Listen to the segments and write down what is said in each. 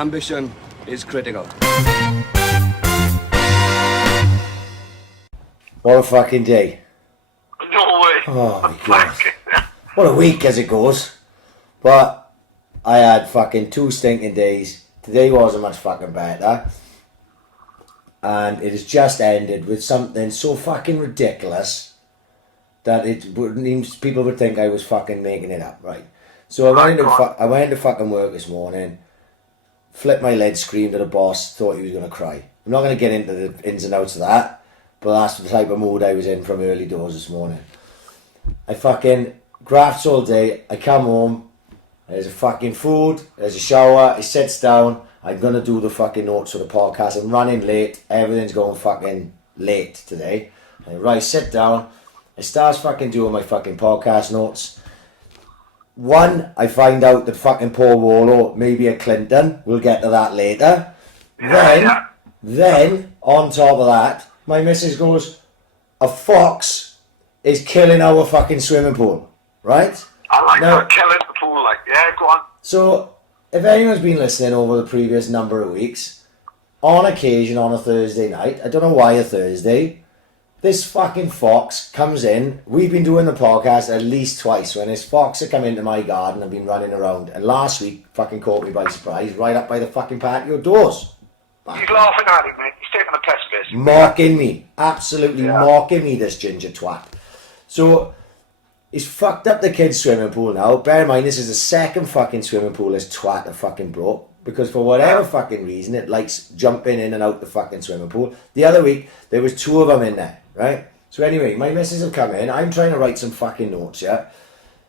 Ambition is critical. What a fucking day. No way. Oh my god. What a week as it goes. But I had fucking 2 stinking days. Today wasn't much fucking better. And it has just ended with something so fucking ridiculous that people would think I was fucking making it up, right? So I went into fucking work this morning, flipped my lid, screamed at the boss, thought he was going to cry. I'm not going to get into the ins and outs of that, but that's the type of mood I was in from early doors this morning. I fucking grafts all day, I come home, there's a fucking food, there's a shower, he sits down, I'm going to do the fucking notes for the podcast, I'm running late, everything's going fucking late today. Right, sit down, I start fucking doing my fucking podcast notes. One, I find out that fucking Paul Wallo may be a Clinton. We'll get to that later. Then, on top of that, my missus goes, a fox is killing our fucking swimming pool. Right? I like that, killing the pool, like, yeah, go on. So, if anyone's been listening over the previous number of weeks, on occasion on a Thursday night, I don't know why a Thursday, this fucking fox comes in. We've been doing the podcast at least twice when this fox had come into my garden and been running around. And last week, fucking caught me by surprise, right up by the fucking patio doors. He's laughing at him, mate. He's taking a piss, basically. Mocking me. Absolutely mocking me, this ginger twat. So, he's fucked up the kids' swimming pool now. Bear in mind, this is the second fucking swimming pool this twat have fucking broke. Because for whatever fucking reason, it likes jumping in and out the fucking swimming pool. The other week, there was 2 of them in there, right? So anyway, my missus have come in. I'm trying to write some fucking notes, yeah?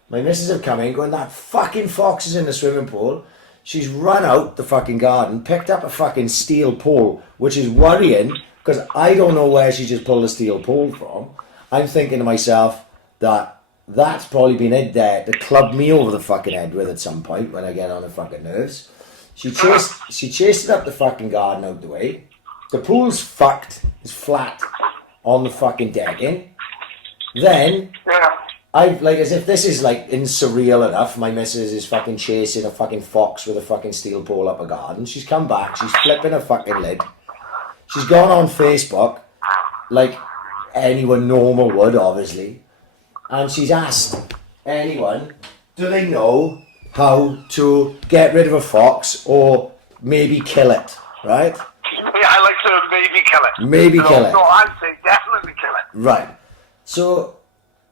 My missus have come in going, that fucking fox is in the swimming pool. She's run out the fucking garden, picked up a fucking steel pole, which is worrying, because I don't know where she just pulled a steel pole from. I'm thinking to myself that that's probably been it there to club me over the fucking head with at some point when I get on the fucking nerves. She chased it up the fucking garden out the way. The pool's fucked. It's flat on the fucking decking. Then, as if this is like surreal enough, my missus is fucking chasing a fucking fox with a fucking steel pole up a garden. She's come back. She's flipping her fucking lid. She's gone on Facebook, like anyone normal would, obviously. And she's asked anyone, do they know how to get rid of a fox or maybe kill it, right? Yeah, I like to maybe kill it. Maybe kill it. No, I'd say definitely kill it. Right. So,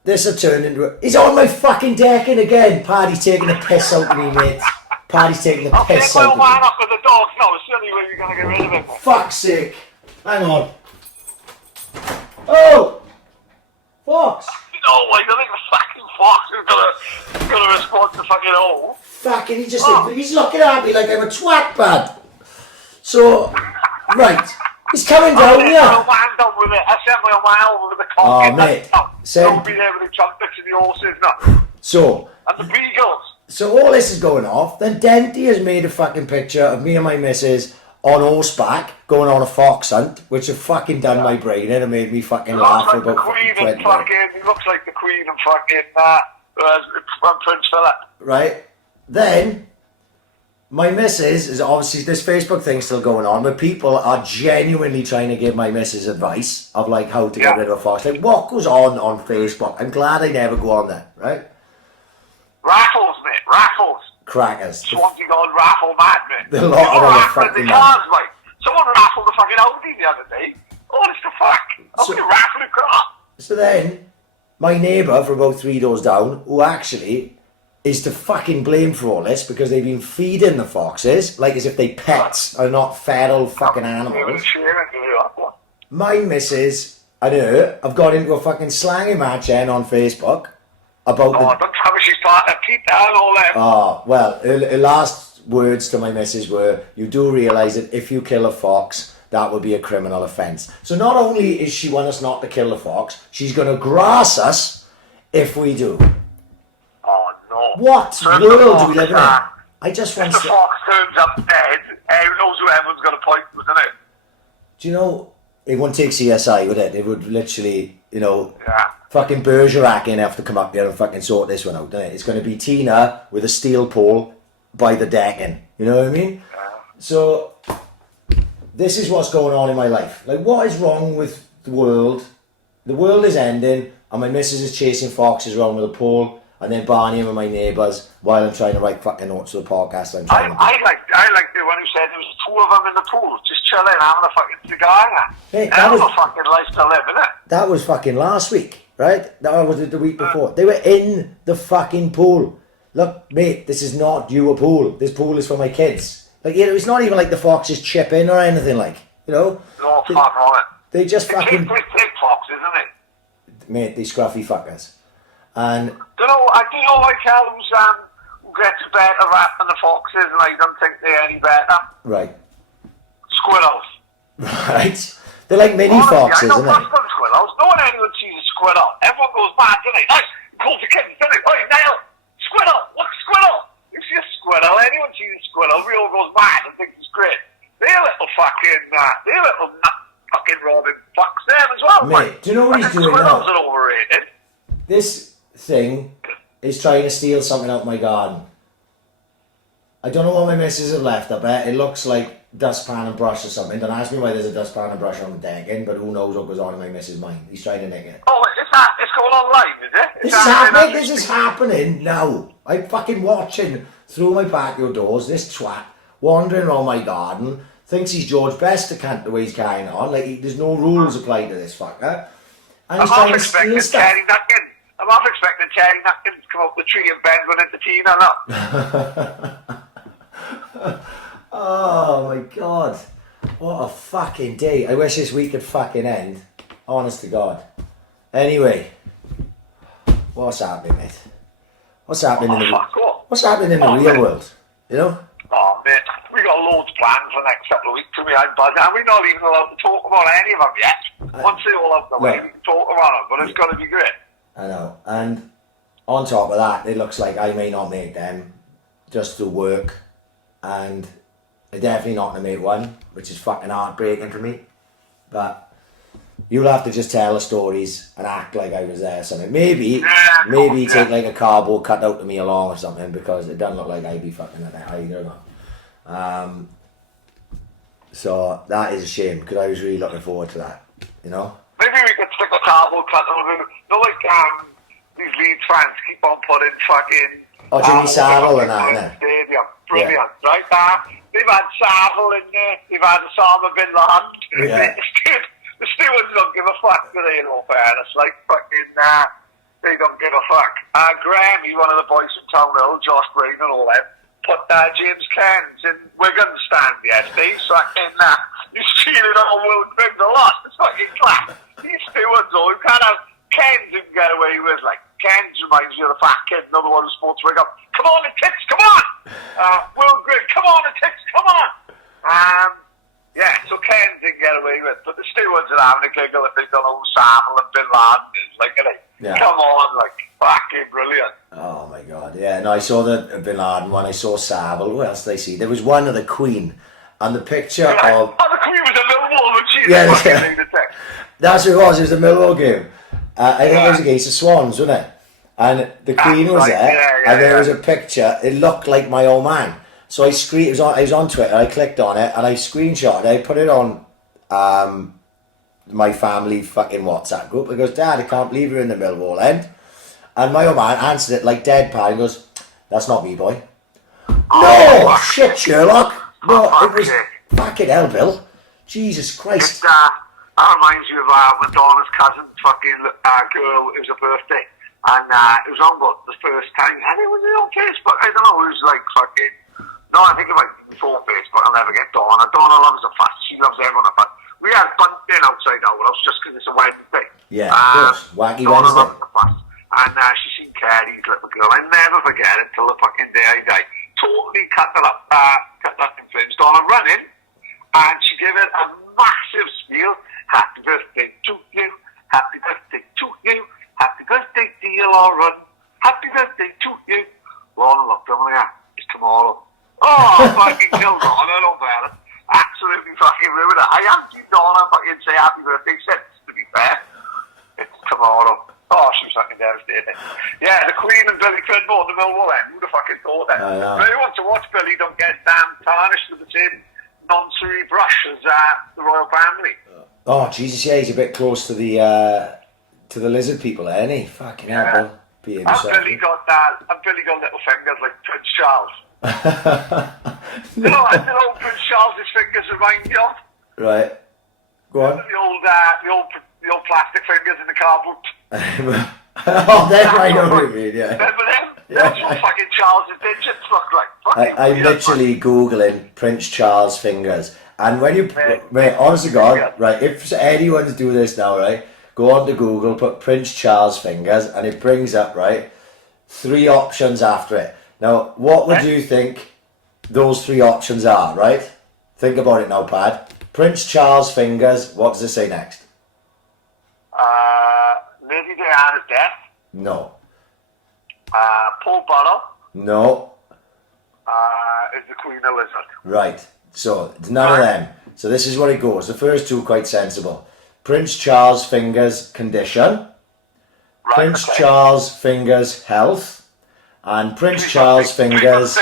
this has turned into he's on my fucking decking again. Paddy's taking the piss out of me, mate. Paddy's taking the piss out of me. I'll take my old man off with the dog. No, it's the only way you're going to get rid of it. Fuck's sake. Hang on. Oh! Fox! No way, I think the fucking fox is gonna respond to fucking all. Fucking, he's looking at me like I'm a twat, bud. So, right. He's coming down here. I sent my man over with the cock. Oh, mate. Don't be there with the chocolates and the horses now. So. And the beagles. So all this is going off. Then Denty has made a fucking picture of me and my missus on horseback going on a fox hunt, which have fucking done my brain in and made me fucking laugh for about fucking 20 minutes. He looks like the Queen and fucking Prince Philip. Right. Then my missus is obviously, this Facebook thing's still going on, but people are genuinely trying to give my missus advice of like how to get rid of a fox. Like, what goes on Facebook? I'm glad I never go on there, right? Raffles, mate, raffles. Crackers. Swansea gone raffle mad, mate. The lot of them are fucking cars, mate. Someone raffled the fucking Audi the other day. Oh, it's the fuck. How can you raffle a car? So then, my neighbour for about 3 doors down, who actually is to fucking blame for all this because they've been feeding the foxes, like as if they pets are not feral fucking animals. My missus and her have got into a fucking slanging match then on Facebook about don't tell me she's partner, keep down all that. Oh, well, her last words to my missus were, you do realise that if you kill a fox, that would be a criminal offence. So not only is she want us not to kill the fox, she's going to grass us if we do. Oh, no. What world do we live in? I just want to... If the fox turns up dead, who knows who everyone's got a point with, isn't it? Do you know, it wouldn't take CSI, would it? It would literally, fucking Bergerac in have to come up here and fucking sort this one out, don't it? It's going to be Tina with a steel pole by the decking. You know what I mean? So, this is what's going on in my life. Like, what is wrong with the world? The world is ending, and my missus is chasing foxes around with a pole, and then Barney and my neighbours while I'm trying to write fucking notes for the podcast I'm trying to do. I like the one who said there was two of them in the pool, just chilling, having a fucking cigar. Hey, that was a fucking life to live, isn't it? That was fucking last week, right? That was the week before. They were in the fucking pool. Look, mate, this is not your pool. This pool is for my kids. Like, you know, it's not even like the foxes chip in or anything, like, you know? No, fuck on it. They just fucking... Big foxes, isn't it? Mate, these scruffy fuckers. And... Do you know like who's, who gets a better rap than the foxes, and I don't think they're any better? Right. Squirrels. Right. They're like mini foxes, I know aren't they? squirrels. No one anyone sees a squirrel. Everyone goes mad, don't they? Nice. Calls the kittens, don't they? Hey, Nail. Squirrel. Look, squirrel. You see a squirrel. Anyone sees a squirrel, we all goes mad and thinks it's great. They're little fucking, fucking Robin fucks them as well. Mate, do you know what he's doing now? Squirrels are overrated. This thing is trying to steal something out of my garden. I don't know what my missus have left up there. It looks like dustpan and brush or something. Don't ask me why there's a dustpan and brush on the decking, but who knows what goes on in my missus' mind. He's trying to nick it. Oh, it's going on live, is it? This is happening. This is happening now. I'm fucking watching through my patio doors. This twat wandering around my garden thinks he's George Best to count the way he's carrying on. Like, there's no rules applied to this fucker. And he's trying to steal stuff. I'm half expecting Terry Napkins to come up the tree and bend one into Tina now. Oh my god. What a fucking day. I wish this week could fucking end. Honest to God. Anyway. What's happening, mate? What's happening in the real world? You know? Oh, mate. We got loads planned for the next couple of weeks to me. I'm buzzing. And we're not even allowed to talk about any of them yet. Once they're all out the way, we can talk about them. But it's got to be great. I know. And on top of that, it looks like I may not make them just to work. And I'm definitely not going to make one, which is fucking heartbreaking for me. But you'll have to just tell the stories and act like I was there or something. Maybe take like a cardboard cut out to me along or something, because it doesn't look like I'd be fucking at that either. So that is a shame, because I was really looking forward to that, you know? Maybe we could stick a cardboard cut over, like these Leeds fans keep on putting fucking... Oh, Jimmy Savile and that, innit? Stadium. Brilliant, right? They've had Savile in there, they've had Osama bin Laden. Yeah. The stewards don't give a fuck, do they, in all fairness? Like, fucking, they don't give a fuck. Graham, he's one of the boys from Town Hill, Josh Green and all them, put James Cairns in Wigan stand yesterday, so you're stealing all World Cricket a lot. It's fucking class. These stewards, you can't have Cairns you can get away with, like, Cairns reminds you of the fat kid, another one who sports Wigan. Come on, the Ticks, come on! World Grid, come on, the Ticks, come on! Yeah, so Cairns didn't get away with it, but the stewards are having a giggle if they don't know who Savile and Bin Laden is, like, come on, like, fucking brilliant. Oh my god, yeah, no, I saw the Bin Laden one, I saw Savile, who else did I see? There was one of the Queen, and the picture of... Oh, the Queen was a Millwall, but she's fucking the Ticks. That's what it was a Millwall game. I think it was against the Swans, wasn't it? And the Queen was there, and there was a picture, it looked like my old man. So I was on Twitter, I clicked on it, and I screenshot it, I put it on my family fucking WhatsApp group. He goes, Dad, I can't believe you're in the Millwall end. And my old man answered it like deadpan, he goes, that's not me, boy. No, shit, Sherlock. No, it was fucking hell, Bill. Jesus Christ. That reminds you of Madonna's cousin's fucking girl, it was her birthday. And it was on the first time, and it was on Facebook, I don't know, it was like fucking... No, I think it might be before Facebook, I'll never get Donna. Donna loves a fuss, she loves everyone a fuss. We had bunting outside our house just because it's a Wednesday. Yeah, of course, wacky Donna Wednesday. loves a fuss. And she's seen Carrie's little girl, I never forget it till the fucking day I die. Totally cut that in flames. Donna running, and she gave it a massive spiel. Happy birthday to you, happy birthday to you, happy birthday dear Lauren, happy birthday to you. Lauren looked at me, it's tomorrow. Oh, fucking killed Donna, I don't matter. Absolutely fucking ruined it. I haven't seen Donna fucking say happy birthday since, to be fair. It's tomorrow. Oh, she was fucking devastated. Yeah, the Queen and Billy Clinton, the Millwall end. Who'd have fucking thought that? If anyone wants to watch Billy, don't get damn tarnished with the same Nonce brush as the royal family. Oh Jesus, yeah, he's a bit close to the lizard people, isn't he? Fucking hell, bro. Behave yourself. I've Billy got little fingers like Prince Charles. You know Prince Charles's fingers remind you of? Right. Go on. The old plastic fingers in the car boot. Oh, that's right, I know what you mean, yeah. Remember them? Yeah. That's what fucking Charles's digits look like. I'm literally Googling Prince Charles fingers. And when you, mate, honest to God, right, if anyone's doing this now, right, go on to Google, put Prince Charles fingers, and it brings up, right, 3 options after it. Now, what would you think those 3 options are, right? Think about it now, Pad. Prince Charles fingers, what does it say next? Lady Diana's death. No. Paul Butler. No. Is the Queen Elizabeth. Right. So, it's none of them. So this is what it goes. The first 2 quite sensible. Prince Charles fingers condition. Right, Prince okay. Charles fingers health. And Prince Charles fingers...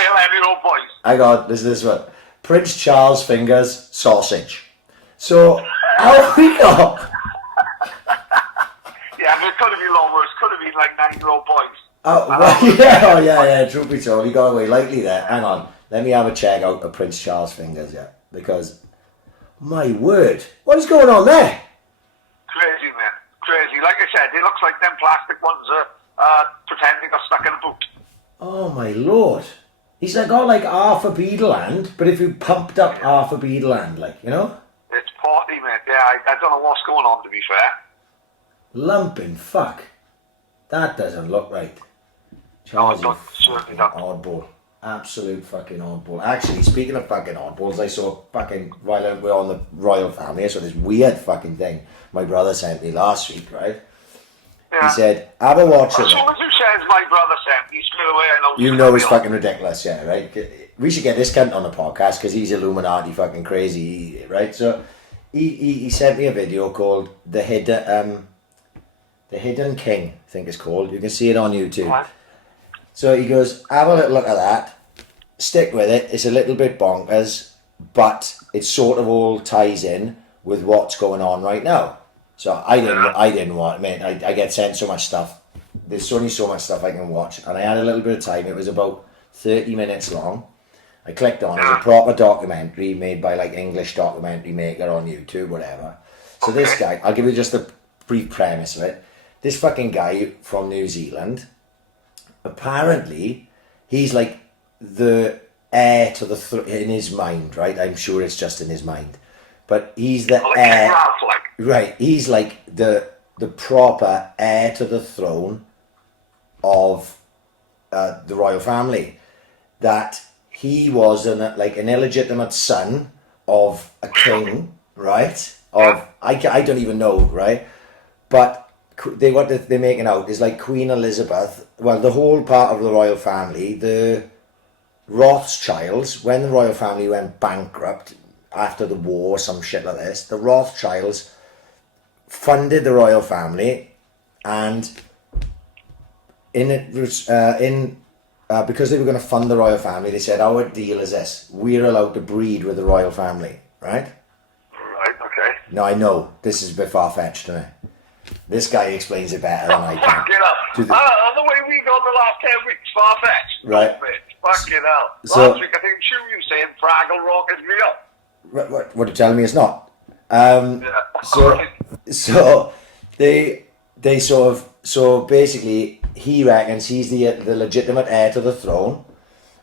I got this one. Prince Charles fingers sausage. So, how we got... Yeah, but it could have been lower. It could have been like 9-year-old boys. Oh, yeah, truth be told, he got away lightly there. Hang on, let me have a check out of Prince Charles' fingers, yeah. Because, my word, what is going on there? Crazy, man. Crazy. Like I said, it looks like them plastic ones are pretending they're stuck in a boot. Oh, my lord. He's got like half a beetle hand, but if you pumped up half a beetle hand, like, you know? It's party, mate. Yeah, I don't know what's going on, to be fair. Lumping fuck. That doesn't look right. Charles, No, certainly not. oddball. Absolute fucking oddball. Actually, speaking of fucking oddballs, I saw fucking, while we're on the royal family, I saw this weird fucking thing my brother sent me last week, right? Yeah. He said, have a watch of As it. soon as you says my brother sent me straight away, I know You know it's fucking ridiculous, yeah, right? We should get this cunt on the podcast because he's Illuminati fucking crazy, right? So he sent me a video called The Hidden King, I think it's called. You can see it on YouTube. What? So he goes, have a little look at that. Stick with it. It's a little bit bonkers, but it sort of all ties in with what's going on right now. So I didn't want, man, I get sent so much stuff. There's only so much stuff I can watch. And I had a little bit of time. It was about 30 minutes long. I clicked on it. It's a proper documentary made by like English documentary maker on YouTube, whatever. So this guy, I'll give you just a brief premise of it. This fucking guy from New Zealand, apparently, he's like the heir to the in his mind, right? I'm sure it's just in his mind. But he's the heir. Right, he's like the proper heir to the throne of the royal family. That he was an illegitimate son of a king, right? I don't even know, right? But what they're making out is like Queen Elizabeth. Well, the whole part of the royal family, the Rothschilds, when the royal family went bankrupt after the war, some shit like this, the Rothschilds funded the royal family, and because they were going to fund the royal family, they said, our deal is this: we're allowed to breed with the royal family, right? Right, okay. Now I know this is a bit far-fetched to me. This guy explains it better than I can. Fuck it up. The way we got the last 10 weeks, far-fetched. Right. Fuck it up. So, last week I think you saying Fraggle Rock is real. What are you telling me it's not? So basically he reckons he's the legitimate heir to the throne,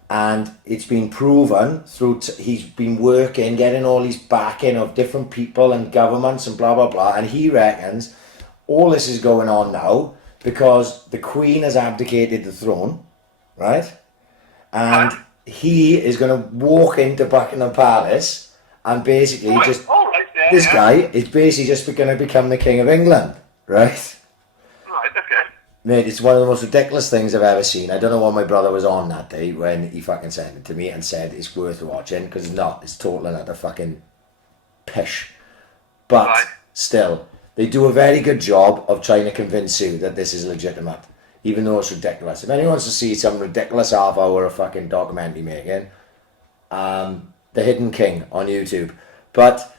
and it's been proven through he's been working, getting all these backing of different people and governments and blah blah blah, and he reckons all this is going on now because the Queen has abdicated the throne, right? And he is going to walk into Buckingham Palace and basically this guy is basically just going to become the King of England, right? Right, okay. Mate, it's one of the most ridiculous things I've ever seen. I don't know what my brother was on that day when he fucking sent it to me and said it's worth watching, because it's not. It's total and utter fucking pish. But still, they do a very good job of trying to convince you that this is legitimate, even though it's ridiculous. If anyone wants to see some ridiculous half hour of fucking documentary making, the Hidden King on YouTube. But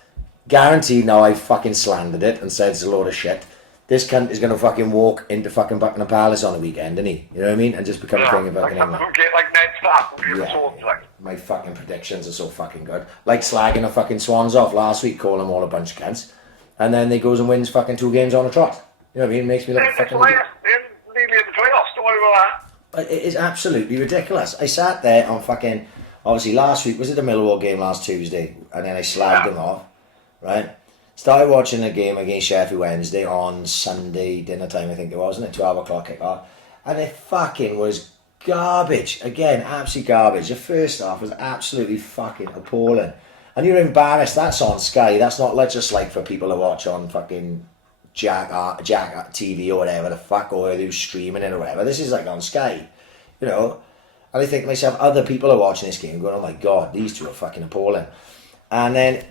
guaranteed now I fucking slandered it and said it's a load of shit. This cunt is going to fucking walk into fucking Buckingham Palace on a weekend, isn't he? You know what I mean? And just become the king of fucking England. Like Ned Stark, like. My fucking predictions are so fucking good. Like slagging the fucking Swans off last week, calling them all a bunch of cunts. And then they goes and wins fucking 2 games on a trot. You know what I mean? It makes me look fucking... Nearly in the playoffs, don't worry about that. It is absolutely ridiculous. I sat there on fucking... Obviously last week, was it the Millwall game last Tuesday? And then I slagged them off, right? Started watching the game against Sheffield Wednesday on Sunday dinner time, I think it was, wasn't it? 12 o'clock kick-off. And it fucking was garbage. Again, absolute garbage. The first half was absolutely fucking appalling. And you're embarrassed. That's on Sky. That's not just like for people to watch on fucking Jack TV or whatever the fuck, or who's streaming it or whatever. This is like on Sky, you know. And I think to myself, other people are watching this game going, oh my God, these two are fucking appalling. And then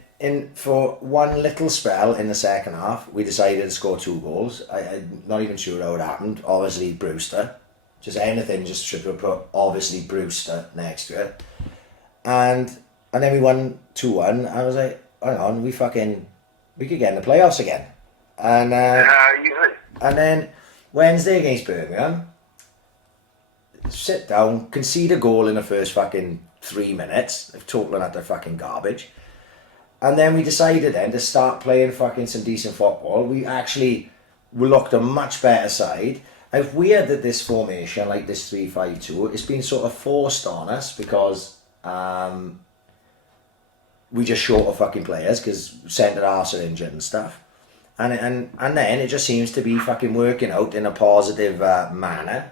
for one little spell in the second half, we decided to score 2 goals. I'm not even sure how it happened. Obviously, Brewster. Just anything, just should have put obviously Brewster next to it. And then we won 2-1. I was like, hang on, we could get in the playoffs again. And and then Wednesday against Birmingham, sit down, concede a goal in the first fucking 3 minutes, of totaling at the fucking garbage. And then we decided then to start playing fucking some decent football. We looked a much better side. It's weird that this formation, like this 3-5-2, it's been sort of forced on us because we just short of fucking players because centre-halves are injured and stuff. And then it just seems to be fucking working out in a positive manner.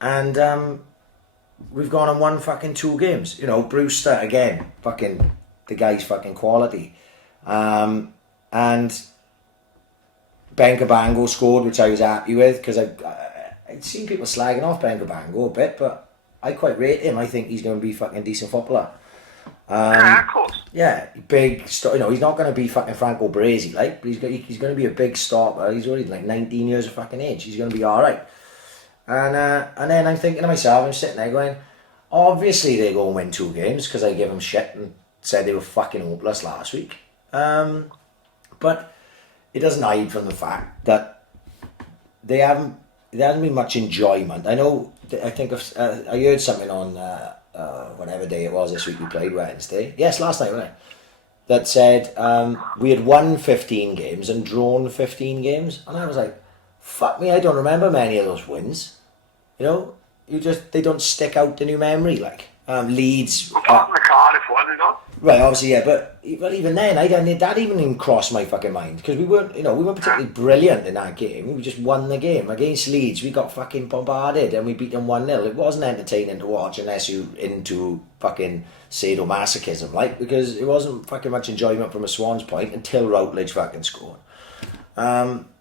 And we've gone and won fucking 2 games. You know, Brewster, again, fucking, the guy's fucking quality. And Benkabango scored, which I was happy with, because I'd seen people slagging off Benkabango a bit, but I quite rate him. I think he's going to be fucking decent footballer. Of course. Yeah, big. You know, he's not going to be fucking Franco Baresi, like, but he's going to be a big stopper. He's already like 19 years of fucking age. He's going to be all right. And then I'm thinking to myself, I'm sitting there going, obviously they go and win 2 games because I gave them shit and said they were fucking hopeless last week. But it doesn't hide from the fact that there hasn't been much enjoyment. I know, I think I heard something on whatever day it was this week we played, Wednesday. Yes, last night, wasn't it? That said we had won 15 games and drawn 15 games. And I was like, fuck me, I don't remember many of those wins. You know, they don't stick out in your memory like. Leeds. Apart from the Cardiff one, you know? Right, obviously, yeah, but even then, that even crossed my fucking mind because we weren't particularly brilliant in that game. We just won the game against Leeds. We got fucking bombarded and we beat them 1-0. It wasn't entertaining to watch unless you into fucking sadomasochism, like, because it wasn't fucking much enjoyment from a Swans point until Routledge fucking scored.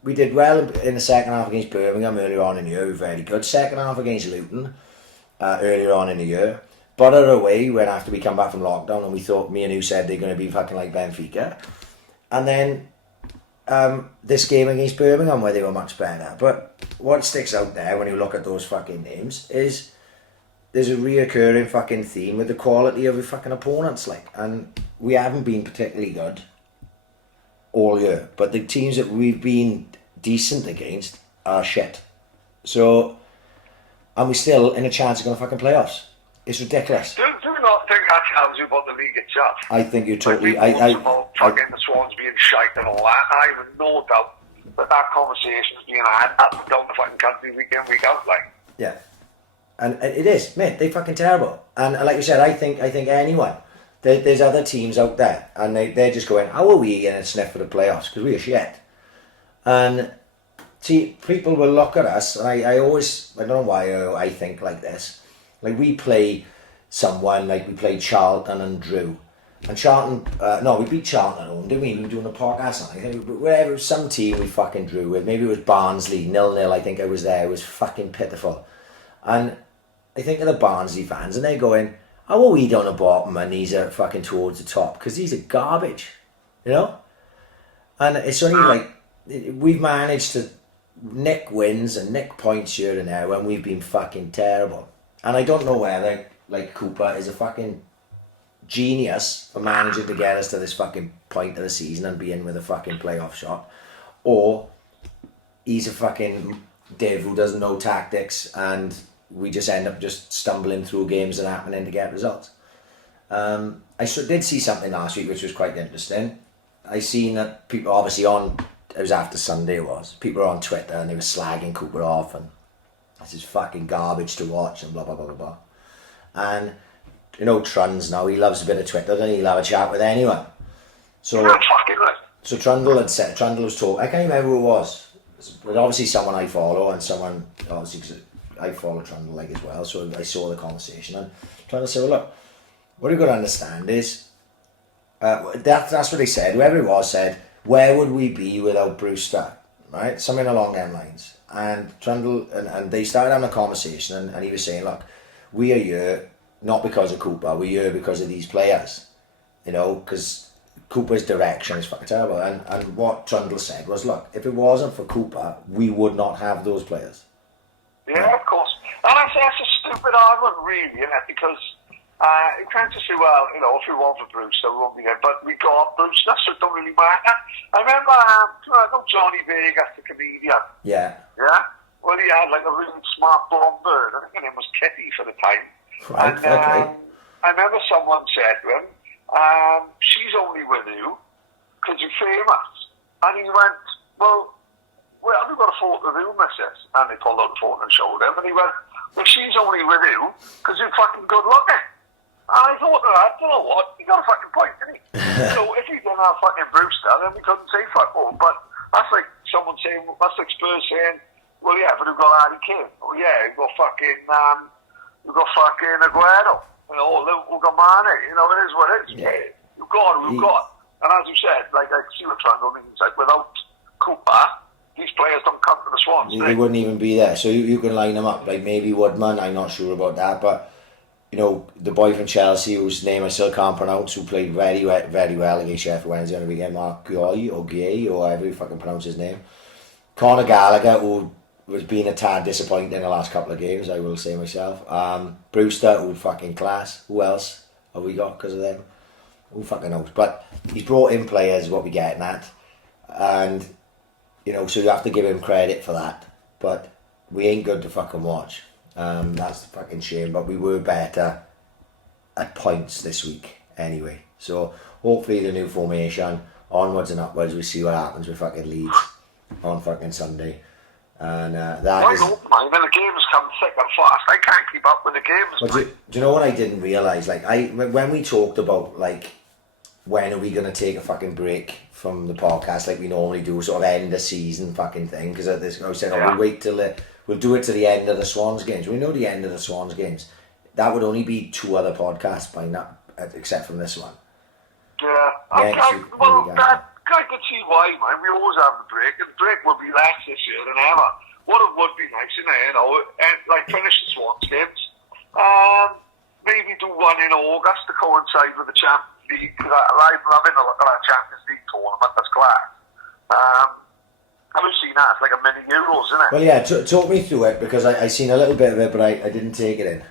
We did well in the second half against Birmingham earlier on in the year. Very good. Second half against Luton earlier on in the year. Buttered away when after we come back from lockdown and we thought, me and you said they're going to be fucking like Benfica. And then this game against Birmingham where they were much better. But what sticks out there when you look at those fucking names is there's a reoccurring fucking theme with the quality of your fucking opponents. Like, and we haven't been particularly good all year. But the teams that we've been decent against are shit. So, and we're still in a chance of going to fucking playoffs. It's ridiculous. Do not think that tells you about the league itself. I think you're totally... about fucking the Swans being shite and all that. I have no doubt that conversation is being had up and down the fucking country week in, week out, like. Yeah. And it is, mate. They're fucking terrible. And like you said, I think anyone... There's other teams out there and they're just going, how are we going to sniff for the playoffs? Because we are shit. And see, people will look at us, and I don't know why I think like this. Like we play someone, like we played Charlton and Drew. And Charlton, we beat Charlton at home, didn't we? We were doing a podcast, I think. Wherever, some team we fucking drew with. Maybe it was Barnsley, 0-0, I think I was there. It was fucking pitiful. And I think of the Barnsley fans, and they're going, how are we down the bottom and these are fucking towards the top? Because these are garbage, you know? And it's only like, we've managed to nick wins and nick points here and there when we've been fucking terrible. And I don't know whether, like, Cooper is a fucking genius for managing to get us to this fucking point of the season and be in with a fucking playoff shot, or he's a fucking div who doesn't know tactics and we just end up just stumbling through games and happening to get results. I did see something last week which was quite interesting. I seen that people obviously it was after Sunday people were on Twitter and they were slagging Cooper off and this is fucking garbage to watch and blah blah blah blah blah. And you know Truns now, he loves a bit of Twitter and he'll have a chat with anyone. So Trundle was talking, I can't remember who it was, but obviously someone I follow and someone, obviously because I follow Trundle like as well, so I saw the conversation and trying to say, well look, what you've got to understand is, that's what they said, whoever it was said, where would we be without Brewster, right? Something along them lines. And Trundle, and they started having a conversation and he was saying, look, we are here not because of Cooper, we're here because of these players, you know, because Cooper's direction is fucking terrible. And what Trundle said was, look, if it wasn't for Cooper, we would not have those players. Yeah, of course. And that's a stupid argument, really, isn't it? Because you can't just say, well, you know, if we want for Brewster, we won't be there. But we got Brewster, so it don't really matter. I remember, I know Johnny Vegas, the comedian. Yeah. Yeah? Well, he had like a really smart blonde bird. I think her name was Kitty for the time. Right, and I remember someone said to him, she's only with you because you're famous. And he went, well, have you got a photo of you, missus? And they pulled out the photo and showed him. And he went, well, she's only with you because you're fucking good looking. And I thought to that, you know what, you got a fucking point, didn't he? So if he didn't have fucking Brewster, then we couldn't say fuck all. But that's like someone saying, that's like Spurs saying, well, yeah, but we've got Harry Kane. Oh, yeah, we've got fucking Aguero. You know, we've got Mane. You know, it is what it is. Yeah. We've got. And as you said, like, I see what Trundle means. Like, without Cooper, these players don't come to the Swans. They wouldn't even be there. So you can line them up. Like, maybe Woodman, I'm not sure about that. But, you know, the boy from Chelsea, whose name I still can't pronounce, who played very, very well against Sheffield Wednesday on the weekend, Mark Guy, or however you fucking pronounce his name. Conor Gallagher, who was being a tad disappointing in the last couple of games, I will say myself. Brewster, who fucking class. Who else have we got because of them? Who fucking knows? But he's brought in players, what we getting at. And, you know, so you have to give him credit for that. But we ain't good to fucking watch. That's the fucking shame. But we were better at points this week anyway. So hopefully the new formation, onwards and upwards, we see what happens with fucking Leeds on fucking Sunday. And that is. I don't mind. The games come thick and fast. I can't keep up with the games. But do you know what I didn't realise? Like, when we talked about, like, when are we going to take a fucking break from the podcast like we normally do, sort of end the season fucking thing, because I said, we'll wait till we'll do it to the end of the Swans games. We know the end of the Swans games. That would only be 2 other podcasts by now, except from this one. Yeah. I could see why, man. We always have the break, and the break would be less this year than ever. What it would be nice, you know, and like finish the Swans games. Maybe do one in August to coincide with the Champions League, because I'm loving the look of that Champions League tournament. That's class. I've seen that. It's like a mini Euros, isn't it? Well, yeah, talk me through it, because I seen a little bit of it, but I didn't take it in.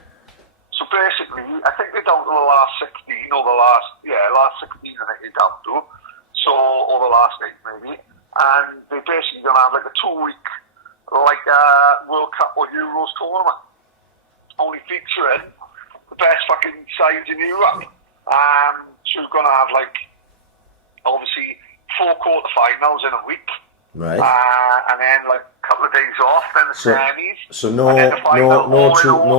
So basically, I think they're down to the last 16, or last 16 I think they're down to. So, or the last 8 maybe. And they're basically going to have like a 2-week, like World Cup or Euros tournament. Only featuring the best fucking sides in Europe. So we're going to have like, obviously, 4 quarterfinals in a week. Right. And then like a couple of days off, then the semis. So no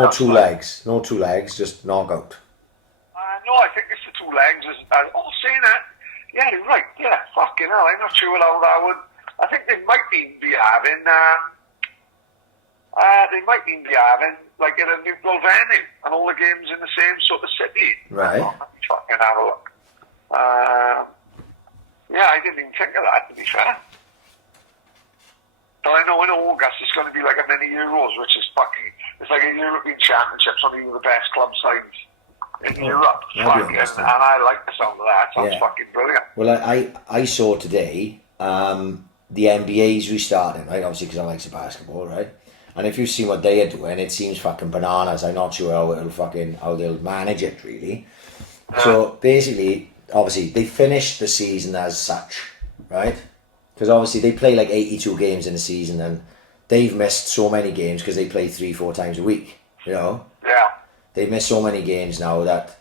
two legs. No 2 legs, just knockout. No, I think it's the 2 legs. Saying that, yeah, you're right. Yeah, fucking hell. I'm not sure how that would. I think they might even be having. Like in a neutral venue and all the games in the same sort of city. Right. Let me fucking have a look. Yeah, I didn't even think of that, to be fair. But I know in August it's going to be like a mini Euros, which is fucking. It's like a European Championships, only the best club sides in Europe. Fucking, and I like the sound of that. Sounds fucking brilliant. Well, I saw today the NBA's restarting, right? Obviously, because I like basketball, right? And if you've seen what they are doing, it seems fucking bananas. I'm not sure how they'll manage it, really. So basically, obviously, they finished the season as such, right? Because obviously they play like 82 games in a season, and they've missed so many games because they play 3-4 times a week, you know? Yeah. They've missed so many games now that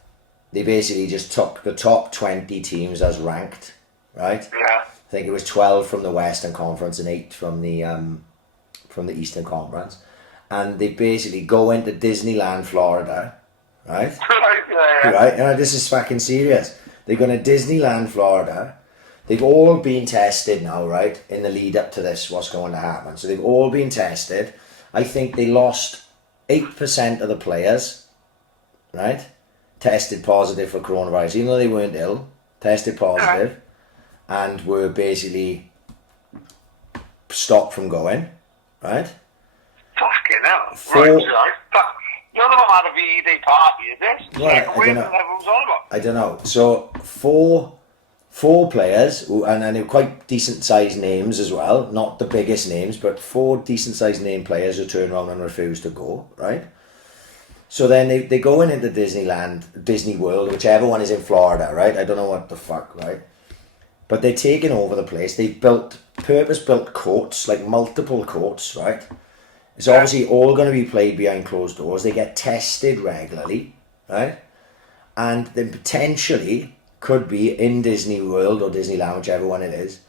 they basically just took the top 20 teams as ranked, right? Yeah. I think it was 12 from the Western Conference and 8 from the Eastern Conference. And they basically go into Disneyland, Florida, right? Yeah. Right? And this is fucking serious. They go to Disneyland, Florida. They've all been tested now, right? In the lead up to this, what's going to happen. So they've all been tested. I think they lost 8% of the players, right? Tested positive for coronavirus, even though they weren't ill. Tested positive, and were basically stopped from going, right? Fucking hell. Four- Right. None of them had a VD party, is this? Well, Like, I where don't the know. everyone's on about? I don't know. So four players, and they're quite decent sized names as well. Not the biggest names, but 4 decent sized name players who turn around and refuse to go, right? So then they go into Disneyland, Disney World, whichever one is in Florida, right? I don't know what the fuck, right? But they're taking over the place. They've built purpose-built courts, like multiple courts, right? It's obviously all going to be played behind closed doors. They get tested regularly, right? And then potentially could be in Disney World or Disneyland, whichever one it is,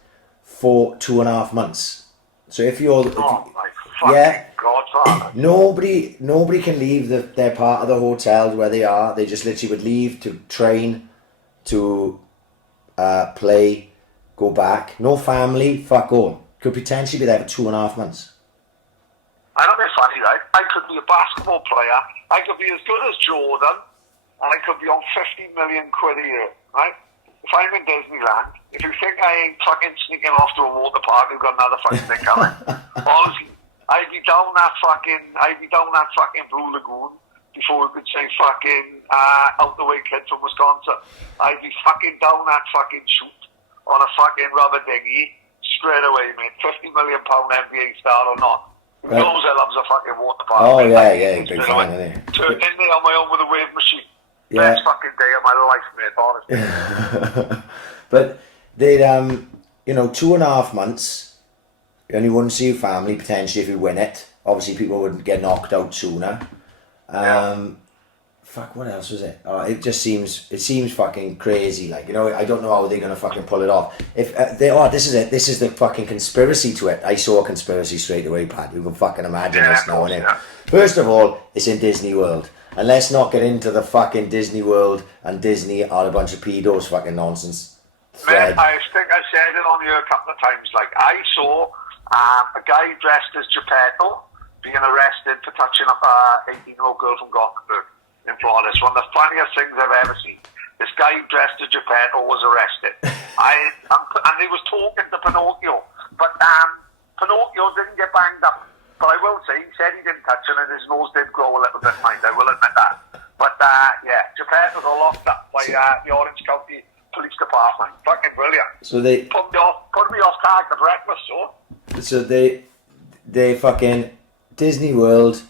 for 2.5 months. So if you're... Oh, my fucking yeah. Godfather. Nobody can leave their part of the hotel where they are. They just literally would leave to train, to play, go back. No family, fuck all. Could potentially be there for 2.5 months. I know they're funny, right? I could be a basketball player. I could be as good as Jordan, and I could be on 50 million quid a year, right? If I'm in Disneyland, if you think I ain't fucking sneaking off to a water park, you've got another fucking thing coming. Honestly, I'd be down that fucking Blue Lagoon before we could say fucking out the way kid from Wisconsin. I'd be fucking down that fucking chute on a fucking rubber dinghy straight away, mate. £50 million NBA star or not. Who knows I loves a fucking water park. Oh, mate. yeah, big fan, isn't he? Turned in there on my own with a wave machine. Yeah. Best fucking day of my life, mate, honestly. But they'd, 2.5 months, you only wouldn't see your family potentially if you win it. Obviously, people would get knocked out sooner. Fuck, what else was it? Oh, it seems fucking crazy. Like, I don't know how they're gonna fucking pull it off. If this is it. This is the fucking conspiracy to it. I saw a conspiracy straight away, Pat. You can fucking imagine this now, innit? First of all, it's in Disney World. And let's not get into the fucking Disney World and Disney are a bunch of pedos fucking nonsense. Man, I think I said it on here a couple of times. Like, I saw a guy dressed as Geppetto being arrested for touching up a 18-year-old girl from Gothenburg in Florida. It's one of the funniest things I've ever seen. This guy dressed as Geppetto was arrested. And he was talking to Pinocchio. But Pinocchio didn't get banged up. But I will say, he said he didn't touch him and his nose did grow a little bit, mind. I will admit that. But, Geppetto got locked up by the Orange County Police Department. Fucking brilliant. So they... Put me off tag for breakfast, so. So they fucking... Disney World...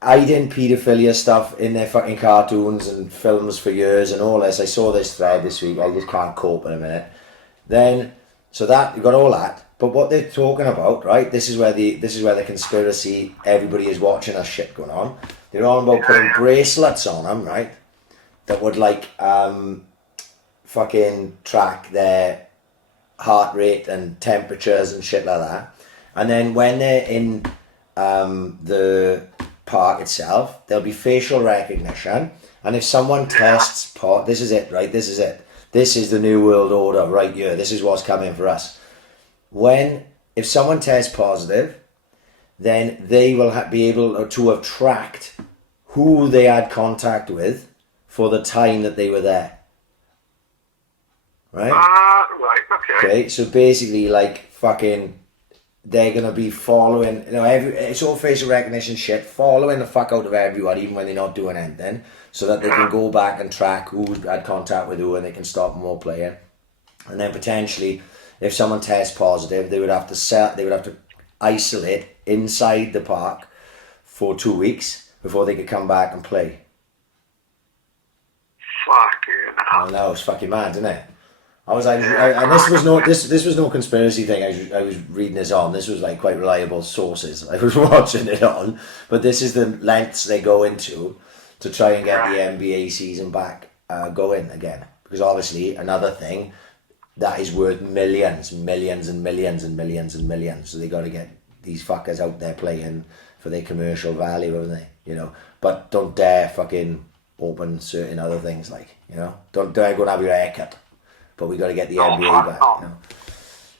hiding paedophilia stuff in their fucking cartoons and films for years and all this. I saw this thread this week. I just can't cope in a minute. Then, so that, you got all that. But what they're talking about, right? This is where the conspiracy, everybody is watching us shit going on. They're all about putting bracelets on them, right? That would fucking track their heart rate and temperatures and shit like that. And then when they're in the park itself, there'll be facial recognition. And if someone tests this is it, right? This is it. This is the new world order right here. This is what's coming for us. If someone tests positive, then they will be able to have tracked who they had contact with for the time that they were there. Right? Right, okay. Okay, so basically, they're gonna be following, it's all facial recognition shit, following the fuck out of everyone, even when they're not doing anything, so that they can go back and track who had contact with who, and they can stop them all playing. And then potentially, if someone tests positive, they would have to isolate inside the park for 2 weeks before they could come back and play. I know, it's fucking mad, isn't it? And this was no conspiracy thing. I was reading this on. This was like quite reliable sources. I was watching it on, but this is the lengths they go into to try and get the NBA season back going again. Because obviously another thing that is worth millions and millions and millions. So they got to get these fuckers out there playing for their commercial value, haven't they? You know, but don't dare fucking open certain other things, like, you know, don't dare go and have your haircut. But we got to get the NBA back.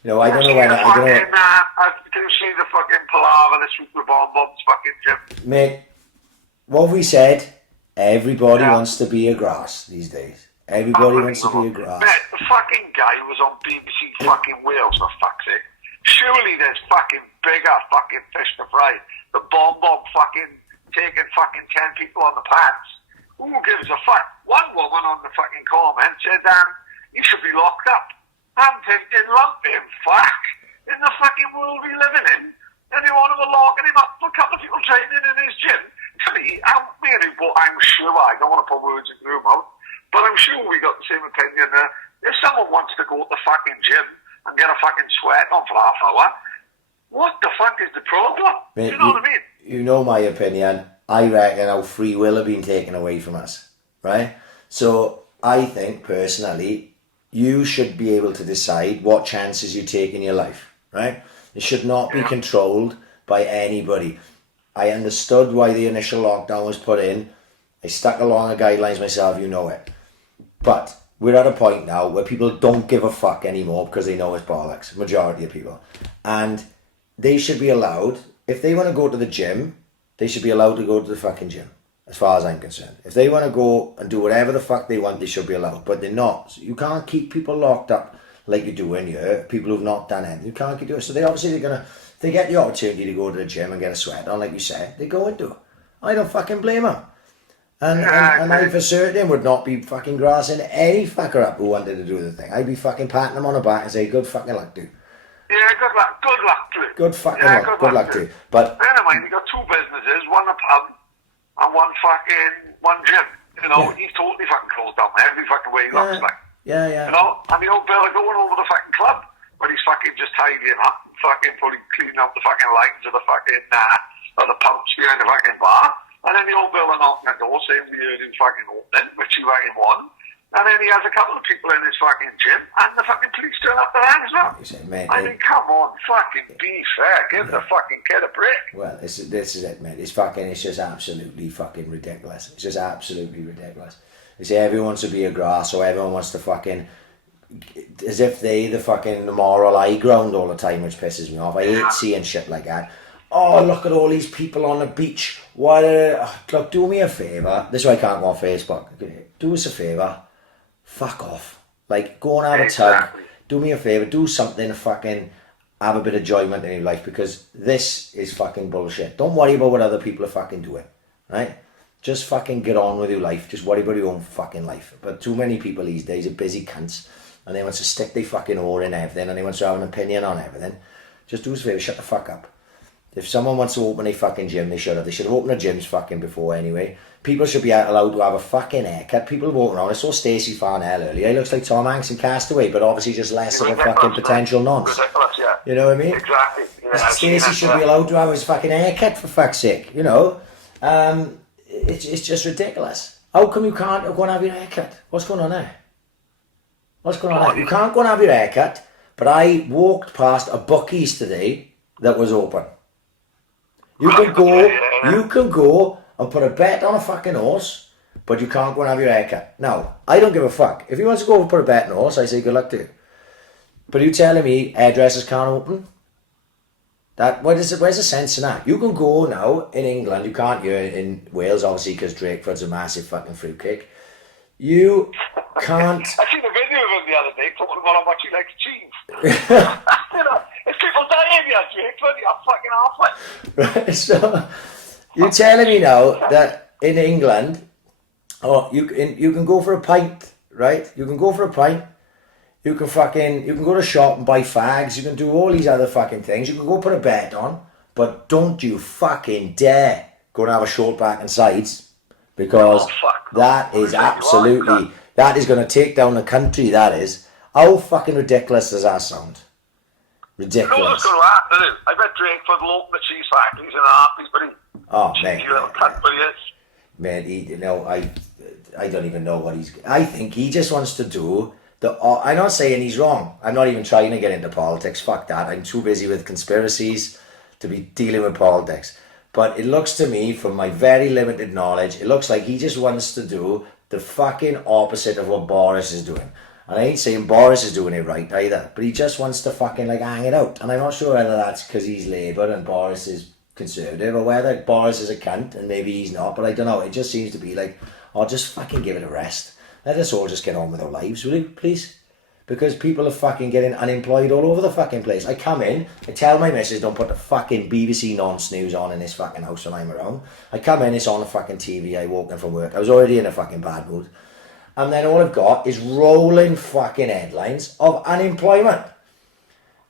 You know, I don't know when. I don't know. I do see the fucking palaver this week with Bon Bob's fucking gym. Mate, what we said, everybody wants to be a grass these days. Everybody wants to be a grass. Mate, the fucking guy was on BBC fucking Wales, for fuck's sake. Surely there's fucking bigger fucking fish to fry. The Bon Bob fucking taking fucking 10 people on the pants. Who gives a fuck? One woman on the fucking comment said, you should be locked up. I'm thinking, lumping fuck. In the fucking world we living in, and you want to be locking him up for a couple of people training in his gym. To me, I'm sure, I don't want to put words in your mouth, but I'm sure we got the same opinion that if someone wants to go to the fucking gym and get a fucking sweat on for half hour, what the fuck is the problem? Mate, you know what I mean? You know my opinion. I reckon our free will have been taken away from us, right? So I think personally, you should be able to decide what chances you take in your life, right? It should not be controlled by anybody. I understood why the initial lockdown was put in. I stuck along the guidelines myself, you know it. But we're at a point now where people don't give a fuck anymore because they know it's bollocks, majority of people. And they should be allowed, if they want to go to the gym, they should be allowed to go to the fucking gym, as far as I'm concerned. If they want to go and do whatever the fuck they want, they should be allowed. But they're not. So you can't keep people locked up like you do in here. People who've not done anything. You can't keep doing it. So if they get the opportunity to go to the gym and get a sweat on, like you said, they go and do it. I don't fucking blame them. And I for certain would not be fucking grassing any fucker up who wanted to do the thing. I'd be fucking patting them on the back and say, good fucking luck, dude. Yeah, good luck to it. Good fucking luck. Good luck to you. But anyway, you got two businesses, one a pub and one gym. You know, he's totally fucking closed down every fucking way he looks like. Yeah. You know, and the old fella going over the fucking club, but he's fucking just tidying up and fucking probably cleaning out the fucking lines of the fucking of the pumps behind the fucking bar. And then the old fella knocking at the door saying we heard him fucking opening, which he fucking won. And then he has a couple of people in his fucking gym, and the fucking police turn up their hands as well. Said, mate, I mean, come on, fucking be fair. Give the fucking kid a break. Well, this is it, mate. It's just absolutely fucking ridiculous. It's just absolutely ridiculous. They say everyone wants to be a grass, or everyone wants to fucking, as if the fucking moral high ground all the time, which pisses me off. I hate seeing shit like that. Oh, look at all these people on the beach. Look, do me a favour. This is why I can't go on Facebook. Do us a favour. Fuck off. Like, go and have a tug. Do me a favour. Do something to fucking have a bit of enjoyment in your life, because this is fucking bullshit. Don't worry about what other people are fucking doing, right? Just fucking get on with your life. Just worry about your own fucking life. But too many people these days are busy cunts, and they want to stick their fucking oar in everything, and they want to have an opinion on everything. Just do us a favour. Shut the fuck up. If someone wants to open a fucking gym, they should have. They should have opened a gyms fucking before anyway. People should be allowed to have a fucking haircut. People walking around. I saw Stacey Farnell earlier. He looks like Tom Hanks in Castaway, but obviously just less of a fucking potential nonce. Yeah. You know what I mean? Exactly. Yeah, Stacey should be allowed to have his fucking haircut, for fuck's sake. You know? It's just ridiculous. How come you can't go and have your haircut? What's going on there? What's going on there? You can't go and have your haircut, but I walked past a Buc-ee's today that was open. You can go and put a bet on a fucking horse, but you can't go and have your haircut. Now, I don't give a fuck. If you want to go and put a bet on a horse, I say good luck to you. But are you telling me hairdressers can't open? Where's the sense in that? You can go now in England, you can't here in Wales, obviously, because Drakeford's a massive fucking fruitcake. You can't... I seen a video of him the other day talking about how much he likes cheese. You know, if people die in here, Drakeford, you're fucking halfway. Right, so you're telling me now that in England, you can go for a pint, right? You can go for a pint. You can go to a shop and buy fags. You can do all these other fucking things. You can go put a bet on, but don't you fucking dare go and have a short back and sides, because that is absolutely, That is going to take down the country, that is. How fucking ridiculous does that sound? Ridiculous. You know what's going to happen, isn't it? I bet Drakeford will open the cheese factories in Harpies, but cheeky little cunt, but he is. Man, I don't even know what I think he just wants to do I'm not saying he's wrong. I'm not even trying to get into politics. Fuck that. I'm too busy with conspiracies to be dealing with politics. But it looks to me, from my very limited knowledge, it looks like he just wants to do the fucking opposite of what Boris is doing. And I ain't saying Boris is doing it right either, but he just wants to fucking hang it out. And I'm not sure whether that's because he's Labour and Boris is Conservative, or whether Boris is a cunt and maybe he's not, but I don't know. It just seems to be just fucking give it a rest. Let us all just get on with our lives, will you, please? Because people are fucking getting unemployed all over the fucking place. I come in, I tell my missus don't put the fucking BBC Nonce news on in this fucking house when I'm around. I come in, it's on the fucking TV, I walk in from work. I was already in a fucking bad mood. And then all I've got is rolling fucking headlines of unemployment.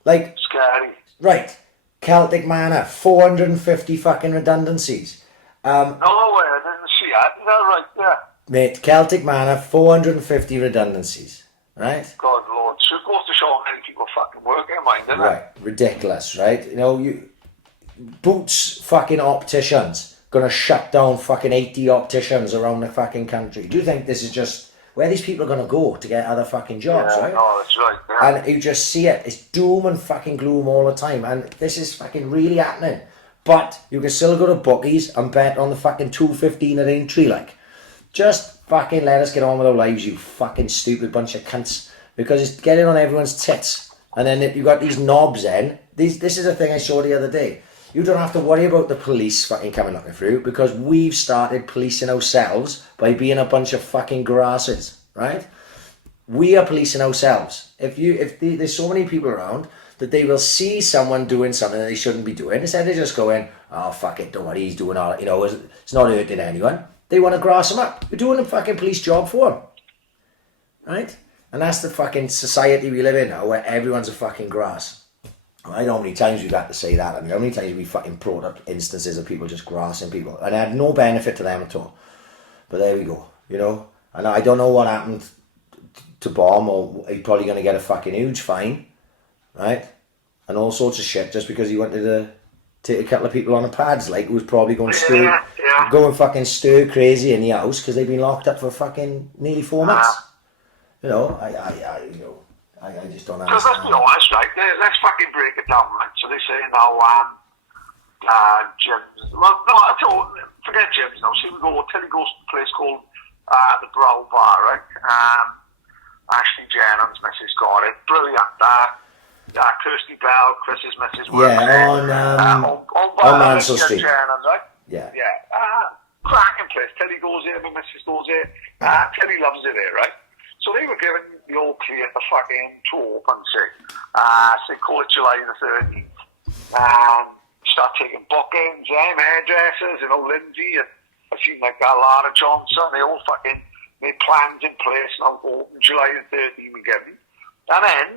Scary. Right. Celtic Manor, 450 fucking redundancies. No way, I didn't see that. Is that right? Yeah. Mate, Celtic Manor, 450 redundancies. Right? God, Lord. So it goes to show how many people fucking work in mind, doesn't it? Right. Ridiculous, right? Boots fucking opticians gonna shut down fucking 80 opticians around the fucking country. Do you think this is just where these people are gonna go to get other fucking jobs, right? No, that's right. Yeah. And you just see it. It's doom and fucking gloom all the time. And this is fucking really happening. But you can still go to bookies and bet on the fucking 2.15 at Aintree, Just fucking let us get on with our lives, you fucking stupid bunch of cunts. Because it's getting on everyone's tits. And then you got these knobs then. This is a thing I saw the other day. You don't have to worry about the police fucking coming looking through, because we've started policing ourselves by being a bunch of fucking grasses, right? We are policing ourselves. There's so many people around that they will see someone doing something that they shouldn't be doing, instead of just going, oh fuck it, don't worry, he's doing all, it's not hurting anyone. They want to grass him up. You're doing a fucking police job for him, right? And that's the fucking society we live in now, where everyone's a fucking grass. I know how many times we've had to say that. I mean, how many times we fucking brought up instances of people just grassing people, and it had no benefit to them at all. But there we go, And I don't know what happened to Bomb, or he's probably going to get a fucking huge fine, right? And all sorts of shit just because he wanted to take a couple of people on the pads, who was probably going fucking stir crazy in the house because they've been locked up for fucking nearly 4 months. I just don't understand. Because let's be honest, right? Let's fucking break it down, right? So they say now, gyms. Well, no, I told forget gyms now. See, Tilly goes to a place called the Brow Bar, right? Ashley Jennings, Mrs. got it. Brilliant. Kirsty Bell, Chris's Mrs. Yeah, on Mansell Street. Jennings, right? Yeah. Cracking place. Tilly goes there, my missus goes there. Tilly loves it there, right? So they were given the all clear to fucking to open, say call it July the 13th. Start taking bookings, hairdressers, Lindsay, and I've seen a lot of Johnson, they all fucking made plans in place now open July the 13th we get them. And then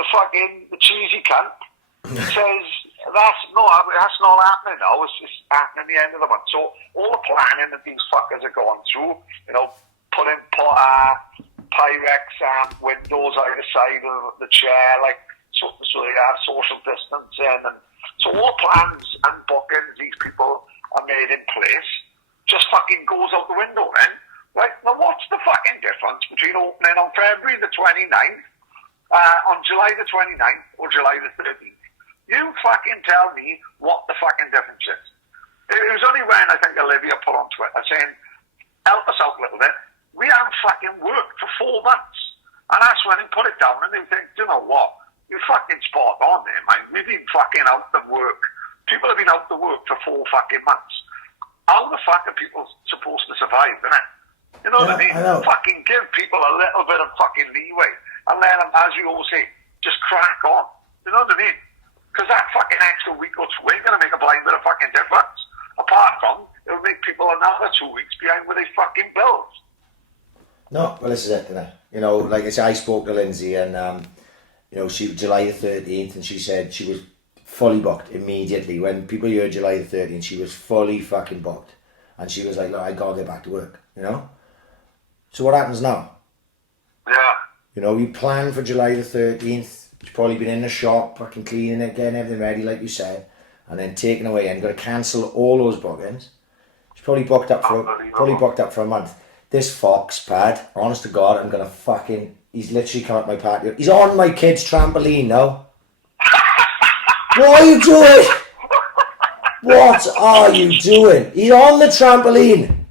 the cheesy cunt says that's not happening now, it's just happening at the end of the month. So all the planning that these fuckers are going through, putting Pyrex windows either side of the chair, so they have social distancing, and so all plans and bookings these people are made in place just fucking goes out the window then. Right, now what's the fucking difference between opening on February the 29th, on July the 29th, or July the 13th? You fucking tell me what the fucking difference is. It was only when I think Olivia put on Twitter saying, help us out a little bit. We haven't fucking worked for 4 months. And that's when they put it down and they think, you know what? You're fucking spot on there, man. We've been fucking out of work. People have been out of work for 4 fucking months. How the fuck are people supposed to survive, innit? You know what I mean? Fucking give people a little bit of fucking leeway. And then, as you all say, just crack on. You know what I mean? Because that fucking extra week or 2 ain't going to make a blind bit of fucking difference. Apart from, it'll make people another 2 weeks behind with their fucking bills. No, well, this is it, like I said, I spoke to Lindsay and, she July the 13th, and she said she was fully booked immediately. When people heard July the 13th, she was fully fucking booked. And she was like, look, I gotta get back to work, So what happens now? Yeah. You know, you plan for July the 13th. He's probably been in the shop, fucking cleaning it, getting everything ready, like you said, and then taken away and got to cancel all those bookings. He's probably booked up for a month. This fox, Pad, honest to God, I'm gonna fucking. He's literally come up my patio. He's on my kid's trampoline now. What are you doing? What are you doing? He's on the trampoline.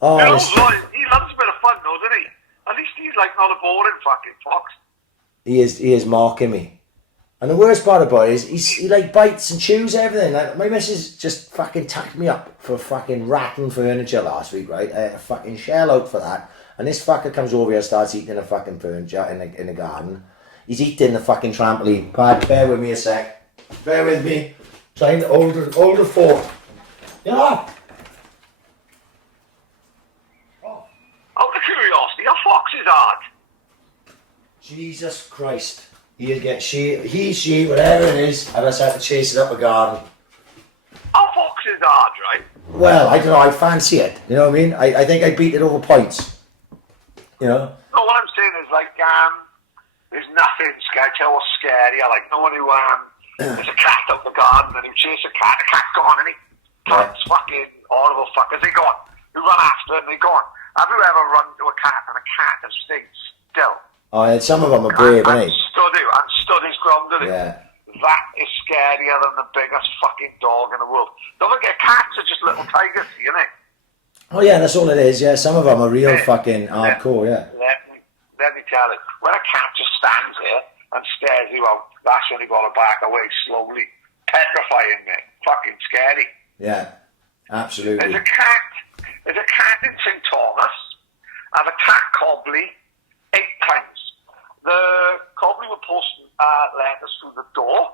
Oh, he loves a bit of fun, though, doesn't he? At least he's like not a boring fucking fox. He is mocking me. And the worst part about it is he like bites and chews everything. Like, my missus just fucking tacked me up for fucking ratting furniture last week, right? I had a fucking shell out for that. And this fucker comes over here and starts eating the fucking furniture in the garden. He's eating the fucking trampoline. Pad, bear with me a sec. Bear with me. Trying to hold the fork. Yeah. Out of curiosity, a fox is hard. Jesus Christ. He'll get she, whatever it is, I just have to chase it up a garden. A fox is hard, right? Well, I don't know, I fancy it. You know what I mean? I think I beat it over points. You know? No, what I'm saying is like, there's nothing scary. I like no one who, there's a cat out the garden and you chase a cat's gone, and cat's fucking horrible fuckers, they gone. You run after it and they gone. Have you ever run to a cat and a cat has stayed still? Oh, yeah, some of them are brave, aren't they? And stood his ground, didn't he? Yeah. That is scarier than the biggest fucking dog in the world. Don't forget, cats are just little tigers, you know? Oh yeah, that's all it is, yeah. Some of them are real fucking hardcore, yeah. Let me tell you, when a cat just stands there and stares you out, that's when you got to back away slowly. Petrifying me. Fucking scary. Yeah, absolutely. There's a cat in St. Thomas. I've attacked Cobley 8 times. The Cobley were posting letters through the door,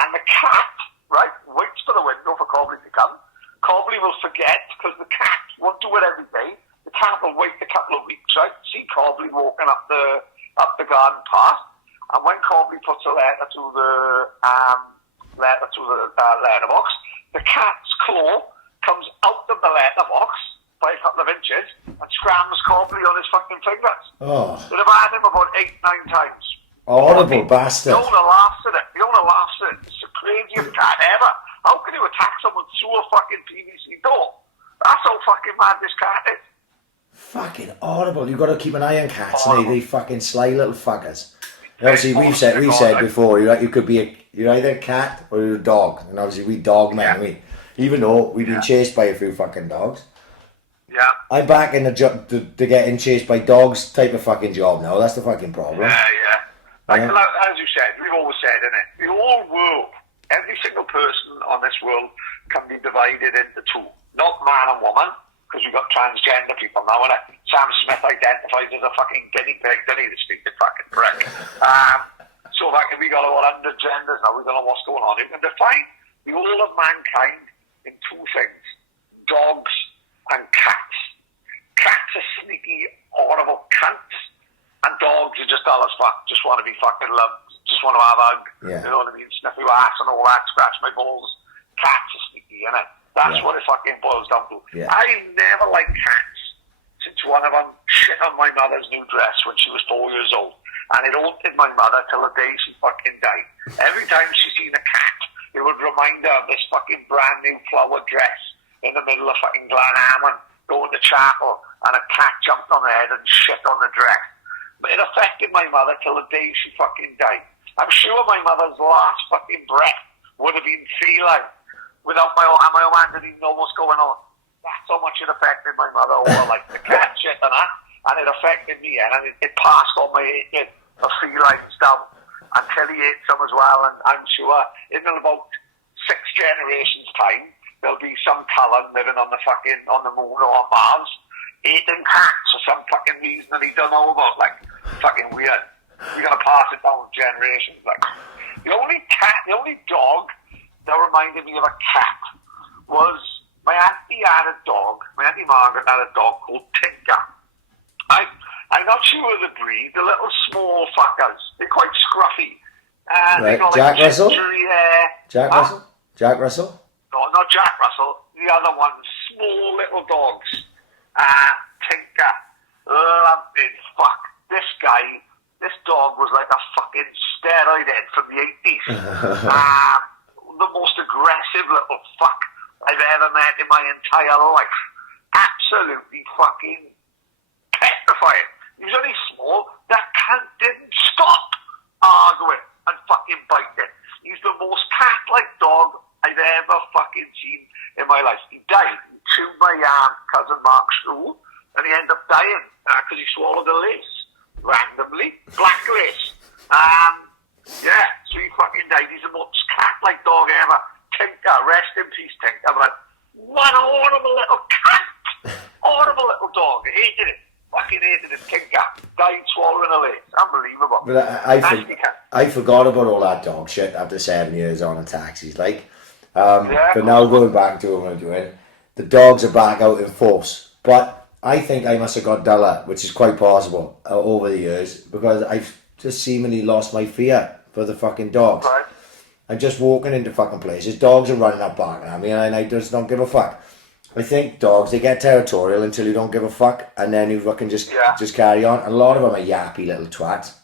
and the cat, right, waits for the window for Cobley to come. Cobley will forget because the cat won't do it every day. The cat will wait a couple of weeks, right? See Cobley walking up the garden path, and when Cobley puts a letter to the letterbox, the cat's claw comes out of the letterbox by a couple of inches and scrams Cobley on his fucking fingers. Oh. They've had him about 8-9 times. Horrible bastard. The owner laughs at it. It's the craziest cat ever. How can you attack someone through a fucking PVC door? That's how fucking mad this cat is. Fucking horrible. You've got to keep an eye on cats, and they fucking sly little fuckers. Obviously, we've said before, you could be you're either a cat or you're a dog, and obviously we dog men, even though we've been chased by a few fucking dogs. Yeah. I'm back in the getting chased by dogs type of fucking job now. That's the fucking problem. Yeah. Like, as you said, we've always said, innit? The whole world, every single person on this world can be divided into two. Not man and woman, because we've got transgender people now, innit? Sam Smith identifies as a fucking guinea pig, doesn't he? The stupid fucking prick. So we got all 100 genders now, we don't know what's going on. You can define the whole of mankind in two things. Dogs and cats. Cats are sneaky, horrible cunts, and dogs are just all as fuck, just want to be fucking loved, just want to have a hug, you know what I mean, sniff your ass and all that, scratch my balls. Cats are sneaky, innit? That's what it fucking boils down to. Yeah. I never liked cats since one of them shit on my mother's new dress when she was 4 years old, and it haunted my mother till the day she fucking died. Every time she seen a cat, it would remind her of this fucking brand new flower dress in the middle of fucking Glenhammon, going to chapel, and a cat jumped on her head and shit on the dress. But it affected my mother till the day she fucking died. I'm sure my mother's last fucking breath would have been feline without my own hand didn't even know what's going on. That's how much it affected my mother over, like the cat shit and that, and it affected me, and it passed on my hatred of felines down until he ate some as well, and I'm sure in about 6 generations' time, there'll be some talent living on the moon or on Mars, eating cats for some fucking reason that he don't know about, like, fucking weird. We're gonna pass it down generations, like. The only dog that reminded me of a cat was my auntie had a dog, my Auntie Margaret had a dog called Tinker. I'm not sure of the breed, the little small fuckers, they're quite scruffy. Right, got, Jack like, Russell? Russell? Jack Russell? No, not Jack Russell. The other one, small little dogs. Tinker. Loving fuck. This guy fucking steroid head from the 80s. The most aggressive little fuck I've ever met in my entire life. Absolutely fucking petrifying. He was only small. That cunt didn't stop arguing and fucking biting. He's the most cat-like dog I've ever fucking seen in my life. He died. He chewed my cousin Mark's stool, and he ended up dying because he swallowed a lace randomly, black lace. Yeah, so he fucking died. He's the most cat-like dog ever. Tinker, rest in peace, Tinker. But what a horrible little cat! Horrible little dog. I hated it. Fucking hated it. Tinker died swallowing a lace. Unbelievable. But I forgot about all that dog shit after 7 years on a taxis. Like, but now going back to what I'm doing, the dogs are back out in force. But I think I must have got duller, which is quite possible over the years, because I've just seemingly lost my fear for the fucking dogs. Right. I'm just walking into fucking places. Dogs are running up barking at me, and I just don't give a fuck. I think dogs, they get territorial until you don't give a fuck, and then you fucking just carry on. And a lot of them are yappy little twats.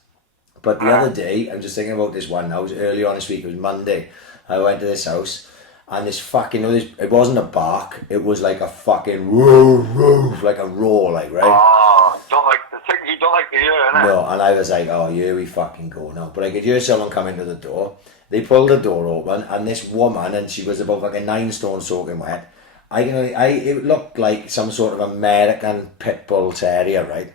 But the other day, I'm just thinking about this one now. It was early on this week. It was Monday. I went to this house, and this fucking, it wasn't a bark. It was like a fucking woof, like a roar, like, right? Oh, don't like the things you don't like to hear, innit? No, and I was like, oh, here we fucking go now. But I could hear someone come into the door. They pulled the door open, and this woman, and she was about like a 9 stone soaking wet. It looked like some sort of American pit bull terrier, right?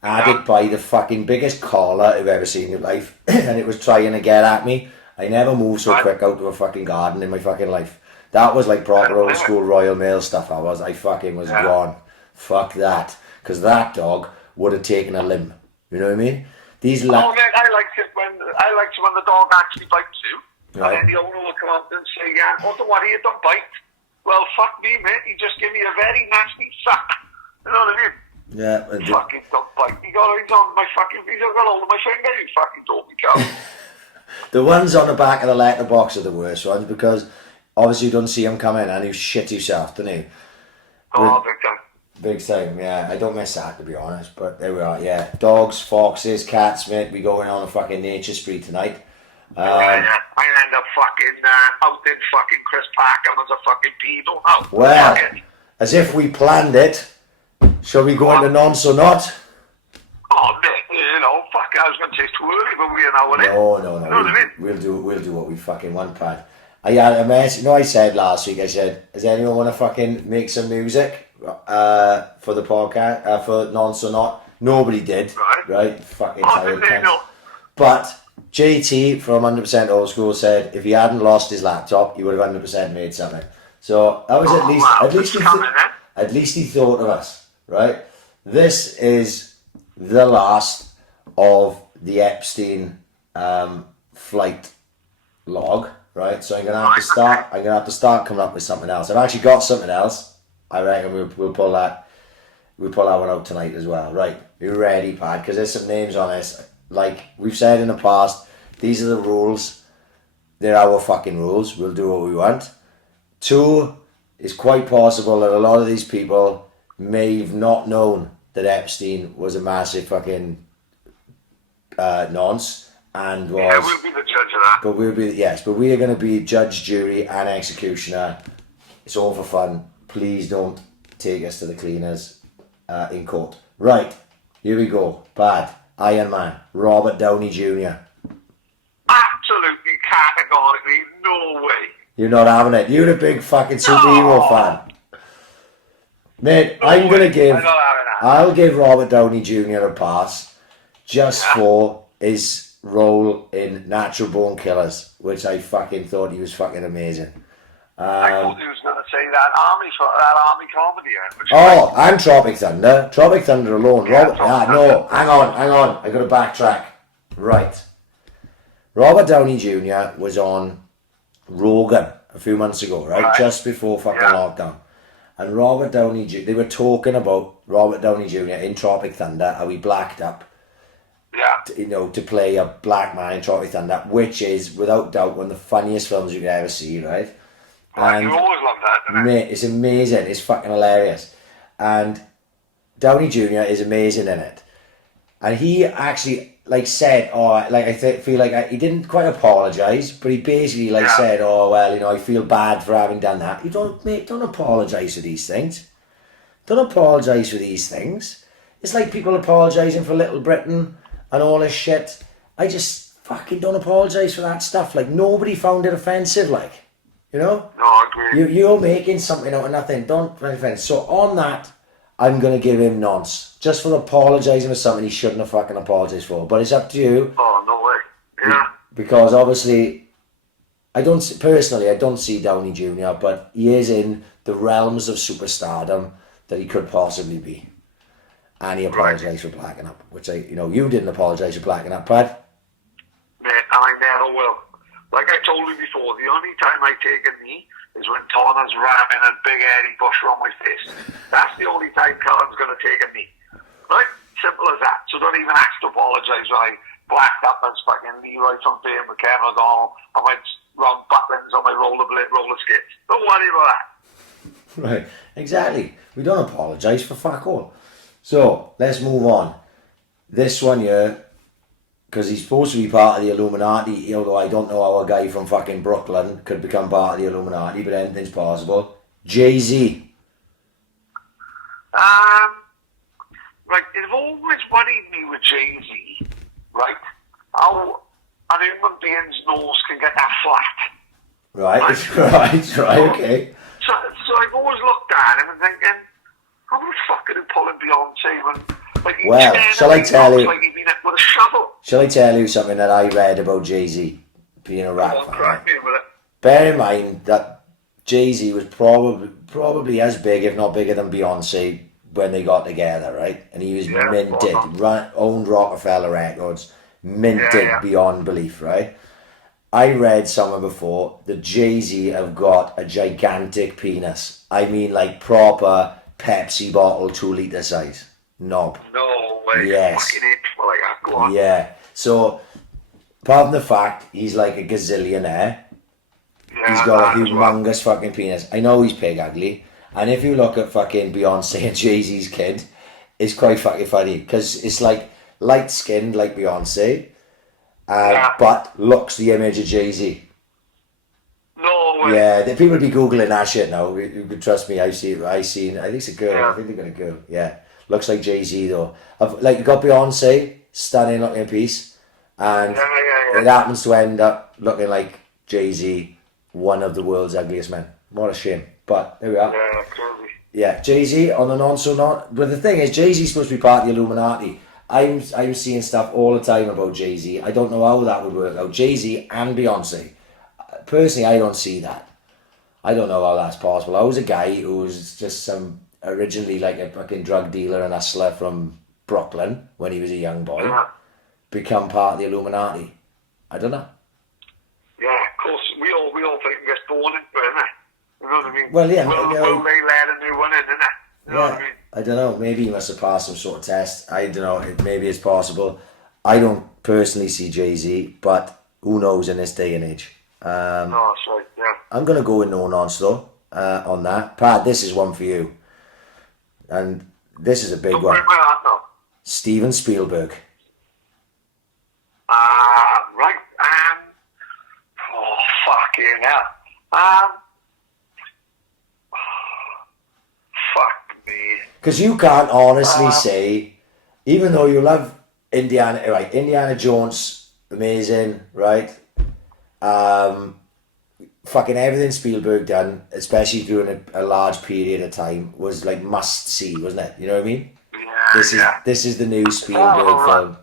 Added by the fucking biggest collar you've ever seen in your life, and it was trying to get at me. I never moved so quick out of a fucking garden in my fucking life. That was like proper old school Royal Mail stuff. I fucking was gone. Fuck that, because that dog would have taken a limb. You know what I mean? Mate, I liked it when the dog actually bites you, right. And then the owner will come up and say, "Yeah, oh, don't worry, you don't bite." Well, fuck me, mate. He just gave me a very nasty suck. You know what I mean? Yeah. Fucking don't bite. He's on my fucking. He's got hold of my finger. You fucking dopey cow. The ones on the back of the letterbox are the worst ones, because obviously you don't see them come in and you shit yourself, don't you? Oh, big time. Big time, yeah. I don't miss that, to be honest, but there we are, yeah. Dogs, foxes, cats, mate. We going on a fucking nature spree tonight. I end up fucking out in fucking Chris Parker as a fucking pedo now. Well, as if we planned it. Shall we go into Nonce or not? Oh, mate, you know, fuck, I was going to say it's too early, but we're now in it. No. You know what I mean? We'll do what we fucking want, Pad. I had a mess. You know, I said last week, I said, does anyone want to fucking make some music for the podcast, for Nonce or not? Nobody did, right? Fucking tired cunts. No. But JT from 100% Old School said if he hadn't lost his laptop, he would have 100% made something. So that was at least he thought of us, right? This is the last of the Epstein flight log, right? So I'm gonna have to start coming up with something else. I've actually got something else. I reckon we'll pull that one out tonight as well. Right, you ready, Pad? Because there's some names on this. Like we've said in the past, these are the rules. They're our fucking rules. We'll do what we want. 2, it's quite possible that a lot of these people may have not known that Epstein was a massive fucking nonce and was. Yeah, we'll be the judge of that. But we are going to be judge, jury, and executioner. It's all for fun. Please don't take us to the cleaners in court. Right, here we go. Bad. Iron Man, Robert Downey Jr. Absolutely, categorically, no way. You're not having it. You're a big fucking superhero fan. Mate, I'll give Robert Downey Jr. a pass just for his role in Natural Born Killers, which I fucking thought he was fucking amazing. I thought he was going to say that army comedy. And Tropic Thunder. Tropic Thunder alone. Yeah, hang on. I got to backtrack. Right. Robert Downey Jr. was on Rogan a few months ago, right? Just before fucking lockdown. And Robert Downey Jr., they were talking about Robert Downey Jr. in Tropic Thunder, how he blacked up. Yeah. To play a black man in Tropic Thunder, which is, without doubt, one of the funniest films you could ever see, right? And you always love that, don't you? Mate, it's amazing. It's fucking hilarious. And Downey Jr. is amazing in it. And he actually like said, feel like he didn't quite apologise, but he basically said, oh well, you know, I feel bad for having done that. You don't, mate, don't apologise for these things. Don't apologise for these things. It's like people apologising for Little Britain and all this shit. I just fucking don't apologise for that stuff. Like, nobody found it offensive, like, you know? No, I agree. You're making something out of nothing. Don't find offensive. So on that, I'm going to give him nonce. Just for apologising for something he shouldn't have fucking apologised for. But it's up to you. Oh, no way. Yeah. Because obviously, I don't see Downey Jr., but he is in the realms of superstardom that he could possibly be. And he apologised for blacking up, which you didn't apologise for blacking up, Pad. Mate, and I never will. Like I told you before, the only time I take a knee is when Donna's ramming a big hairy bush around my face. That's the only time Callum's going to take a knee. Right? Simple as that. So don't even ask to apologise when I blacked up and fucking Leroy from being with Kevin O'Donnell. I went round butlins on my roller skates. Don't worry about that. Right, exactly. We don't apologise for fuck all. So, let's move on. This one here, because he's supposed to be part of the Illuminati, although I don't know how a guy from fucking Brooklyn could become part of the Illuminati, but anything's possible. Jay-Z. Right, it's always worried me with Jay-Z, right? How an human being's nose can get that flat. Right, okay. So I've always looked at him and thinking, how the fuck are you pulling Beyonce when, well, shall I tell you? Like he's been hit with a shovel. Shall I tell you something that I read about Jay-Z being a rap fan? Crack me with it. Bear in mind that Jay-Z was probably as big, if not bigger than Beyonce when they got together, right? And he was minted, owned Rockefeller Records, minted beyond belief, right? I read somewhere before that Jay-Z have got a gigantic penis. I mean, like proper Pepsi bottle 2 litre size knob. No way. Yes. Fucking people like that. Go on. Yeah. So, apart from the fact he's like a gazillionaire, he's got a humongous fucking penis. I know he's pig ugly. And if you look at fucking Beyonce and Jay-Z's kid, it's quite fucking funny. Because it's like light skinned like Beyonce, but looks the image of Jay-Z. No way. Yeah, the people be Googling that shit now. You can trust me, I think it's a girl. Yeah. I think they're going to go. Yeah. Looks like Jay-Z though. Like, you got Beyonce, stunning looking piece. And it happens to end up looking like Jay-Z, one of the world's ugliest men. What a shame. But there we are. Yeah, crazy. Yeah, Jay-Z on the Nonce or not. But the thing is, Jay-Z's supposed to be part of the Illuminati. I'm seeing stuff all the time about Jay-Z. I don't know how that would work out. Jay-Z and Beyonce. Personally, I don't see that. I don't know how that's possible. I was a guy who was just originally like a fucking drug dealer and hustler from Brooklyn when he was a young boy. Become part of the Illuminati. I don't know. Yeah, of course. We all think he gets born into it, innit? You know what I mean? Well, yeah. Will they let a new one in, innit? You know what I mean? I don't know. Maybe he must have passed some sort of test. I don't know. Maybe it's possible. I don't personally see Jay-Z, but who knows in this day and age. No, that's right, yeah. I'm going to go with no nonce though, on that. Pat, this is one for you. And this is a big one. Steven Spielberg. Right. Oh, fucking hell. Fuck me. Because you can't honestly say, even though you love Indiana Jones, amazing, right? Fucking everything Spielberg done, especially during a large period of time, was like must see, wasn't it? You know what I mean? Yeah. This is the new Spielberg film.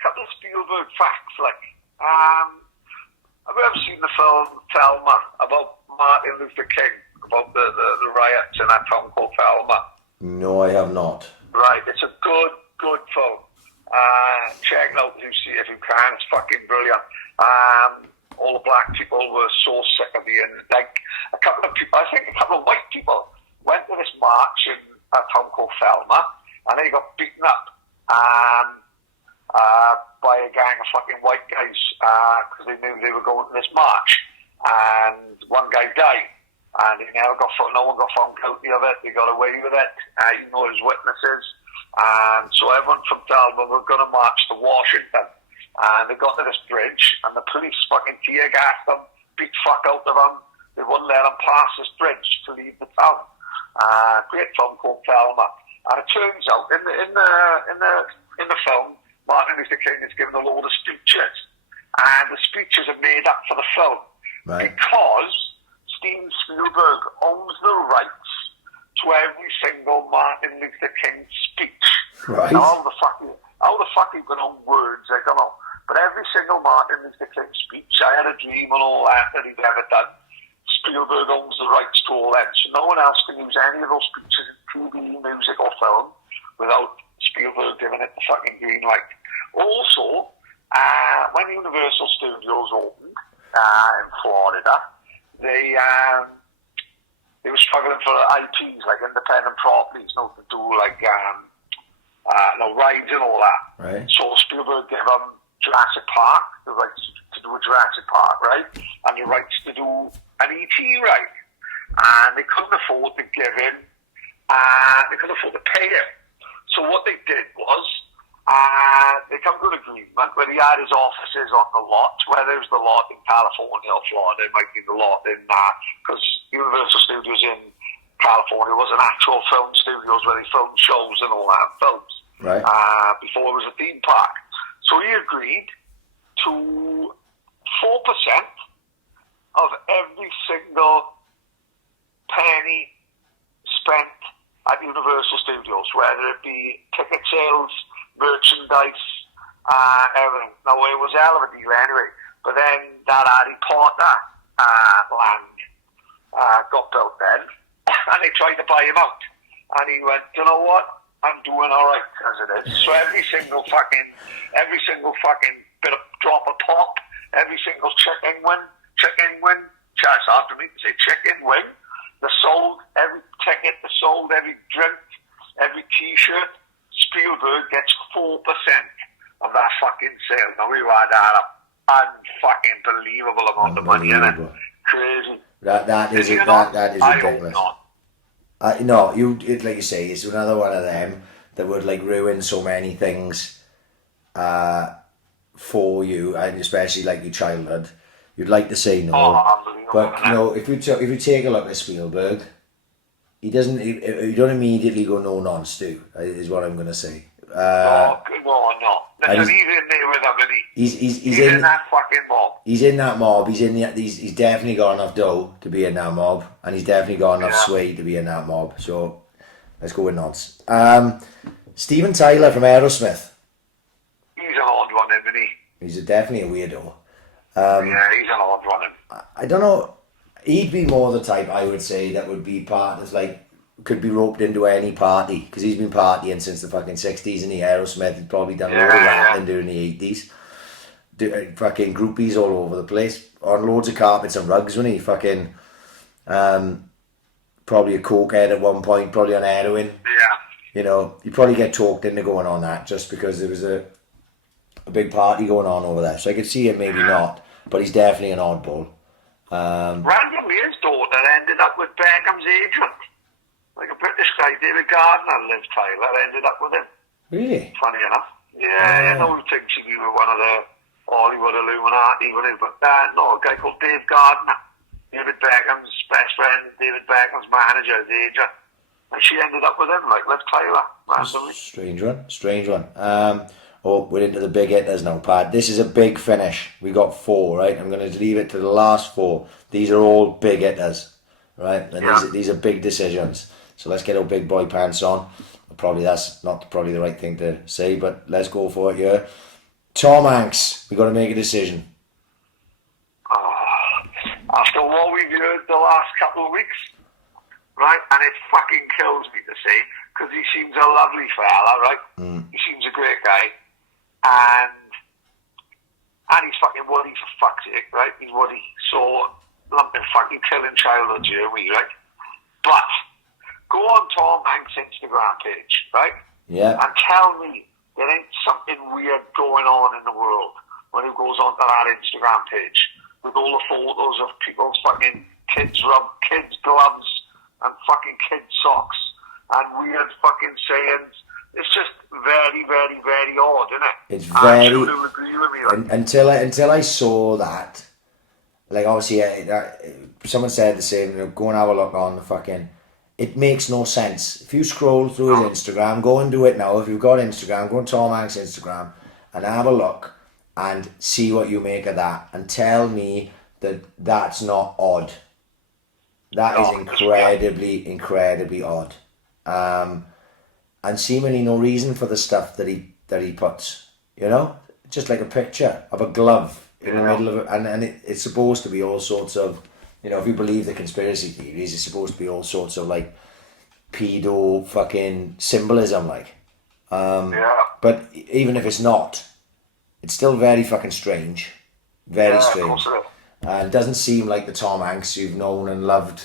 Couple of Spielberg facts, like, have you ever seen the film Thelma about Martin Luther King, about the riots in that town called Thelma? No, I have not. Right, it's a good film. Check it out if you can. It's fucking brilliant. All the black people were so sick of being, like, a couple of white people went to this march in a town called Thelma, and they got beaten up by a gang of fucking white guys because they knew they were going to this march, and one guy died, and no one got found guilty of it. They got away with it. You know, his witnesses. And so everyone from Dalma were going to march to Washington. And they got to this bridge, and the police fucking tear gassed them, beat fuck out of them. They wouldn't let them pass this bridge to leave the town. Great film called Thelma. And it turns out in the film, Martin Luther King is given a load of speeches, and the speeches are made up for the film because Steven Spielberg owns the rights to every single Martin Luther King speech. Right. Now, how the fuck you can own words, I don't know. But every single Martin Luther King speech, I Had a Dream and all that he's ever done, Spielberg owns the rights to all that. So no one else can use any of those speeches in TV, music or film without Spielberg giving it the fucking green light. Also, when Universal Studios opened in Florida, they were struggling for IPs, like independent properties, to do like rides and all that. Right. So Spielberg gave them Jurassic Park, the rights to do a Jurassic Park ride, and the rights to do an ET ride. And they couldn't afford to give him, they couldn't afford to pay him. So what they did was, they come to an agreement where he had his offices on the lot, whether it was the lot in California or Florida, it might be the lot in, because Universal Studios in California was an actual film studios where they filmed shows and all that, films. Right. Before it was a theme park. So he agreed to 4% of every single penny spent at Universal Studios, whether it be ticket sales, merchandise, everything. Now, it was a hell of a deal anyway, but then that Harry Potter land got built then, and they tried to buy him out. And he went, you know what? I'm doing alright as it is. So every single fucking bit of drop of pop, every single chicken wing, it's hard for me to say chicken wing, they sold, every ticket they sold, every drink, every t-shirt, Spielberg gets 4% of that fucking sale. Now we had that unfucking believable amount of money in it. Crazy. That is ridiculous. I hope not. No, like you say, it's another one of them that would like ruin so many things for you, and especially like your childhood. You'd like to say no, but if you take a look at Spielberg, he doesn't. You don't immediately go no nonce, do is what I'm going to say. No. He's in there with them, isn't he? He's in that fucking mob. He's in that mob. He's definitely got enough dough to be in that mob, and he's definitely got enough sway to be in that mob. So let's go with nonce. Steven Tyler from Aerosmith. He's an odd one, isn't he? He's definitely a weirdo. He's an odd one. I don't know. He'd be more the type, I would say, that would be part of like, could be roped into any party, because he's been partying since the fucking 60s, and Aerosmith had probably done a lot of rapping during the 80s. Fucking groupies all over the place, on loads of carpets and rugs, when he fucking probably a cokehead at one point, probably on heroin. You know, you probably get talked into going on that just because there was a big party going on over there. So I could see him maybe not, but he's definitely an oddball. Randomly, his daughter ended up with Beckham's agent. Like a British guy, David Gardner, Liv Tyler, ended up with him. Really? Funny enough. Yeah, no one thinks he was one of the Hollywood Illuminati, but no, a guy called Dave Gardner. David Beckham's best friend, David Beckham's manager, his agent. And she ended up with him, like Liv Tyler, massively. Strange one. We're into the big hitters now, Pad. This is a big finish. We got 4, right? I'm going to leave it to the last 4. These are all big hitters, right? And these are big decisions. So let's get our big boy pants on. That's not the right thing to say, but let's go for it here. Tom Hanks, we got to make a decision. After what we've heard the last couple of weeks, right? And it fucking kills me to say, because he seems a lovely fella, right? He seems a great guy. And he's fucking Woody for fuck's sake, right? He's Woody. So, lumping fucking killing childhood Jeremy, right? But, go on Tom Hanks' Instagram page, right? Yeah. And tell me there ain't something weird going on in the world when he goes onto that Instagram page with all the photos of people's fucking kids' gloves and fucking kids' socks and weird fucking sayings It's just very, very, very odd, isn't it? It's I'm very. sure you agree with me. Like. Until I saw that, like obviously, someone said the same. Go and have a look on the fucking. It makes no sense. If you scroll through his Instagram, go and do it now. If you've got Instagram, go on Tom Hanks' Instagram and have a look and see what you make of that, and tell me that that's not odd. That is incredibly odd. And seemingly no reason for the stuff that he puts. You know, just like a picture of a glove in the middle of it, and it's supposed to be all sorts of, you know, if you believe the conspiracy theories, it's supposed to be all sorts of like pedo fucking symbolism, like. But even if it's not, it's still very fucking strange, very strange, and it doesn't seem like the Tom Hanks you've known and loved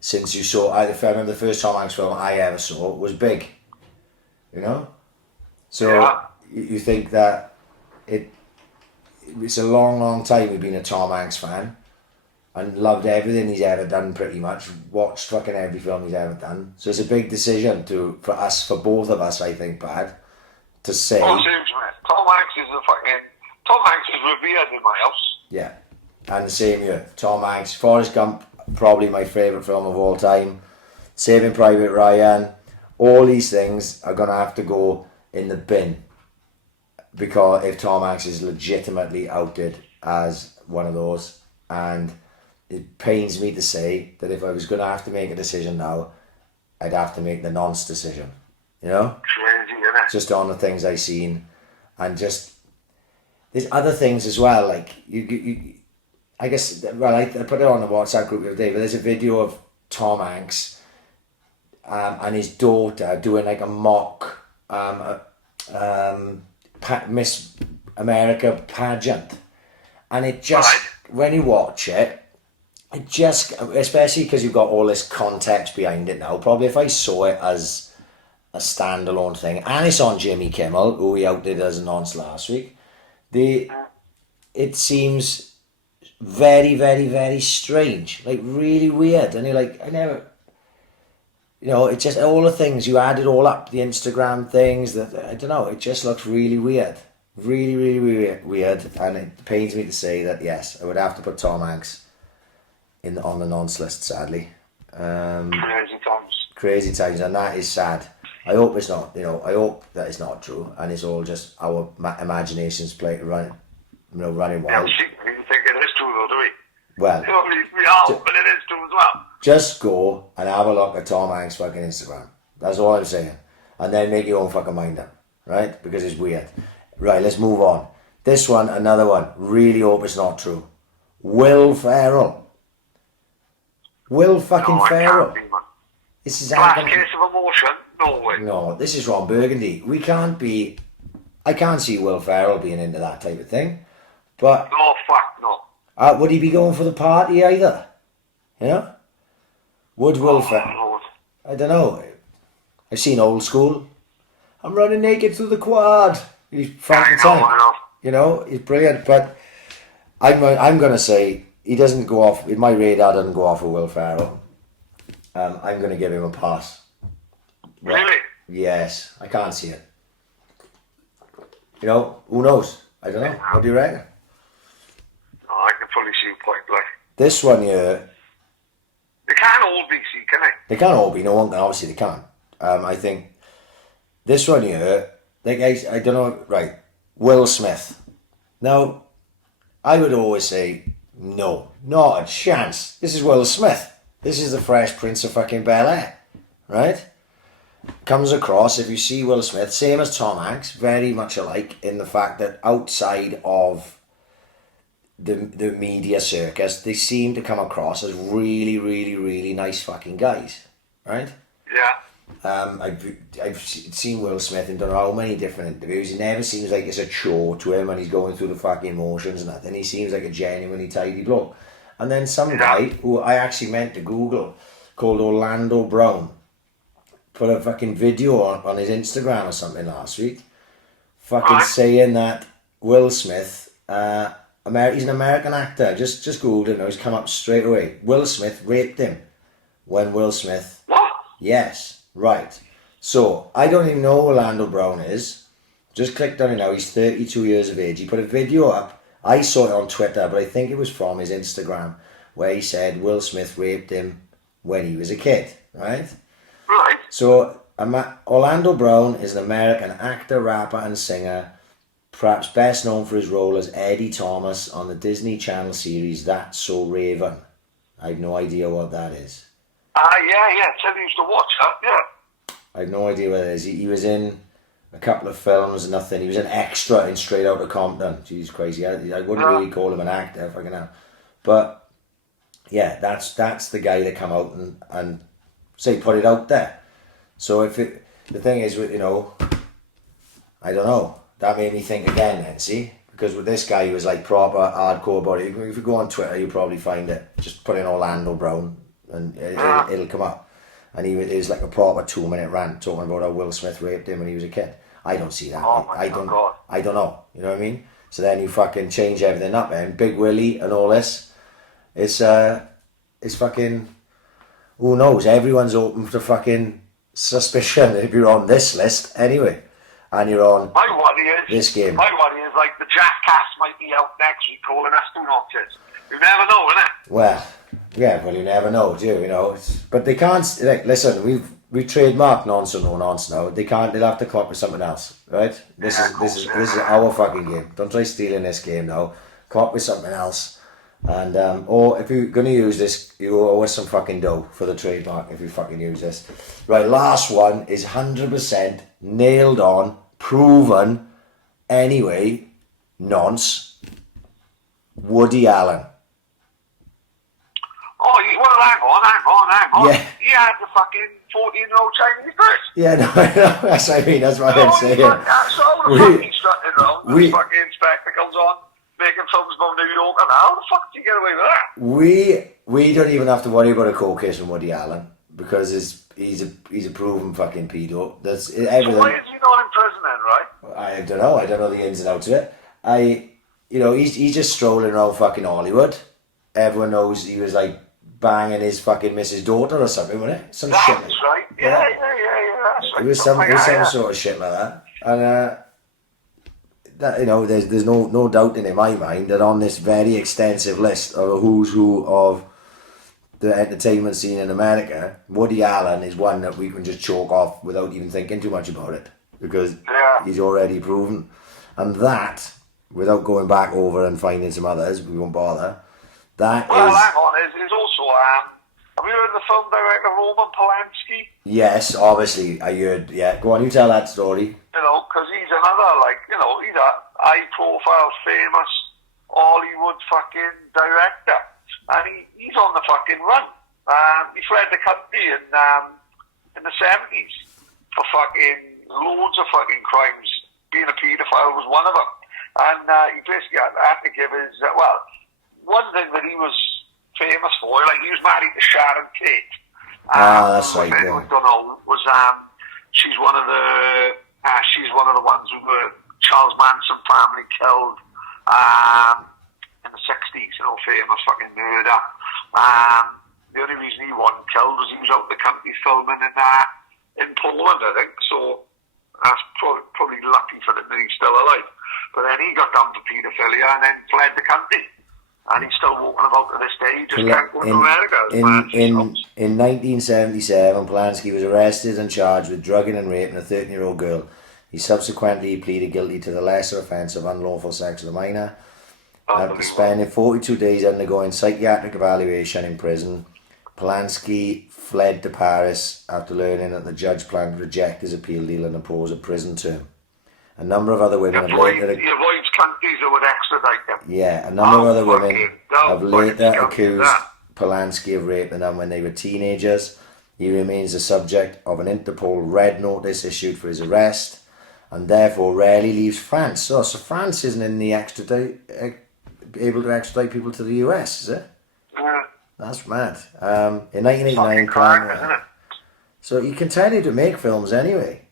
since you saw. I remember the first Tom Hanks film I ever saw was Big. You know, so you think that it's a long time we've been a Tom Hanks fan and loved everything he's ever done, pretty much watched fucking every film he's ever done. So it's a big decision for both of us, I think, Pad, to say. Oh, seriously, Tom Hanks is revered in my house. Yeah, and the same here. Tom Hanks, Forrest Gump, probably my favourite film of all time. Saving Private Ryan. All these things are going to have to go in the bin, because if Tom Hanks is legitimately outed as one of those, and it pains me to say that if I was going to have to make a decision now, I'd have to make the Nonce decision, you know? Crazy, isn't it? Just on the things I've seen, and just, there's other things as well, like, I guess, well, I put it on the WhatsApp group the other day, but there's a video of Tom Hanks and his daughter doing like a mock Miss America pageant, and it just, when you watch it just, especially because you've got all this context behind it now, probably if I saw it as a standalone thing, and it's on Jimmy Kimmel, who we outed as Nonce last week, it seems very, very, very strange, like really weird, and you're like, I never. You know, it just, all the things, you add it all up, the Instagram things, that I don't know, it just looks really weird. Really, really weird. And it pains me to say that, yes, I would have to put Tom Hanks on the Nonce list, sadly. Crazy times, and that is sad. I hope it's not, you know, I hope that it's not true, and it's all just our imaginations running wild. Yeah, we think it is true though, do we? Well, we are, but it is true as well. Just go and have a look at Tom Hanks' fucking Instagram. That's all I'm saying. And then make your own fucking mind up, right? Because it's weird. Right, let's move on. This one, another one. Really hope it's not true. Will Ferrell. Will fucking Ferrell. This is Last case of emotion? No way. No, this is Ron Burgundy. I can't see Will Ferrell being into that type of thing. But No, fuck no. would he be going for the party either? You know? Would Will Ferrell? I don't know. I've seen Old School. I'm running naked through the quad. He's front and center. You know, he's brilliant. But I'm going to say he doesn't go off. My radar doesn't go off with Will Ferrell. I'm going to give him a pass. Really? Yes, I can't see it. You know, who knows? I don't know. What do you reckon? Oh, I can fully see your point, like. This one here. They can't all be, see, can they? They can't all be. No one can. Obviously, they can't. I think this one here, like I don't know. Right, Will Smith. Now, I would always say no, not a chance. This is Will Smith. This is the Fresh Prince of fucking Bel-Air, right? Comes across, if you see Will Smith, same as Tom Hanks, very much alike in the fact that outside of the media circus, they seem to come across as really, really, really nice fucking guys, right? Yeah. I've seen Will Smith and done how many different interviews. He never seems like it's a chore to him when he's going through the fucking motions and nothing. He seems like a genuinely tidy bloke. And then some guy who I actually meant to Google, called Orlando Brown, put a fucking video on his Instagram or something last week, fucking saying that Will Smith, he's an American actor. Just Googled it now. He's come up straight away. Will Smith raped him when Will Smith. What? Yes, right. So, I don't even know who Orlando Brown is. Just clicked on it now. He's 32 years of age. He put a video up. I saw it on Twitter, but I think it was from his Instagram, where he said Will Smith raped him when he was a kid, right? Right. So, Orlando Brown is an American actor, rapper, and singer, perhaps best known for his role as Eddie Thomas on the Disney Channel series That's So Raven. I have no idea what that is. Yeah. Tell used to watch that, yeah. I have no idea what it is. He was in a couple of films, nothing. He was an extra in Straight Outta Compton. Jesus Christ, I wouldn't really call him an actor, fucking hell. But, yeah, that's the guy that come out and say, put it out there. So the thing is, you know, I don't know. That made me think again then, see? Because with this guy, he was like proper hardcore body. If you go on Twitter, you'll probably find it. Just put in Orlando Brown and it'll come up. And it was like a proper 2-minute rant talking about how Will Smith raped him when he was a kid. I don't see that. Oh I don't God. I don't know. You know what I mean? So then you fucking change everything up, man. Big Willie and all this. It's fucking, who knows? Everyone's open to fucking suspicion if you're on this list anyway. And you're on this game. My worry is like the jackass might be out next week calling us two nonces. You never know, innit? Well, yeah, you never know, do you? You know, but they can't. Like, listen, we've trademarked Nonce or no Nonce now. They can't. They'll have to come up with something else, right? This is our fucking game. Don't try stealing this game now. Come up with something else, and or if you're gonna use this, you owe us some fucking dough for the trademark if you fucking use this. Right, last one is 100% nailed on, proven. Anyway, Nonce, Woody Allen. Oh, hang on. Yeah. He had the fucking 14-year-old Chinese bird. Yeah, no, that's what I mean. That's what I'm saying. So the fucking strutting around with fucking spectacles on, making films about New York, and how the fuck did you get away with that? We don't even have to worry about a court case from Woody Allen because he's a proven fucking pedo. That's everything. So why is he not in prison then, right? I don't know. I don't know the ins and outs of it. He's just strolling around fucking Hollywood. Everyone knows he was like banging his fucking Mrs. daughter or something, wasn't it? Some shit. That's right. Yeah. That's right. It was some sort of shit like that. And that, you know, there's no doubt in my mind that on this very extensive list of a who's who of the entertainment scene in America, Woody Allen is one that we can just chalk off without even thinking too much about it because he's already proven. And that, without going back over and finding some others, we won't bother. Hang on, there's also, have you heard of the film director Roman Polanski? Yes, obviously, I heard, yeah. Go on, you tell that story. You know, because he's another, like, you know, he's a high-profile, famous Hollywood fucking director. And he's on the fucking run. He fled the country in the 70s for fucking loads of fucking crimes. Being a paedophile was one of them. And he basically had to give his, one thing that he was famous for, like he was married to Sharon Tate. That's right. I don't know, was she's one of the ones who the Charles Manson family killed in the 60s. You know, famous fucking murder. The only reason he wasn't killed was he was out the country filming in Poland, I think. So that's probably lucky for him that he's still alive. But then he got down to paedophilia and then fled the country. And he's still walking about to this day, just can't go to America. In 1977, Polanski was arrested and charged with drugging and raping a 13-year-old girl. He subsequently pleaded guilty to the lesser offence of unlawful sex with a minor. After spending 42 days undergoing psychiatric evaluation in prison, Polanski fled to Paris after learning that the judge planned to reject his appeal deal and impose a prison term. A number of other women have later... He avoids countries that would extradite them. Yeah, a number of other women have later accused Polanski of raping them when they were teenagers. He remains the subject of an Interpol red notice issued for his arrest and therefore rarely leaves France. So France isn't in the able to extradite people to the US, is it? Yeah. That's mad. In 1989... So you can tell you to make films anyway.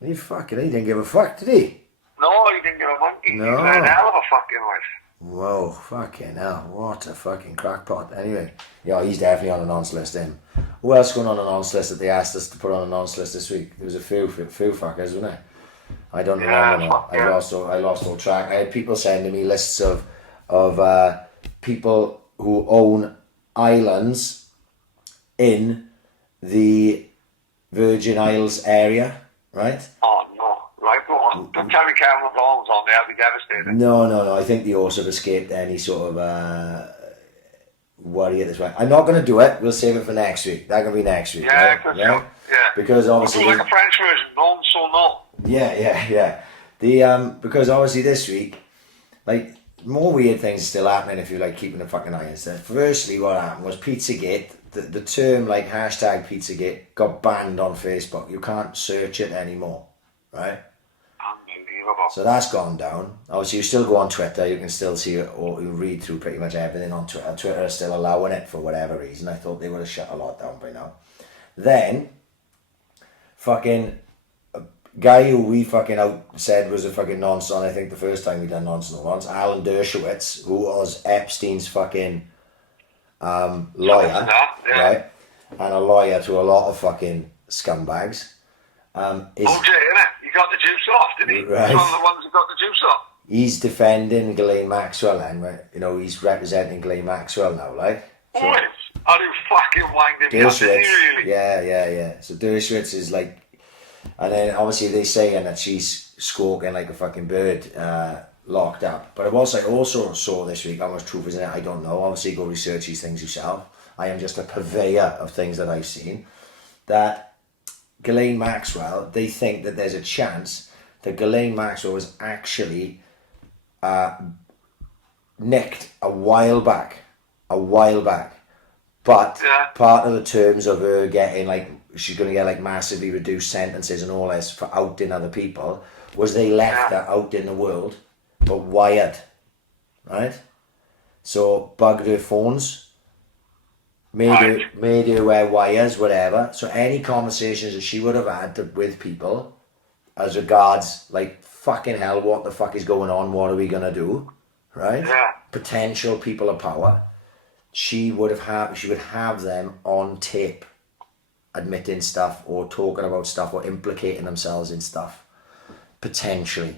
He didn't give a fuck, did he? No, he didn't give a monkey. No. He was a hell of a fucking life. Whoa, fucking hell, what a fucking crackpot. Anyway, yeah, he's definitely on the nonce list then. Who else going on the nonce list that they asked us to put on the nonce list this week? There was a few fuckers, wasn't there? I don't remember now. I lost all track. I had people sending me lists of people who own islands in the Virgin Isles area, right? Oh, no. Right, go on. Don't tell me Cameron Brown's on there. I'll be devastated. No. I think they also have escaped any sort of worry at this point. I'm not going to do it. We'll save it for next week. That can be next week. Yeah, right? for sure. Yeah. Because obviously... It's like a French version. None, so no. Yeah. Because obviously this week, like, more weird things are still happening if you like keeping a fucking eye on stuff. Firstly, what happened was Pizzagate, the term like hashtag Pizzagate got banned on Facebook. You can't search it anymore, right? Unbelievable. So that's gone down. Obviously, you still go on Twitter. You can still see it, or you read through pretty much everything on Twitter. Twitter is still allowing it for whatever reason. I thought they would have shut a lot down by now. Then, fucking guy who we fucking out said was a fucking nonce on, I think the first time we done nonce once, Alan Dershowitz, who was Epstein's fucking lawyer, right? And a lawyer to a lot of fucking scumbags. Is, OJ, innit? He got the juice off, didn't he? Right. He's one of the ones who got the juice off. He's defending Ghislaine Maxwell then, right? You know, he's representing Ghislaine Maxwell now, like. So, how do you fucking wind him up, really? Yeah. So Dershowitz is like, and then obviously they saying that she's squawking like a fucking bird, locked up. But I also saw this week, how much truth is in it, I don't know. Obviously go research these things yourself. I am just a purveyor of things that I've seen. That Ghislaine Maxwell, they think that there's a chance that Ghislaine Maxwell was actually nicked a while back. But part of the terms of her getting like, she's going to get like massively reduced sentences and all this for outing other people, was they left her out in the world, but wired, right? So bugged her phones, made her wear wires, whatever. So any conversations that she would have had with people, as regards like, fucking hell, what the fuck is going on? What are we gonna do, right? Yeah. Potential people of power. She would have them on tape, admitting stuff or talking about stuff or implicating themselves in stuff, potentially.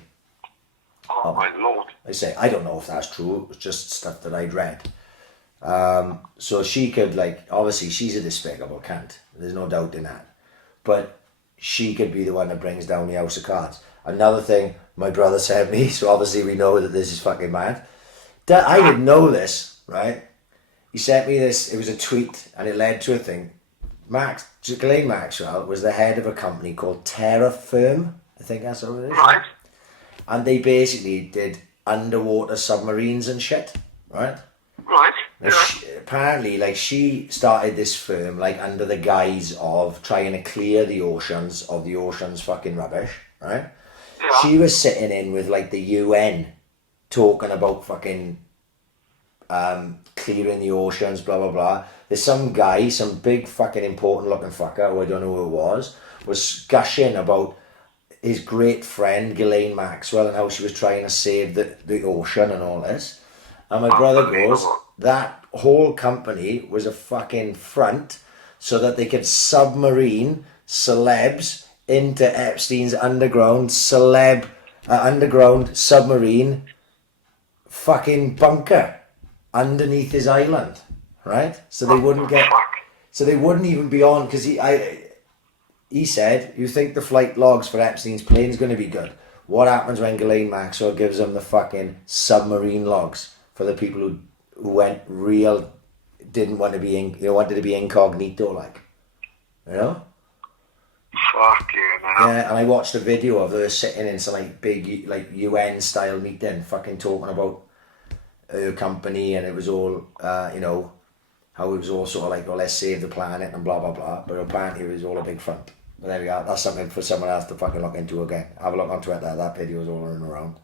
Oh my lord. I say, I don't know if that's true, it's just stuff that I'd read. So she could, like, obviously she's a despicable cunt, there's no doubt in that, but she could be the one that brings down the House of Cards. Another thing my brother sent me, so obviously we know that this is fucking mad. I didn't know this, right? He sent me this, it was a tweet, and it led to a thing. Ghislaine Maxwell was the head of a company called Terra Firm, I think that's what it is. Right. And they basically did underwater submarines and shit, right? Right. Yeah. Apparently, like, she started this firm, like, under the guise of trying to clear the oceans of the ocean's fucking rubbish, right? Yeah. She was sitting in with, like, the UN, talking about fucking clearing the oceans, blah, blah, blah. There's some guy, some big fucking important looking fucker, who I don't know who it was gushing about his great friend, Ghislaine Maxwell, and how she was trying to save the ocean and all this. And my brother goes, that whole company was a fucking front so that they could submarine celebs into Epstein's underground submarine fucking bunker underneath his island, right? So they wouldn't even be on, because he said, you think the flight logs for Epstein's plane is going to be good. What happens when Ghislaine Maxwell gives them the fucking submarine logs for the people who went real, didn't want to be wanted to be incognito, like, you know? Fuck you, man. Yeah, and I watched a video of her sitting in some like big like UN style meeting, fucking talking about her company, and it was all how it was all sort of like, oh, let's save the planet and blah blah blah. But apparently it was all a big front. But there we go. That's something for someone else to fucking look into again. Have a look on Twitter. That video is all running around.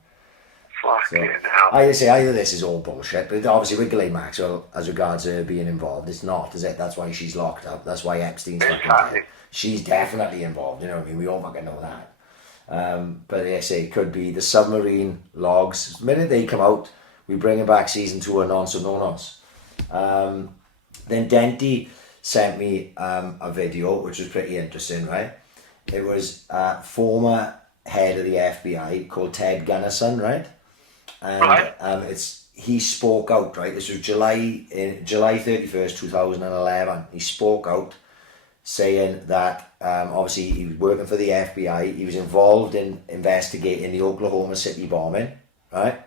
Fucking hell. I say either this is all bullshit, but obviously with Ghislaine Maxwell, as regards her being involved, it's not, is it? That's why she's locked up. That's why Epstein's fucking dead. She's definitely involved, you know what I mean? We all fucking know that. But I say it could be the submarine logs. The minute they come out We bringing back season 2 of Nonce or No Nonce. Then Denty sent me a video which was pretty interesting, right? It was former head of the FBI called Ted Gunnison, right? And he spoke out, right? This was July 31st, 2011. He spoke out saying that obviously he was working for the FBI. He was involved in investigating the Oklahoma City bombing, right?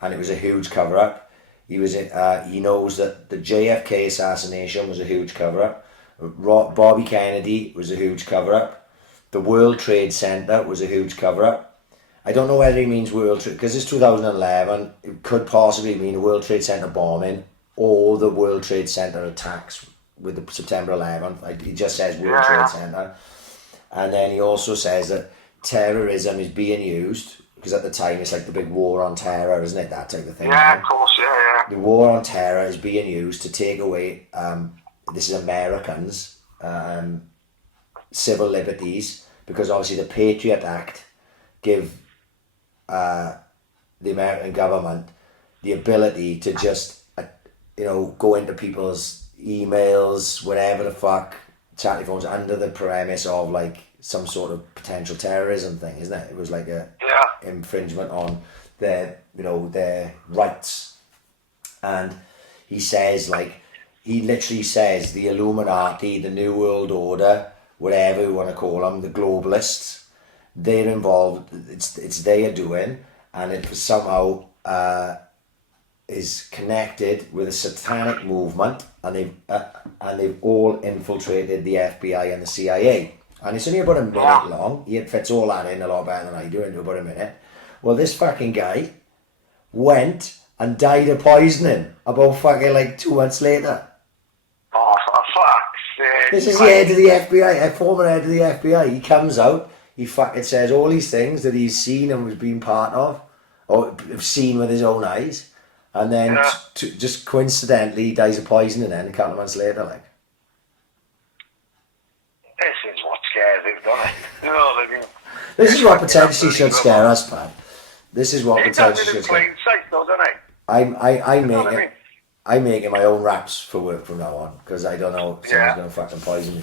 And it was a huge cover-up. He knows that the JFK assassination was a huge cover-up. Bobby Kennedy was a huge cover-up. The World Trade Center was a huge cover-up. I don't know whether he means World Trade, because it's 2011, it could possibly mean the World Trade Center bombing or the World Trade Center attacks with the September 11th. He just says World Trade Center. And then he also says that terrorism is being used, because at the time it's like the big war on terror, isn't it? That type of thing. Yeah, of course, yeah. The war on terror is being used to take away, this is Americans, civil liberties, because obviously the Patriot Act give the American government the ability to just, go into people's emails, whatever the fuck, chat phones, under the premise of like some sort of potential terrorism thing, isn't it? It was like a infringement on their rights. And he says, he literally says the Illuminati, the New World Order, whatever you want to call them, the globalists, they're involved, it's their doing, and it somehow is connected with a satanic movement, and they've all infiltrated the FBI and the CIA. And it's only about a minute long. He fits all that in a lot better than I do into about a minute. Well, this fucking guy went and died of poisoning about fucking 2 months later. Oh, for fuck's sake. This is the head of the FBI, a former head of the FBI. He comes out, he fucking says all these things that he's seen and was being part of, or seen with his own eyes, and then just coincidentally he dies of poisoning then a couple of months later, This is what scares him, doesn't it? You know what I mean? This is what potentially should scare us, Pat. This is what potentially should scare us. Plain sight, though, doesn't it? I'm making my own raps for work from now on, because I don't know if someone's going to fucking poison me.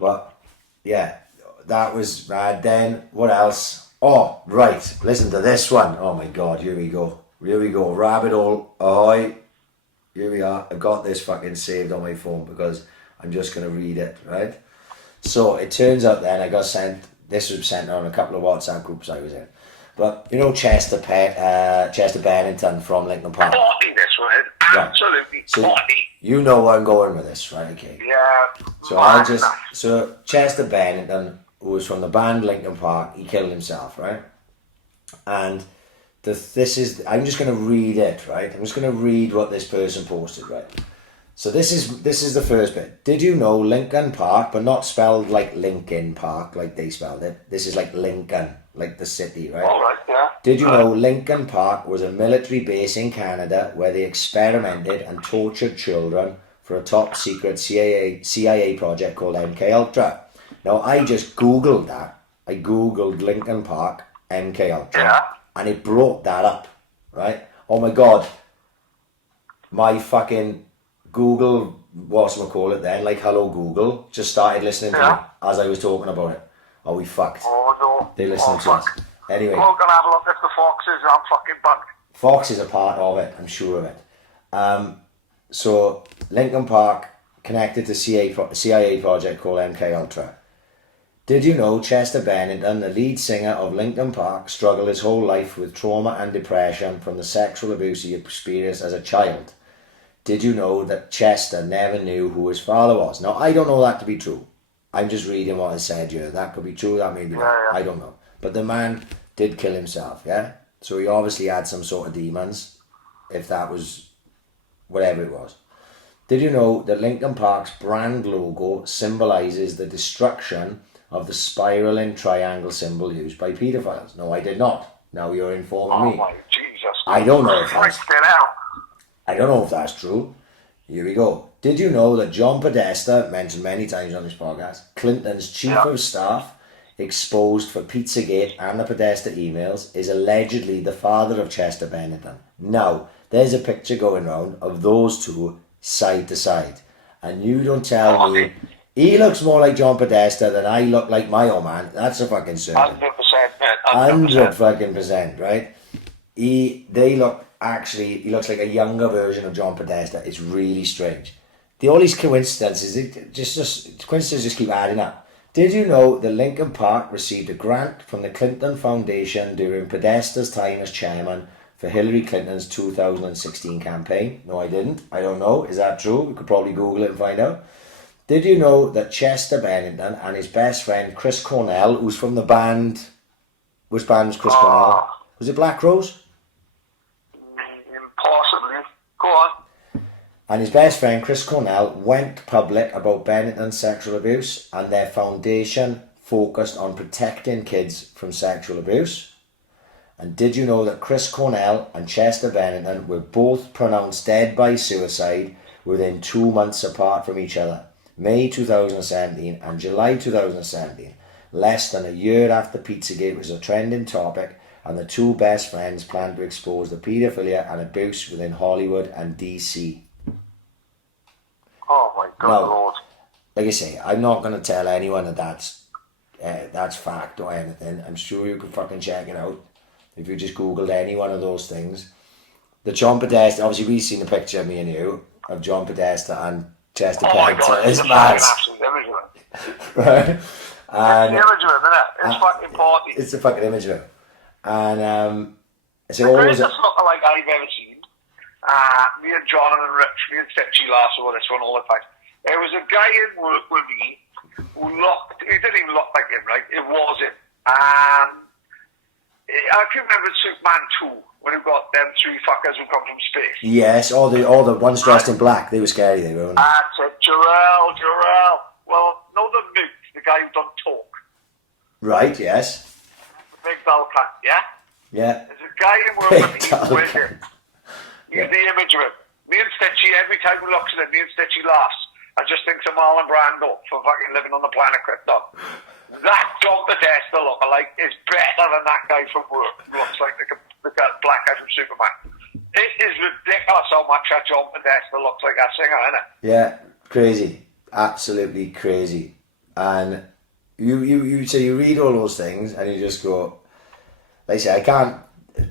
But, yeah, that was rad. Then, what else? Oh, right, listen to this one. Oh my God, here we go. Rabbit hole, ahoy. Here we are. I've got this fucking saved on my phone because I'm just going to read it, right? So, it turns out then this was sent on a couple of WhatsApp groups I was in. But, Chester Bennington from Lincoln Park. Party, this one. Absolutely party. You know where I'm going with this, right? Okay. Yeah. So Chester Bennington, who was from the band Lincoln Park, he killed himself, right? And I'm just going to read it, right? I'm just going to read what this person posted, right? So this is the first bit. Did you know Lincoln Park, but not spelled like Lincoln Park, like they spelled it. This is like Lincoln, like the city, right? All right, yeah. Did you know Lincoln Park was a military base in Canada where they experimented and tortured children for a top secret CIA project called MK Ultra? Now, I just Googled that. I Googled Lincoln Park, MK Ultra, and it brought that up, right? Oh my God. My fucking Google, whatchamacallit then, like Hello Google, just started listening to me as I was talking about it. Oh, we fucked. Oh, no. They listened to us. Anyway. We're going to have a look at the foxes. I'm fucking bugged. Fox is a part of it, I'm sure of it. So, Lincoln Park connected to CIA project called MK Ultra. Did you know Chester Bennington, the lead singer of Lincoln Park, struggled his whole life with trauma and depression from the sexual abuse he experienced as a child? Did you know that Chester never knew who his father was? Now, I don't know that to be true. I'm just reading what I said here. That could be true, that may be not. I don't know. But the man did kill himself, yeah? So he obviously had some sort of demons, if that was whatever it was. Did you know that Lincoln Park's brand logo symbolises the destruction of the spiraling triangle symbol used by paedophiles? No, I did not. Now you're informing me. Oh my Jesus. I don't know if that's true. Here we go. Did you know that John Podesta, mentioned many times on this podcast, Clinton's chief of staff, exposed for Pizzagate and the Podesta emails, is allegedly the father of Chester Bennington? Now, there's a picture going around of those two side to side. And you don't tell me, he looks more like John Podesta than I look like my old man. That's a fucking certain. 100%, man. 100 fucking percent, right? He looks like a younger version of John Podesta. It's really strange. All these coincidences, coincidences just keep adding up. Did you know that Lincoln Park received a grant from the Clinton Foundation during Podesta's time as chairman for Hillary Clinton's 2016 campaign? No, I didn't. I don't know. Is that true? We could probably Google it and find out. Did you know that Chester Bennington and his best friend Chris Cornell, who's from the band... Which band was Chris Cornell? Was it Black Rose? Possibly. Go on. And his best friend Chris Cornell went public about Bennington's sexual abuse, and their foundation focused on protecting kids from sexual abuse. And did you know that Chris Cornell and Chester Bennington were both pronounced dead by suicide within 2 months apart from each other? May 2017 and July 2017, less than a year after Pizzagate was a trending topic, and the two best friends planned to expose the paedophilia and abuse within Hollywood and DC. Oh my God, Now, Lord. like I say, I'm not going to tell anyone that that's fact or anything. I'm sure you can fucking check it out if you just Googled any one of those things. The John Podesta, obviously we've seen a picture of me and you, of John Podesta and Chester Bennington. Oh my God, it's a mad. fucking absolute image of it. Right? It's the image of him, isn't it? It's fucking party. It's a fucking image of him. And so The always... greatest lookalike I've ever seen. Me and John and Rich, me and Stitchy last over this one all the time. There was a guy in work with me who looked, he didn't even look like him, right? It was him. I can remember Superman 2, when he got them three fuckers who come from space. Yes, all the ones dressed in black. They were scary, they were. That's it, Jarrell. Well, no, the Moot, the guy who don't talk. Right, yes. The big dull cunt, yeah? Yeah. There's a guy in work Big with me dull with him. He's the image of him. Me and Stitchy, every time we look at him, me and Stitchy laughs. I just think of Marlon Brando for fucking living on the planet Krypton. That John Podesta lookalike is better than that guy from work who looks like the black guy from Superman. It is ridiculous how much that John Podesta looks like that singer, isn't it? Yeah, crazy. Absolutely crazy. And you read all those things and you just go, like I say, I can't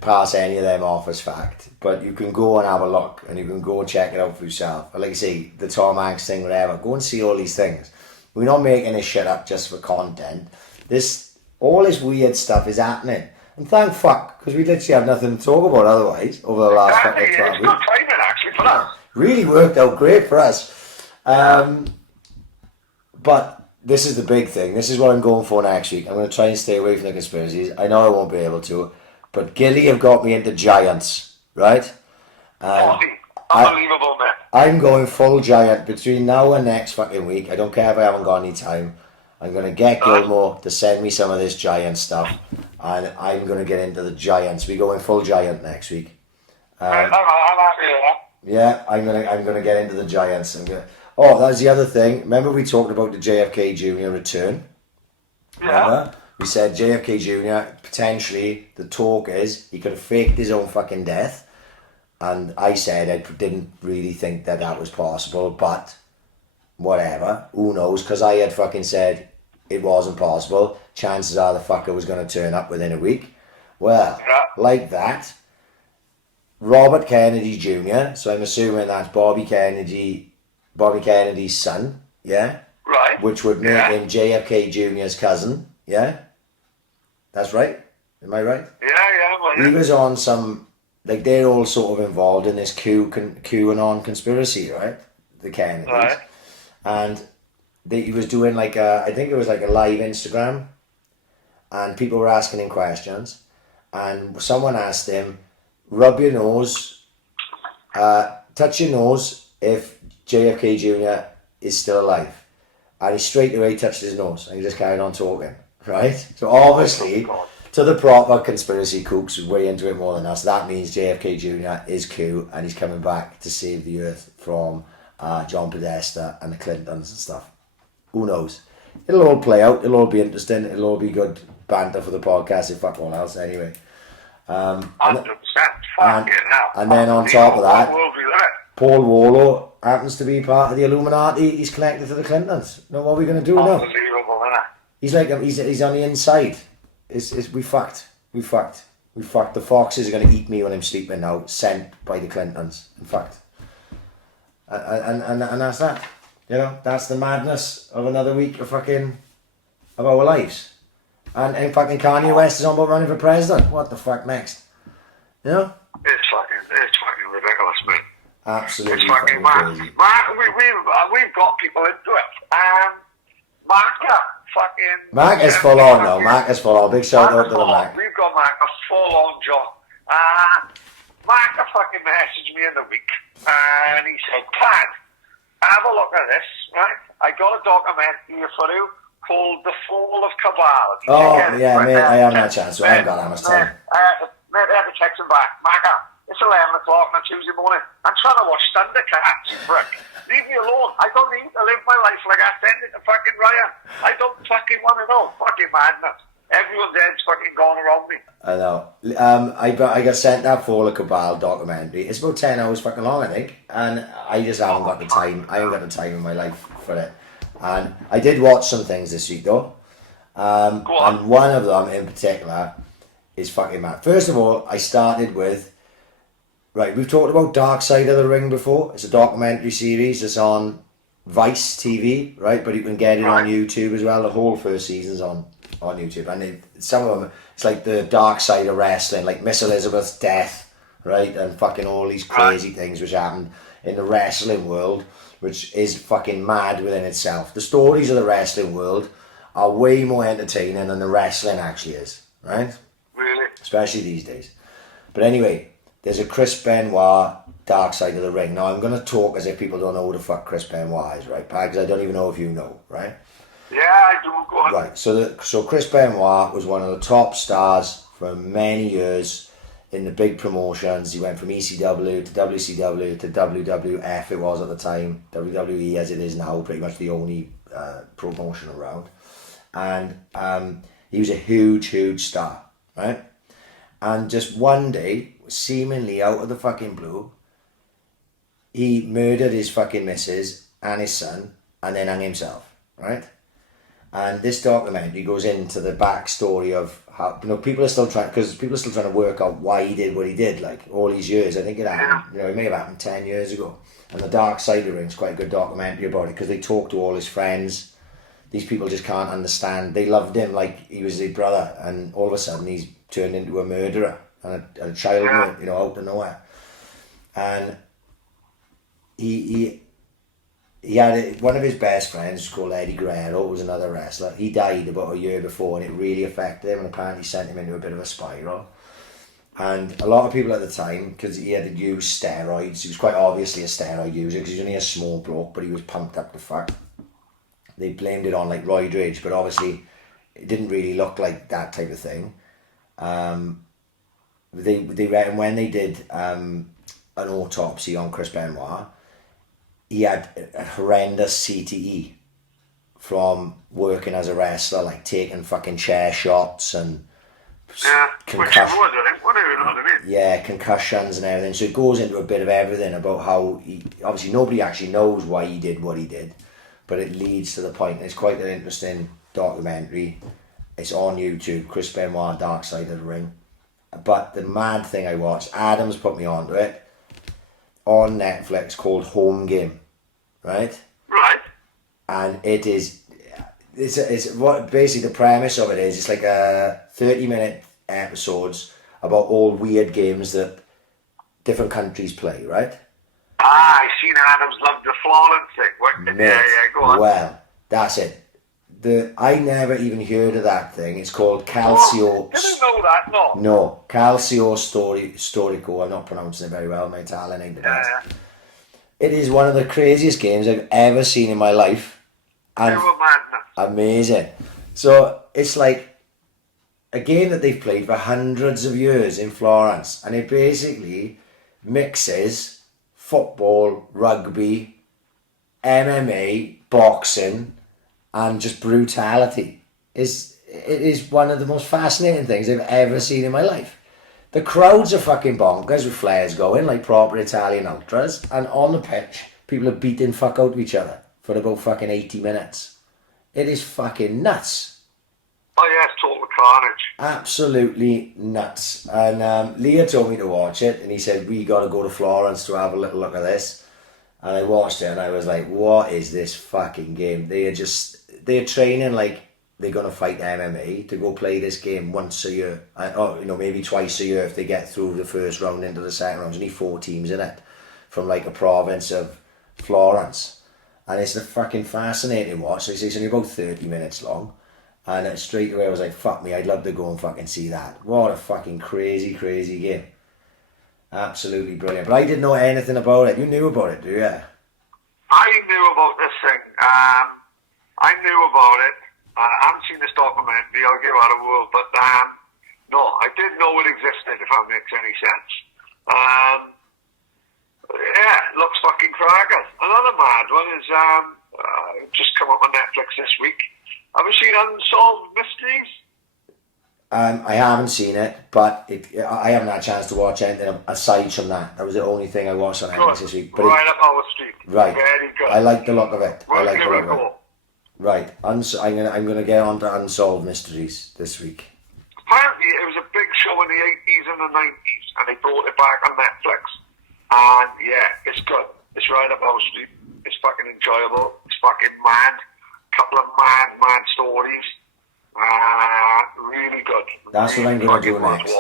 pass any of them off as fact, but you can go and have a look and you can go check it out for yourself. Like I say, the Tom Hanks thing, whatever, go and see all these things. We're not making this shit up just for content. All this weird stuff is happening. And thank fuck, because we literally have nothing to talk about otherwise over the last fucking 12 It's good weeks. timing actually for that. Really worked out great for us. But this is the big thing. This is what I'm going for next week. I'm going to try and stay away from the conspiracies. I know I won't be able to. But Gilly have got me into giants, right? Unbelievable, man. I'm going full giant between now and next fucking week. I don't care if I haven't got any time. I'm going to get Gilmore to send me some of this giant stuff. And I'm going to get into the giants. We're going full giant next week. I'm happy with that. Yeah, I'm gonna get into the giants. Oh, that's the other thing. Remember we talked about the JFK Jr. return? Yeah. Remember? We said JFK Jr. potentially, the talk is he could have faked his own fucking death, and I said I didn't really think that was possible, but whatever, who knows, because I had fucking said it wasn't possible. Chances are the fucker was going to turn up within a week. Well, like that, Robert Kennedy Jr., so I'm assuming that's Bobby Kennedy's son, yeah? Right. Which would make him JFK Jr.'s cousin, yeah? That's right? Am I right? Yeah, well, He was on some, like they're all sort of involved in this QAnon conspiracy, right? The Kennedys. Right. And he was doing like I think it was like a live Instagram, and people were asking him questions, and someone asked him, rub your nose, touch your nose if JFK Jr. is still alive. And he straight away touched his nose and he just carried on talking, right? So obviously, to the proper conspiracy kooks who's way into it more than us, that means JFK Jr. is Q and he's coming back to save the earth from John Podesta and the Clintons and stuff. Who knows? It'll all play out, it'll all be interesting, it'll all be good banter for the podcast if fuck all else anyway. 100%. Fucking hell. And then on top of that, What world we live in? Paul Warlow happens to be part of the Illuminati. He's connected to the Clintons. Now what are we going to do now? Unbelievable, isn't it? He's like he's on the inside. We fucked. We fucked. The foxes are going to eat me when I'm sleeping now. Sent by the Clintons. In fact. And that's that. You know, that's the madness of another week of our lives. And fucking Kanye West is on about running for president. What the fuck next? You know? It's fucking ridiculous, mate. Absolutely. It's fucking mad. Crazy. Mark, we've got people into it. Mark is full on now. Mark is full on. Big shout out to the Mark. We've got Mark a full on job. Mark fucking messaged me in the week and he said, Pad, have a look at this, right? I got a documentary for you called The Fall of Cabal. Oh, yeah, mate, I haven't had a chance, so I haven't got that much time. Mate, I had to text him back. Mark, it's 11 o'clock on a Tuesday morning. I'm trying to watch Thundercats, prick. Leave me alone. I don't need to live my life like I send it to fucking Ryan. I don't fucking want to know. Fucking madness. Everyone's head's fucking gone around me. I know. I got sent that Fall of Cabal documentary. It's about 10 hours fucking long, I think. And I just haven't got the time. I haven't got the time in my life for it. And I did watch some things this week though. And one of them in particular is fucking mad. First of all, I started with... Right, we've talked about Dark Side of the Ring before. It's a documentary series. It's on Vice TV, right? But you can get it on YouTube as well. The whole first season's on YouTube. And some of them, it's like the dark side of wrestling, like Miss Elizabeth's death, right? And fucking all these crazy things which happened in the wrestling world, which is fucking mad within itself. The stories of the wrestling world are way more entertaining than the wrestling actually is, right? Really? Especially these days. But anyway, there's a Chris Benoit Dark Side of the Ring. Now I'm going to talk as if people don't know who the fuck Chris Benoit is, right? Because I don't even know if you know, right? Yeah, I do. Go on. Right, so Chris Benoit was one of the top stars for many years in the big promotions. He went from ECW to WCW to WWF, it was at the time. WWE as it is now, pretty much the only promotion around. And he was a huge star, right? And just one day, seemingly out of the fucking blue, he murdered his fucking missus and his son and then hung himself, right? And this documentary goes into the backstory of how, you know, people are still trying to work out why he did what he did, like all these years. I think it happened, you know, it may have happened 10 years ago. And The Dark Side of the Ring is quite a good documentary about it because they talk to all his friends. These people just can't understand. They loved him like he was their brother, and all of a sudden he's turned into a murderer and a child, you know, out of nowhere. And he had one of his best friends called Eddie Guerrero, who was another wrestler. He died about a year before, and it really affected him, and apparently sent him into a bit of a spiral. And a lot of people at the time, because he had to use steroids, he was quite obviously a steroid user because he's only a small bloke, but he was pumped up to fuck. They blamed it on like roid rage, but obviously it didn't really look like that type of thing. They reckon when they did an autopsy on Chris Benoit, he had a horrendous CTE from working as a wrestler, like taking fucking chair shots and concussions and everything. So it goes into a bit of everything about how obviously nobody actually knows why he did what he did, but it leads to the point. It's quite an interesting documentary. It's on YouTube, Chris Benoit, Dark Side of the Ring. But the mad thing I watched, Adam's put me onto it, on Netflix, called Home Game, right? Right. And it's what basically the premise of it is, it's like a 30-minute episodes about all weird games that different countries play, right? I seen Adam's Love the Fallen thing. Yeah, go on. Well, that's it. I never even heard of that thing. It's called Calcio. Didn't know that, no. No, Calcio Storico. I'm not pronouncing it very well. My Italian ain't the best. It is one of the craziest games I've ever seen in my life. And amazing. So it's like a game that they've played for hundreds of years in Florence, and it basically mixes football, rugby, MMA, boxing, and just brutality. It is one of the most fascinating things I've ever seen in my life. The crowds are fucking bonkers with flares going, like proper Italian ultras. And on the pitch, people are beating fuck out of each other for about fucking 80 minutes. It is fucking nuts. Oh yeah, it's total carnage. Absolutely nuts. And Leah told me to watch it, and he said, we got to go to Florence to have a little look at this. And I watched it, and I was like, what is this fucking game? They're training like they're going to fight MMA to go play this game once a year. Or, maybe twice a year if they get through the first round into the second round. There's only 4 teams in it from like a province of Florence. And it's a fucking fascinating watch. Like I say, it's only about 30 minutes long. And straight away I was like, fuck me, I'd love to go and fucking see that. What a fucking crazy, crazy game. Absolutely brilliant. But I didn't know anything about it. You knew about it, do you? I knew about this thing. I knew about it. I haven't seen this documentary, I'll give it a whirl, but no, I didn't know it existed, if that makes any sense. Yeah, it looks fucking crackers. Another mad one is just come up on Netflix this week. Have you seen Unsolved Mysteries? I haven't seen it, but I haven't had a chance to watch anything aside from that. That was the only thing I watched on Netflix this week. But right up our street. Right. Very good. I like the look of it. Well, I like the look of it. go. Right. I'm gonna get on to Unsolved Mysteries this week. Apparently, it was a big show in the 80s and the 90s, and they brought it back on Netflix. And yeah, it's good. It's right up our street. It's fucking enjoyable. It's fucking mad. Couple of mad stories. Really good. That's really what I'm gonna do next.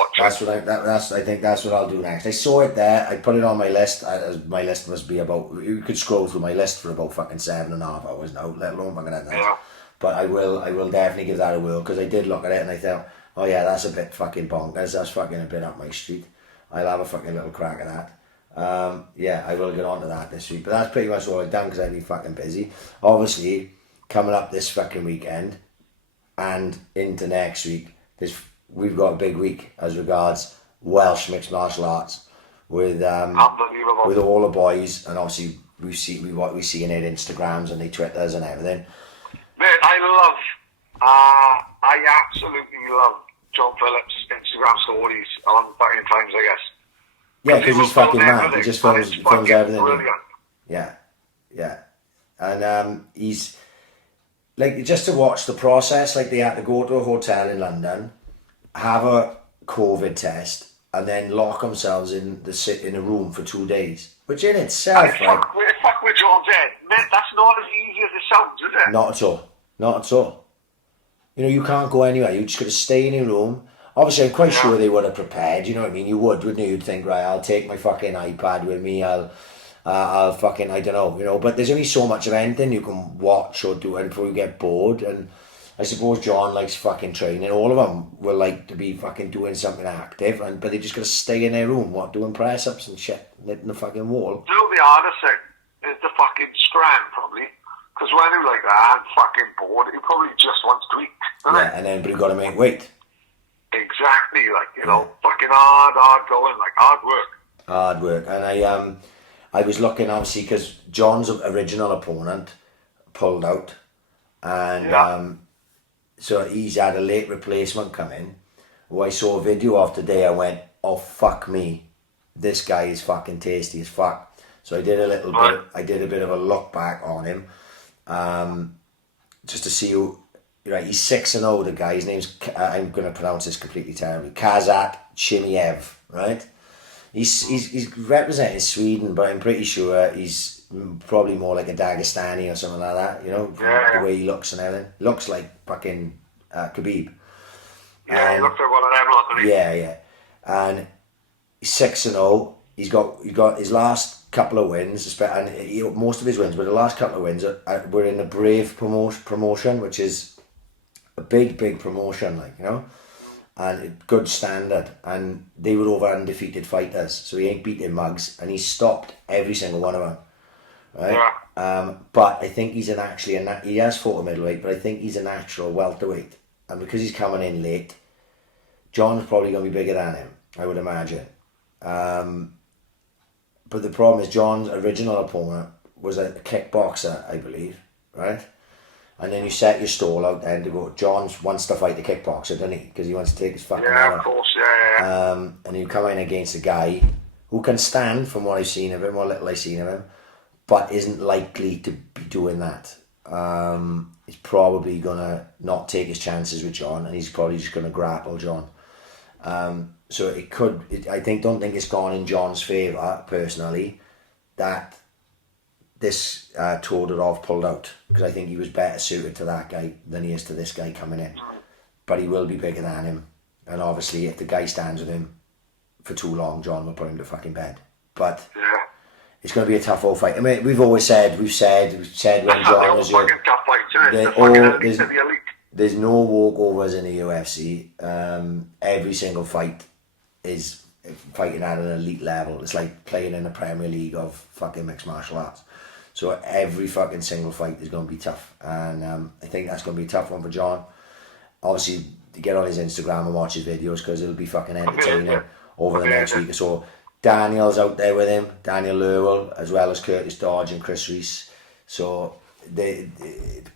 I think that's what I'll do next. I saw it there. I put it on my list. My list must be about. You could scroll through my list for about fucking 7.5 hours now, let alone fucking that. Yeah. But I will definitely give that a whirl because I did look at it and I thought, oh yeah, that's a bit fucking bonkers. That's fucking a bit up my street. I'll have a fucking little crack at that. Yeah, I will get on to that this week. But that's pretty much all I've done because I've been fucking busy. Obviously, coming up this fucking weekend and into next week, we've got a big week as regards Welsh mixed martial arts with all the boys, and obviously what we see in their Instagrams and their Twitters and everything. Mate, I absolutely love John Phillips' Instagram stories on fucking times, I guess. Yeah, because he's fucking mad. He just films everything. Brilliant. Yeah. And he's like, just to watch the process, like they had to go to a hotel in London, have a COVID test, and then lock themselves in a room for 2 days, which in itself, right? Fuck with John's head. Mate, that's not as easy as it sounds, is it? Not at all. Not at all. You can't go anywhere. You just got to stay in your room. Obviously, I'm quite sure they would have prepared. You know what I mean? You would, wouldn't you? You'd think, right, I'll take my fucking iPad with me. I'll fucking, I don't know, but there's only so much of anything you can watch or do before you get bored. And I suppose John likes fucking training. All of them will like to be fucking doing something active, but they just got to stay in their room, doing press-ups and shit, hitting the fucking wall. The hardest thing is the fucking scram, probably. Because when you're like that and fucking bored, he probably just wants to eat, doesn't it? And then, but you've got to make weight. Exactly, fucking hard going, like hard work. Hard work. And I was looking, obviously, because John's original opponent pulled out, and so he's had a late replacement come in, who I saw a video of today. I went, oh fuck me, this guy is fucking tasty as fuck. So I did a bit of a look back on him, just to see who. Right, he's 6-0. The guy, his name's, I'm going to pronounce this completely terribly, Kazat Chimiev, right? He's representing Sweden, but I'm pretty sure he's probably more like a Dagestani or something like that, the way he looks and everything. Looks like fucking Khabib. Yeah, he looks like one of them, doesn't he? Yeah. And he's 6-0. He's got his last couple of wins, and most of his wins, but the last couple of wins were in the Brave promotion, which is a big promotion, and good standard, and they were over undefeated fighters, so he ain't beating mugs, and he stopped every single one of them, right? Yeah. But I think he has fought a middleweight, but I think he's a natural welterweight, and because he's coming in late, John's probably going to be bigger than him, I would imagine. But the problem is John's original opponent was a kickboxer, I believe, right? And then you set your stall out then to go. John wants to fight the kickboxer, doesn't he? Because he wants to take his fucking head of off. course, yeah. And you come in against a guy who can stand, from what I've seen of him, or little I've seen of him, but isn't likely to be doing that. He's probably gonna not take his chances with John, and he's probably just gonna grapple John. So it could. Don't think it's gone in John's favour personally that this Todorov pulled out, because I think he was better suited to that guy than he is to this guy coming in. But he will be bigger than him, and obviously if the guy stands with him for too long, John will put him to fucking bed. But it's going to be a tough old fight. I mean, we've said when John was young, there's no walkovers in the UFC. Every single fight is fighting at an elite level. It's like playing in the Premier League of fucking mixed martial arts. So every fucking single fight is going to be tough, and I think that's going to be a tough one for John. Obviously, to get on his Instagram and watch his videos, because it'll be fucking entertaining over the next week or so. Daniel's out there with him, Daniel Lurwell, as well as Curtis Dodge and Chris Reese. So the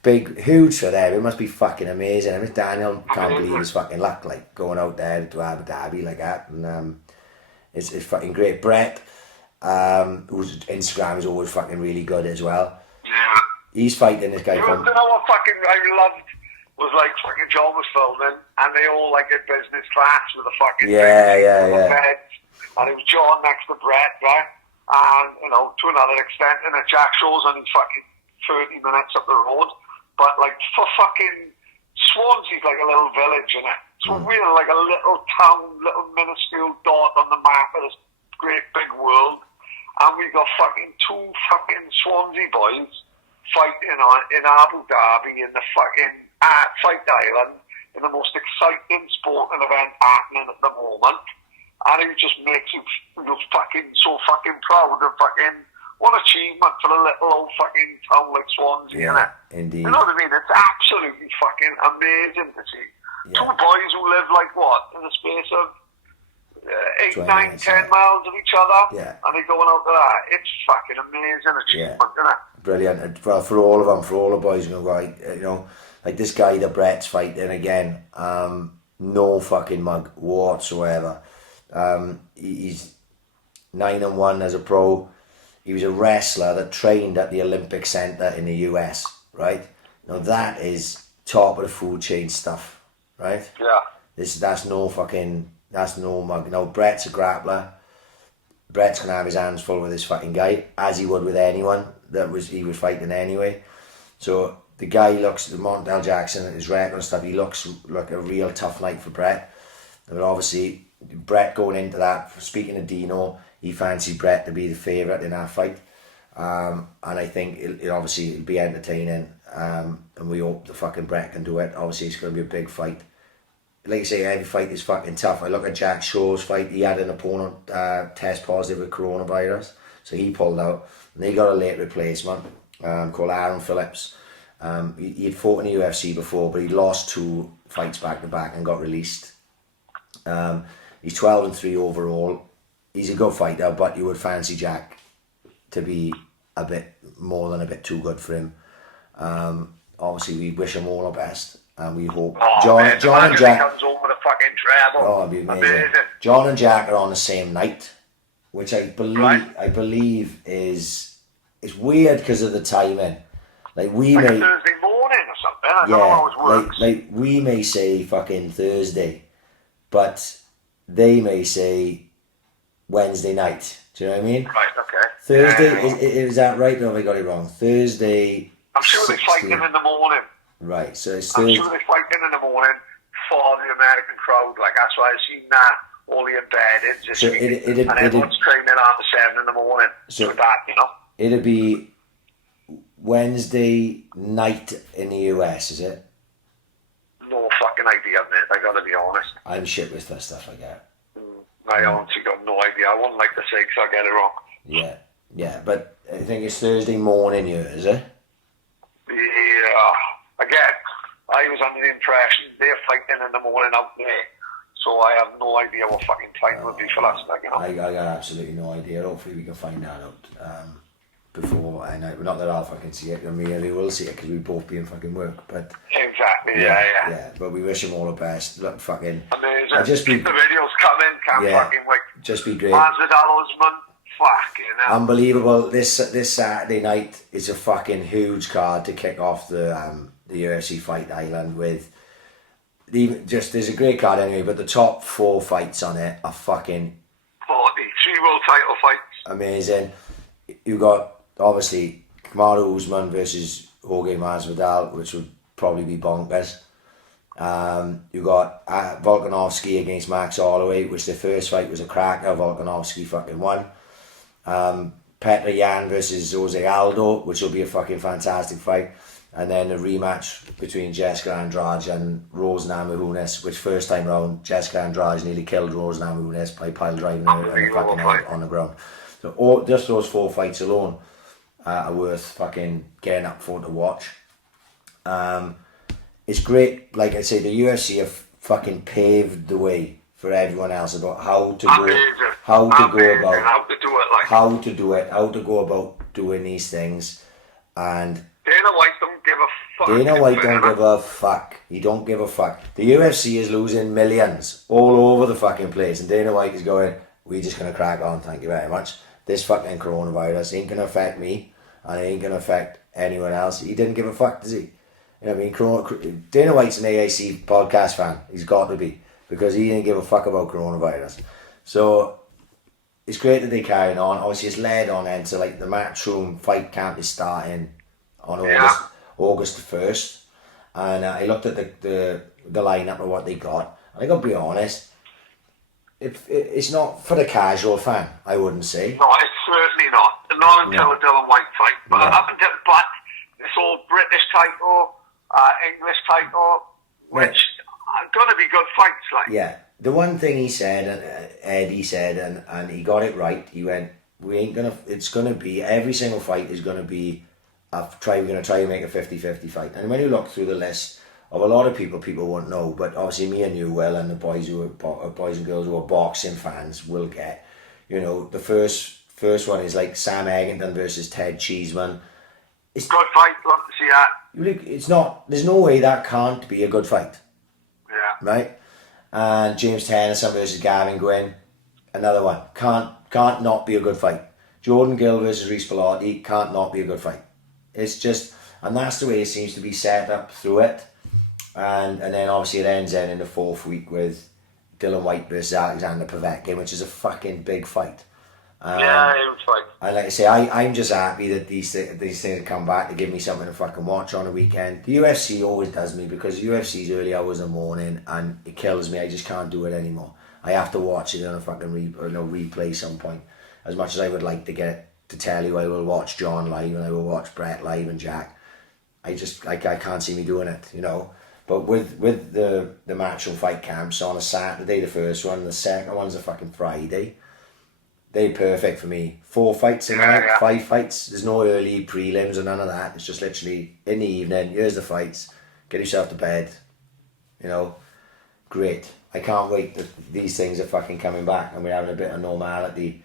huge for them. It must be fucking amazing. I mean, Daniel can't believe his fucking luck, like going out there to Abu Dhabi like that, and it's fucking great. Brett, whose Instagram is always fucking really good as well. Yeah. He's fighting this guy. You know what fucking I loved was like fucking John was filming, and they all like in business class with a fucking beds. And it was John next to Brett, right? And, you know, to another extent, and Jack Shaw's only fucking 30 minutes up the road. But, like, for fucking Swans, he's like a little village, in it. So we're like a little town, little minuscule dot on the map of this great big world. And we got fucking two fucking Swansea boys fighting in Abu Dhabi in the fucking Fight Island, in the most exciting sporting event happening at the moment. And it just makes you feel fucking so fucking proud of fucking what achievement for a little old fucking town like Swansea, innit? Indeed. You know what I mean? It's absolutely fucking amazing to see. Two boys who live like what? In the space of 8, 9, 10 miles of each other? Yeah. And they're going out to that. It's fucking amazing achievement, isn't it? Brilliant. Well, for all of them, for all the boys, you know, like this guy that Brett's fighting again, no fucking mug whatsoever. He's 9-1 as a pro. He was a wrestler that trained at the Olympic Center in the US, right? Now that is top of the food chain stuff, right? Yeah. That's no mug. Now Brett's a grappler. Brett's gonna have his hands full with this fucking guy, as he would with anyone he was fighting anyway. So the guy looks, Montel Jackson, his record and stuff, he looks like a real tough night for Brett. But obviously, Brett going into that, speaking of Dino, he fancied Brett to be the favourite in that fight. And I think it'll be entertaining. And we hope the fucking Brett can do it. Obviously, it's going to be a big fight. Like I say, every fight is fucking tough. I look at Jack Shaw's fight. He had an opponent test positive with coronavirus. So he pulled out. And they got a late replacement called Aaron Phillips. He had fought in the UFC before, but he lost 2 fights back to back and got released. He's 12-3 overall. He's a good fighter, but you would fancy Jack to be a bit more than a bit too good for him. Obviously, we wish him all the best, and we hope John and Jack comes over the fucking travel. Oh, it'd be amazing. John and Jack are on the same night, which I believe is weird because of the timing. Like we like may a Thursday morning or something. I don't know how it works. like we may say fucking Thursday, but they may say Wednesday night. Do you know what I mean? Right, okay. Thursday, is that right, or have I got it wrong? Thursday. I'm sure they fight them in the morning. Right, so it's Thursday. I'm sure they fight them in the morning for the American crowd. Like, that's why I've seen that all the embedded this week. And everyone's training after 7 in the morning. So that, you know. It'll be Wednesday night in the US, is it? No fucking idea, mate. I gotta be honest. I'm shit with that stuff like that. I honestly got no idea. I wouldn't like to say because I get it wrong. Yeah, but I think it's Thursday morning here, is it? Yeah. Again, I was under the impression they're fighting in the morning out there. So I have no idea what fucking time it would be for us. Like, you know? I got absolutely no idea. Hopefully we can find that out. before, and not that I'll fucking see it. I mean, we will see it because we both be in fucking work. But exactly, yeah. But we wish him all the best. Look, fucking amazing. Just keep the videos coming. Can't fucking wait. Just be great. Fucking hell. Unbelievable. This Saturday night is a fucking huge card to kick off the UFC Fight Island with. There's a great card anyway, but the top 4 fights on it are fucking 3 world title fights. Amazing. You got obviously Kamaru Usman versus Jorge Masvidal, which would probably be bonkers. You got Volkanovski against Max Holloway, which the first fight was a cracker. Volkanovski fucking won. Petr Yan versus Jose Aldo, which will be a fucking fantastic fight. And then a rematch between Jessica Andrade and Rose Namajunas, which first time round, Jessica Andrade nearly killed Rose Namajunas by pile driving her in the fucking head on the ground. So just those 4 fights alone are worth fucking getting up for to watch. It's great, like I say, the UFC have fucking paved the way for everyone else about how to go about doing these things. And Dana White don't give a fuck. Dana White don't give a fuck. He don't give a fuck. The UFC is losing millions all over the fucking place, and Dana White is going, we're just going to crack on, thank you very much. This fucking coronavirus ain't going to affect me, and it ain't going to affect anyone else. He didn't give a fuck, does he? You know what I mean? Dana White's an AAC podcast fan. He's got to be, because he didn't give a fuck about coronavirus. So it's great that they're carrying on. Obviously, it's led on into like the Matchroom fight camp is starting on August the 1st, and I looked at the lineup of what they got, and I gotta be honest, it's not for the casual fan, I wouldn't say. No, it's certainly not. Not until the Dylan White fight, but this whole British title, English title, which are gonna be good fights, like. Yeah, the one thing he said, and Eddie said, and he got it right. He went, it's gonna be, every single fight is gonna be. We're going to try and make a 50-50 fight. And when you look through the list of a lot of people won't know, but obviously me and you will, and the boys and girls who are boxing fans will get, you know, the first one is like Sam Egginton versus Ted Cheeseman. It's good fight, love to see that. It's not, there's no way that can't be a good fight. Yeah. Right? And James Tennyson versus Gavin Gwynn, another one. Can't not be a good fight. Jordan Gill versus Reece Bellotti, can't not be a good fight. It's just, and that's the way it seems to be set up through it. And then obviously it ends in the 4th week with Dylan White versus Alexander Povetkin, which is a fucking big fight. Huge fight. And like I say, I'm just happy that these things come back to give me something to fucking watch on a weekend. The UFC always does me, because UFC's early hours in the morning and it kills me. I just can't do it anymore. I have to watch it on a fucking replay some point. As much as I would like to get to tell you I will watch John live and I will watch Brett live and Jack, I can't see me doing it, you know. But with the Matchroom fight camps on a Saturday, the first one, the second one's a fucking Friday, they're perfect for me. 4 fights in the night, 5 fights. There's no early prelims or none of that. It's just literally in the evening, here's the fights, get yourself to bed, you know. Great. I can't wait that these things are fucking coming back and we're having a bit of normality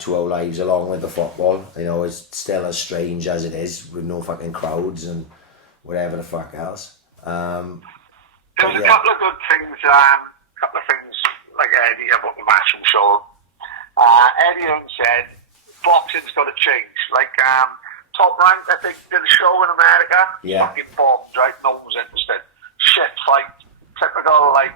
to our lives along with the football. You know, it's still as strange as it is with no fucking crowds and whatever the fuck else. There's a couple of good things, like Eddie about the Matchroom show. Eddie said boxing's got to change. Like Top Rank, I think, did a show in America. Fucking bombed, right? No one was interested. Shit fight. Typical, like,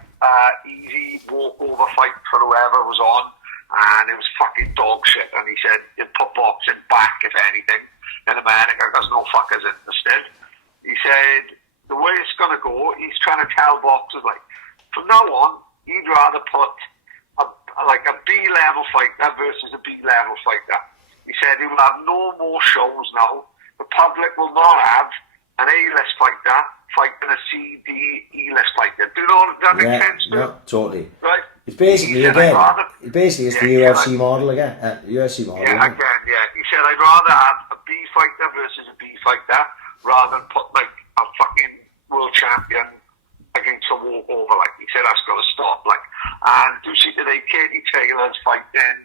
easy walkover fight for whoever was on. And it was fucking dog shit. And he said, you'd put boxing back, if anything, in America, because no fuckers interested. He said, the way it's going to go, he's trying to tell boxers, like, from now on, he'd rather put a B-level fighter versus a B-level fighter. He said he will have no more shows now. The public will not have an A-list fighter fighting a C, D, E-list fighter. Do you know that makes sense? Yeah, totally. Right? It's basically the UFC model again. UFC model. Yeah, again, yeah. He said I'd rather have a B fighter versus a B fighter rather than put like a fucking world champion against a walkover. Like he said, that's got to stop. Like, and do you see today, Katie Taylor's fighting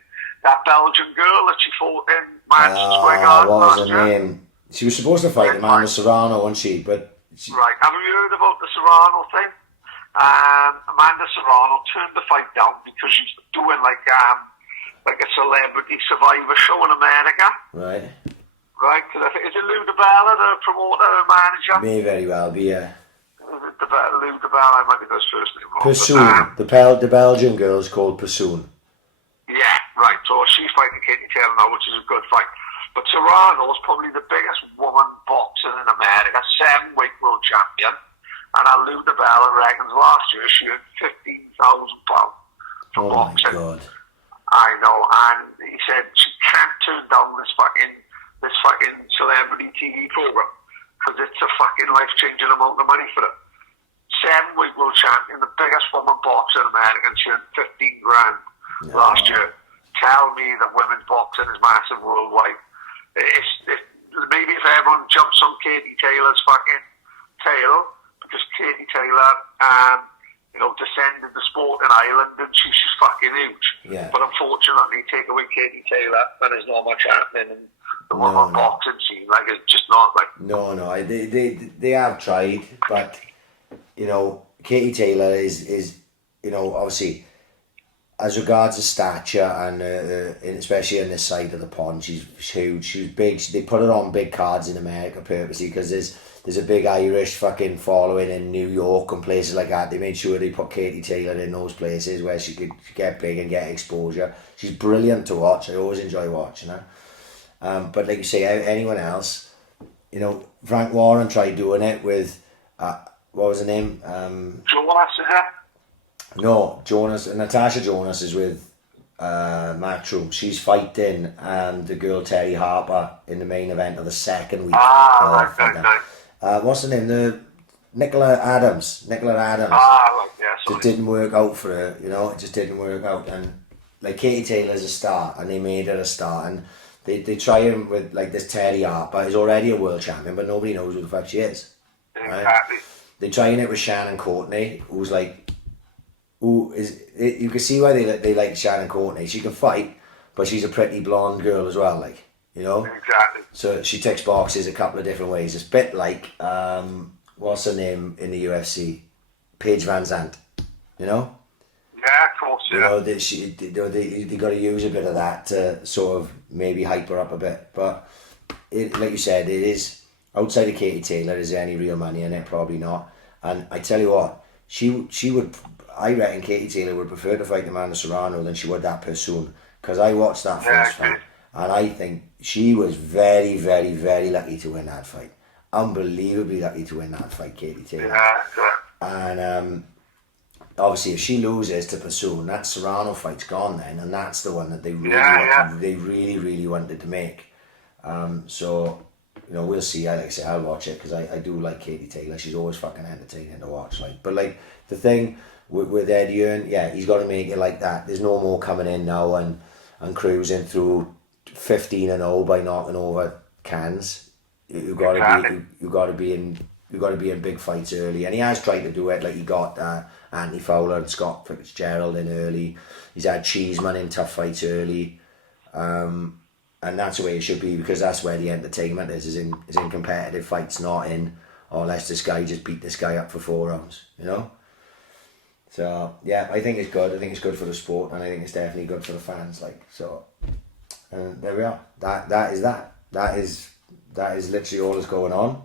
that Belgian girl that she fought in Madison Square Garden what was last her year. name? She was supposed to fight Amanda Serrano, wasn't she? But Right, have you heard about the Serrano thing? Amanda Serrano turned the fight down because she's doing like a celebrity survivor show in America. Right. Right, because I think, is it Lou DiBella, the promoter, the manager? May very well be, yeah. Lou DiBella, I might be his first name wrong. Pursoon. The Belgian girl's called Pursoon. Yeah, right, so she's fighting Katie Taylor now, which is a good fight. But Serrano's probably the biggest woman boxer in America, 7-weight world champion. And Lou DiBella reckons last year she earned £15,000 for boxing. My God. I know, and he said she can't turn down this fucking celebrity TV program because it's a fucking life-changing amount of money for her. 7-weight world champion, the biggest woman boxer in America, and she earned 15 grand last year. Tell me that women's boxing is massive worldwide. Maybe if everyone jumps on Katie Taylor's fucking tail, because Katie Taylor, descended the sport in Ireland and she's fucking huge. Yeah. But unfortunately, take away Katie Taylor and there's not much happening in the women boxing scene. Like, it's just not like... No, they have tried, but, Katie Taylor is obviously, as regards to stature and especially on this side of the pond, she's huge, she's big. They put her on big cards in America purposely because there's a big Irish fucking following in New York and places like that. They made sure they put Katie Taylor in those places where she could get big and get exposure. She's brilliant to watch. I always enjoy watching her. But like you say, anyone else, Frank Warren tried doing it with, what was her name? Jonas, is it? No, Natasha Jonas is with Matchroom. She's fighting the girl Terry Harper in the main event of the second week. What's her name? Nicola Adams. Right, yeah. It didn't work out for her, it just didn't work out. And like Katie Taylor's a star, and they made her a star. And they try him with like this Terry Harper, who's already a world champion, but nobody knows who the fuck she is. Exactly. Right? They trying it with Shannon Courtenay, who's like, you can see why they like Shannon Courtenay. She can fight, but she's a pretty blonde girl as well, like, Exactly. So she ticks boxes a couple of different ways. It's a bit like, what's her name in the UFC? Paige Van Zandt, Yeah, of course, yeah. They got to use a bit of that to sort of maybe hype her up a bit. But like you said, it is, outside of Katie Taylor, is there any real money in it? Probably not. And I tell you what, she would, I reckon Katie Taylor would prefer to fight Amanda Serrano than she would that Pursoon. Because I watched that first fight, and I think she was very, very, very lucky to win that fight. Unbelievably lucky to win that fight, Katie Taylor. And obviously, if she loses to Pursoon, that Serrano fight's gone then, and that's the one that they really, really wanted to make. So, we'll see. Like I say, I'll watch it because I do like Katie Taylor. She's always fucking entertaining to watch. But the thing with Eddie Hearn, he's got to make it like that. There's no more coming in now and cruising through 15-0 by knocking over cans. You got to be in big fights early, and he has tried to do it. Like he got Anthony Fowler and Scott Fitzgerald in early. He's had Cheeseman in tough fights early, and that's the way it should be, because that's where the entertainment is in competitive fights, not in let's this guy just beat this guy up for 4 rounds, So yeah, I think it's good. I think it's good for the sport, and I think it's definitely good for the fans. And there we are. That is literally all that's going on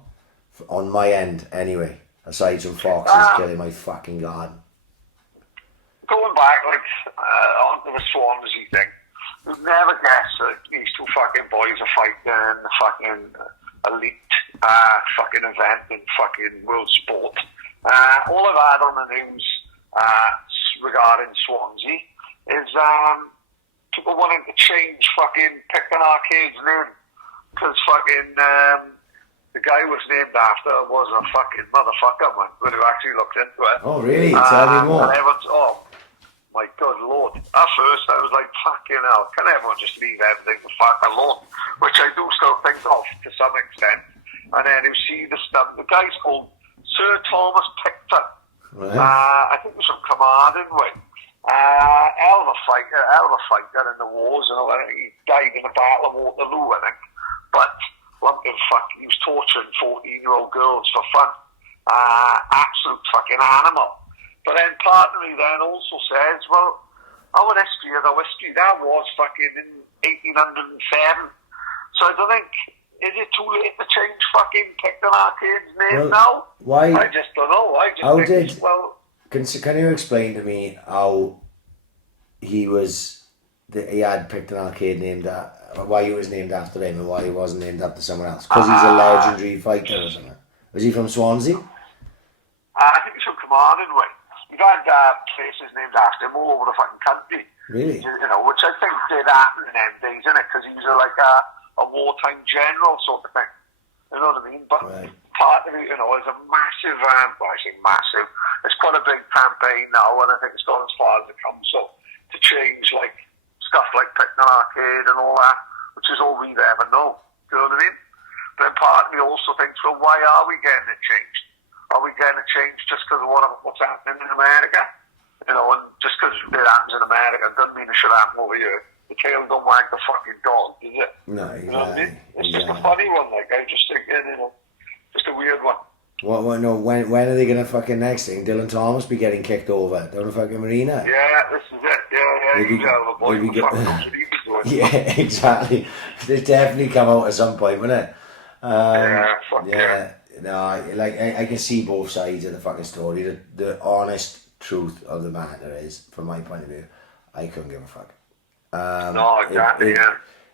my end anyway. Aside from foxes killing my fucking garden. Going back onto the Swansea thing, you'd never guess that these two fucking boys are fighting the fucking elite fucking event in fucking world sport. All I've had on the news regarding Swansea is people wanting to change fucking Picton Arcade's name, because fucking the guy was named after was a fucking motherfucker, man, when you actually looked into it. Oh really? Tell me more. And everyone's, my good lord. At first I was like, fucking hell, can everyone just leave everything the fuck alone? Which I do still think of to some extent. And then you see the stuff, the guy's called Sir Thomas Picton. Right. I think it was from Carmarthen way. Hell of fighter in the wars, and all that. He died in the Battle of Waterloo, I think. But lumping fuck, he was torturing 14-year-old girls for fun. Absolute fucking animal. But then part of me then also says, well, our history of the whiskey, that was fucking in 1807. So I don't think, is it too late to change fucking Picton Arcade's name now? Why? I just don't know. Can you explain to me how he had Picton Arcade named why he was named after him and why he wasn't named after someone else? Because he's a legendary fighter or something. Was he from Swansea? I think he's from Carmarthenshire. We've had places named after him all over the fucking country. Really? You know, which I think did happen in them days, innit? Because he was like a wartime general sort of thing. You know what I mean? But part of it, you know, is a massive, I say massive, it's got a big campaign now, and I think it's gone as far as it comes, so to change like stuff like Picton Arcade and all that, which is all we've ever known. You know what I mean? But then part of me also thinks, well, why are we getting it changed? Are we getting it changed just because of what's happening in America? You know, and just because it happens in America doesn't mean it should happen over here. The tail don't wag the fucking dog, is it? No, exactly. You know what I mean? It's just a funny one, like, I just think, you know, just a weird one. When are they going to fucking next thing? Dylan Thomas be getting kicked over down the fucking marina? Yeah, this is it. Yeah, he's out of a boy. Yeah, exactly. They definitely come out at some point, wouldn't it? Yeah. No, like I can see both sides of the fucking story. The honest truth of the matter is, from my point of view, I couldn't give a fuck. No, exactly.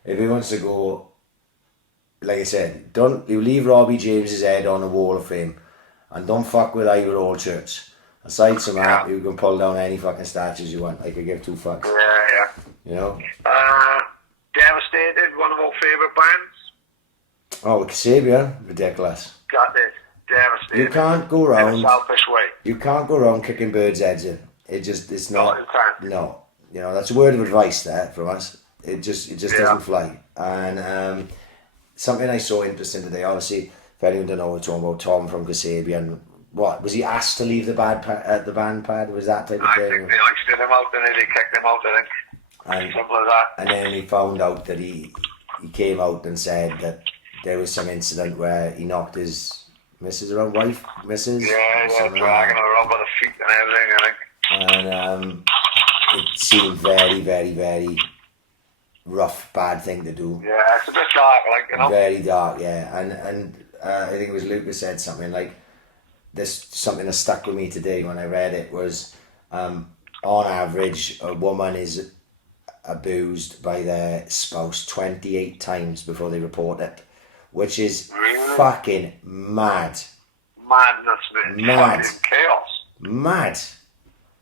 If he wants to go, like I said, you leave Robbie James's head on the wall of fame, and don't fuck with Ivor Old Church. Aside from that, you can pull down any fucking statues you want. I could give two fucks. Yeah. You know. Devastated, one of our favourite bands. Oh, Kasabian, ridiculous. Got it. Devastated. You can't go around. In a selfish way. You can't go around kicking birds' heads in. It's not. No, you can't. No. You know, that's a word of advice there from us. It just doesn't fly. And something I saw interesting today, obviously, if anyone don't know, we're talking about Tom from Kasabian. What, was he asked to leave the band pad? Was that type of thing? I think they stood him out and they kicked him out, I think. And, something like that. And then he found out that he came out and said that there was some incident where he knocked his missus around, missus? Yeah, dragging her around by the feet and everything, I think. And it seemed very, very, very rough, bad thing to do. Yeah, it's a bit dark, like, you know. Very dark, yeah. And I think it was Lucas said something like, something that stuck with me today when I read it was, on average, a woman is abused by their spouse 28 times before they report it, which is fucking mad. Madness, man. Mad. Fucking chaos. Mad.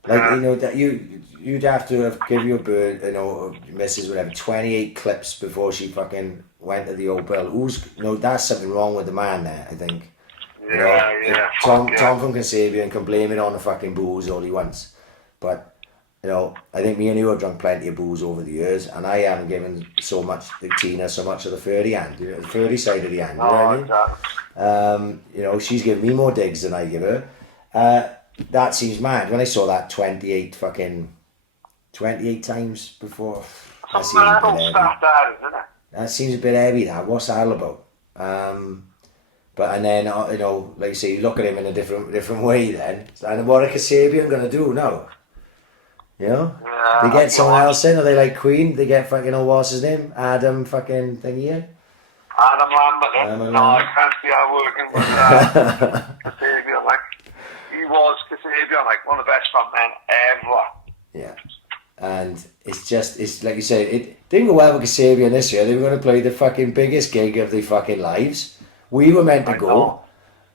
Like, you know, that you'd have to give your bird, you know, missus whatever, 28 clips before she fucking went to the old bill. That's something wrong with the man there, I think. You know, Tom from Kasabian can blame it on the fucking booze all he wants. But, you know, I think me and you have drunk plenty of booze over the years, and I haven't given Tina so much of the 30 hand, you know, the 30 side of the hand, you know what I mean? You know, she's given me more digs than I give her. That seems mad. When I saw that 28 times before, that seems a bit heavy. That seems a bit heavy, that. What's that all about? And then, you know, like you say, you look at him in a different way then. And what are Kasabian going to do now? You know? Yeah, they get someone else in, or they like Queen, they get fucking, what's his name? Adam fucking thingy in? Adam Lambert. No, I can't see how working with Kasabian, like. He was Kasabian, like one of the best frontmen ever. Yeah. And it's like you said, it didn't go well with Kasabian this year. They were going to play the fucking biggest gig of their fucking lives. We were meant to go.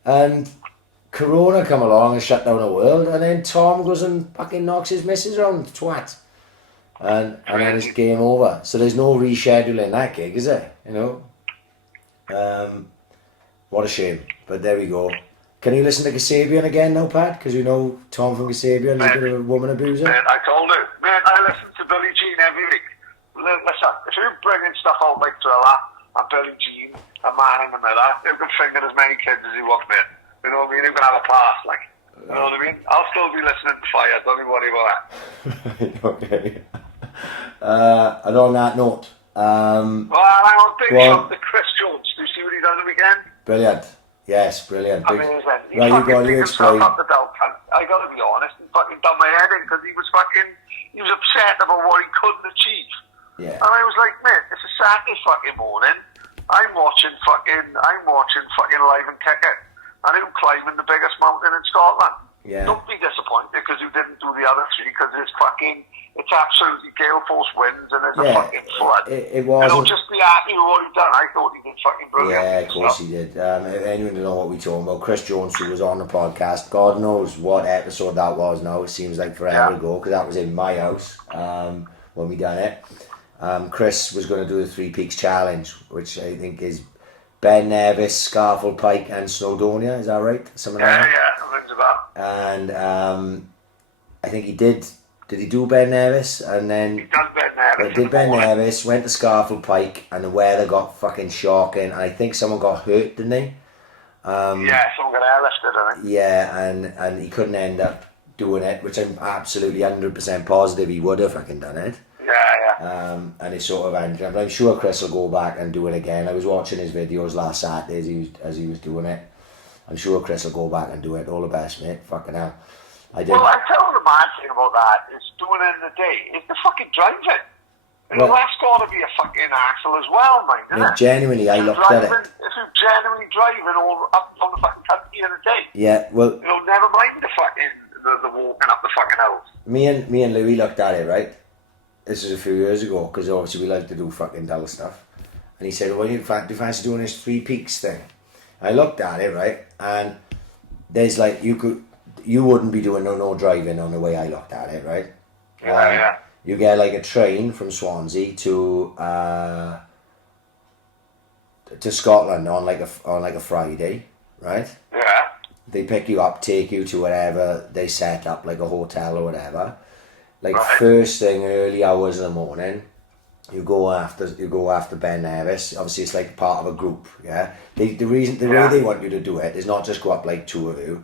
And Corona come along and shut down the world. And then Tom goes and fucking knocks his missus around, twat. And then it's game over. So there's no rescheduling that gig, is there? You know? What a shame. But there we go. Can you listen to Kasabian again now, Pat? Because you know Tom from Kasabian is a bit of a woman abuser. Man, I told you. Man, I listen to Billie Jean every week. Listen, if you bring in stuff out like Thriller and Billie Jean, A Man in the Mirror, you can finger as many kids as you want, man. You know what I mean? You can have a pass, like. You know what I mean? I'll still be listening to Fire, don't you worry about that. Okay. And on that note, well, I want to big shout to Chris Jones. Do you see what he done the weekend? Brilliant. Yes, brilliant. Amazing. He Right, you fucking got to picked himself explain. up the belt, cunt. I gotta be honest, he fucking done my head in because he was upset about what he couldn't achieve. Yeah. And I was like, mate, it's a Saturday fucking morning. I'm watching fucking Live and Kick It, and I'm climbing the biggest mountain in Scotland. Yeah. Don't be disappointed because you didn't do the other three because it's absolutely gale force winds and there's a fucking flood. It wasn't. You know, just be happy with what he done. I thought he did fucking brilliant. Yeah, of course he did. If anyone don't know what we're talking about, Chris Jones, who was on the podcast, God knows what episode that was now. It seems like forever ago because that was in my house when we done it. Chris was going to do the Three Peaks Challenge, which I think is Ben Nevis, Scaffold Pike and Snowdonia. Is that right? Something like that? Yeah, rings a bell. And I think he did. Did he do Ben Nevis? And then He done Ben Nevis. did Ben Nevis, went to Scaffold Pike, and the weather got fucking shocking. And I think someone got hurt, didn't they? Yeah, someone got airlifted, I think. Yeah, and he couldn't end up doing it, which I'm absolutely 100% positive he would have fucking done it. Yeah. And it sort of ended up. I'm sure Chris will go back and do it again. I was watching his videos last Saturday as he was doing it. I'm sure Chris will go back and do it. All the best, mate. Fucking hell. I did. Well, I tell you the mad thing about that is doing it in the day is the fucking driving. Well, that's got to be a fucking hassle as well, mate, isn't it? Genuinely, I looked at it. If you're genuinely driving all up on the fucking country in a day, Yeah, well, you know, never mind the fucking the walking up the fucking hills. me and Louis looked at it, right? This was a few years ago, because obviously we like to do fucking dull stuff. And he said, well, do you fancy doing this Three Peaks thing? I looked at it, right? And there's like, you wouldn't be doing no driving on the way I looked at it, right? Yeah. You get like a train from Swansea to Scotland on like a Friday, right? Yeah. They pick you up, take you to wherever they set up, like a hotel or whatever. Like Right. first thing, early hours in the morning, you go after Ben Nevis. Obviously, it's like part of a group. Yeah. The way they want you to do it is not just go up like two of you.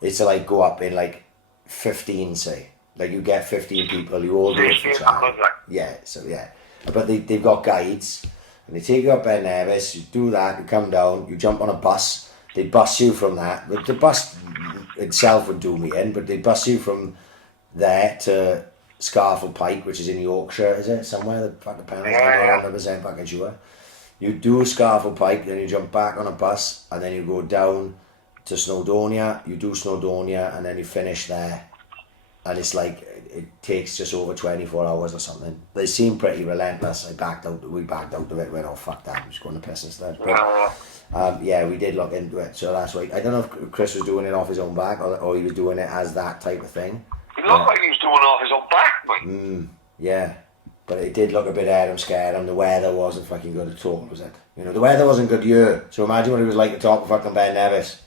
It's to like go up in like 15, say. Like you get 15 people, you all do it for time. Yeah. So yeah, but they've got guides, and they take you up Ben Nevis. You do that. You come down. You jump on a bus. They bus you from that. The bus itself would do me in, but they bus you from there to Scaffold Pike, which is in Yorkshire, is it? Somewhere, the fucking penalty, I'm not 100% fucking sure. You do Scaffold Pike, then you jump back on a bus, and then you go down to Snowdonia, you do Snowdonia, and then you finish there. And it's like, it takes just over 24 hours or something. They seem pretty relentless. We backed out of it, went, oh fuck that, I'm just going to piss instead. But, yeah, we did look into it, so that's why. I don't know if Chris was doing it off his own back, or he was doing it as that type of thing. It looked like he was doing it off his own back, mate. Yeah, but it did look a bit scared, and the weather wasn't fucking good at all, was it? You know, the weather wasn't good here, so imagine what it was like to top of fucking Ben Nevis.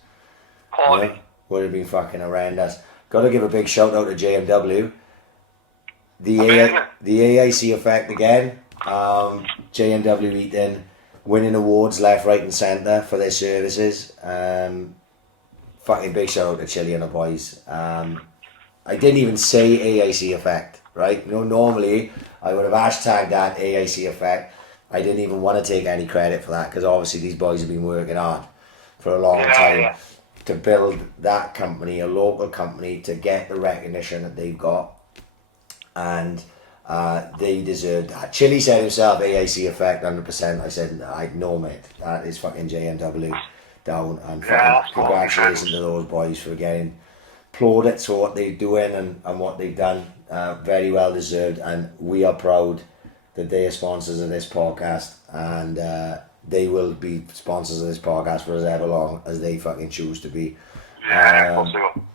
Paddy. You know, would have been fucking horrendous. Got to give a big shout out to JMW. The AIC effect again. JMW Eaton winning awards left, right and centre for their services. Fucking big shout out to Chili and the boys. I didn't even say AIC effect, right? You know, normally I would have hashtagged that AIC effect. I didn't even want to take any credit for that because obviously these boys have been working hard for a long time to build that company, a local company, to get the recognition that they've got, and they deserve that. Chili said himself, AIC effect 100%. I said, no mate, that is fucking JMW down, and congratulations to those boys for getting plaudits for what they're doing and what they've done. Very well deserved, and we are proud that they are sponsors of this podcast, and they will be sponsors of this podcast for as ever long as they fucking choose to be.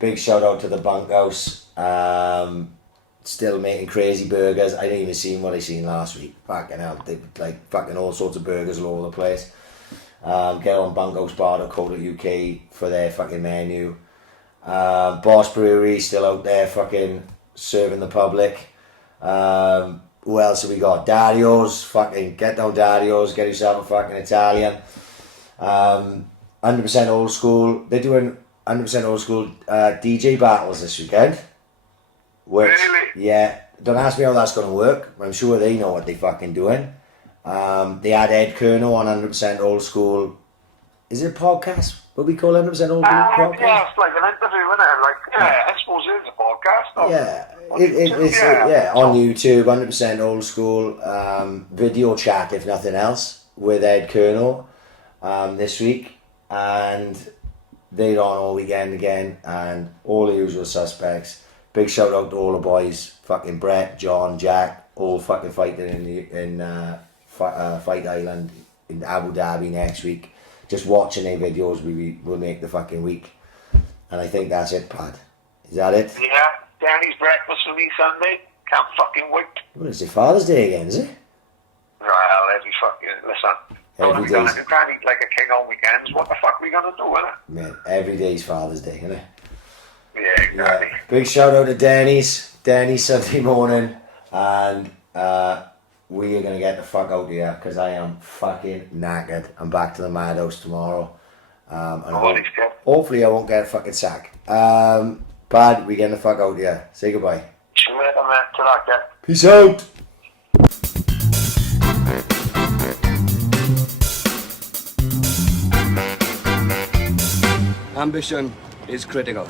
Big shout out to the Bunkhouse, still making crazy burgers. I didn't even see what I seen last week. Fucking hell, they like fucking all sorts of burgers all over the place. Get on bunkhousebar.co.uk for their fucking menu. Boss Brewery still out there fucking serving the public. Who else have we got? Dario's, fucking get down Dario's, get yourself a fucking Italian. 100% old school. They're doing 100% old school DJ battles this weekend. Which, Really? yeah, don't ask me how that's going to work. I'm sure they know what they're fucking doing. They had Ed Kerno on 100% Old School. Is it a podcast? What we call 100% Old School podcast? Yeah, it's like an interview, isn't it? Like, yeah, I suppose it's a podcast. No? Yeah, it's on YouTube, 100% Old School, video chat if nothing else with Ed Kerno this week, and they're on all weekend again, and all the usual suspects. Big shout out to all the boys, fucking Brett, John, Jack, all fucking fighting in Fight Island in Abu Dhabi next week. Just watching their videos will make the fucking week. And I think that's it, Pad. Is that it? Yeah, Danny's breakfast for me Sunday. Can't fucking wait. Well, it's your Father's Day again, is it? Well, every fucking, listen. Every You day's, can't eat like a king on weekends. What the fuck are we going to do, innit? man, every day's Father's Day, isn't it? Yeah, exactly. Yeah. Big shout out to Danny's Sunday morning, and we are going to get the fuck out of here because I am fucking knackered. I'm back to the madhouse tomorrow. And hopefully I won't get a fucking sack. Pad, we getting the fuck out of here. Say goodbye. See you later, man. Ta-ra, Peace out. Ambition is critical.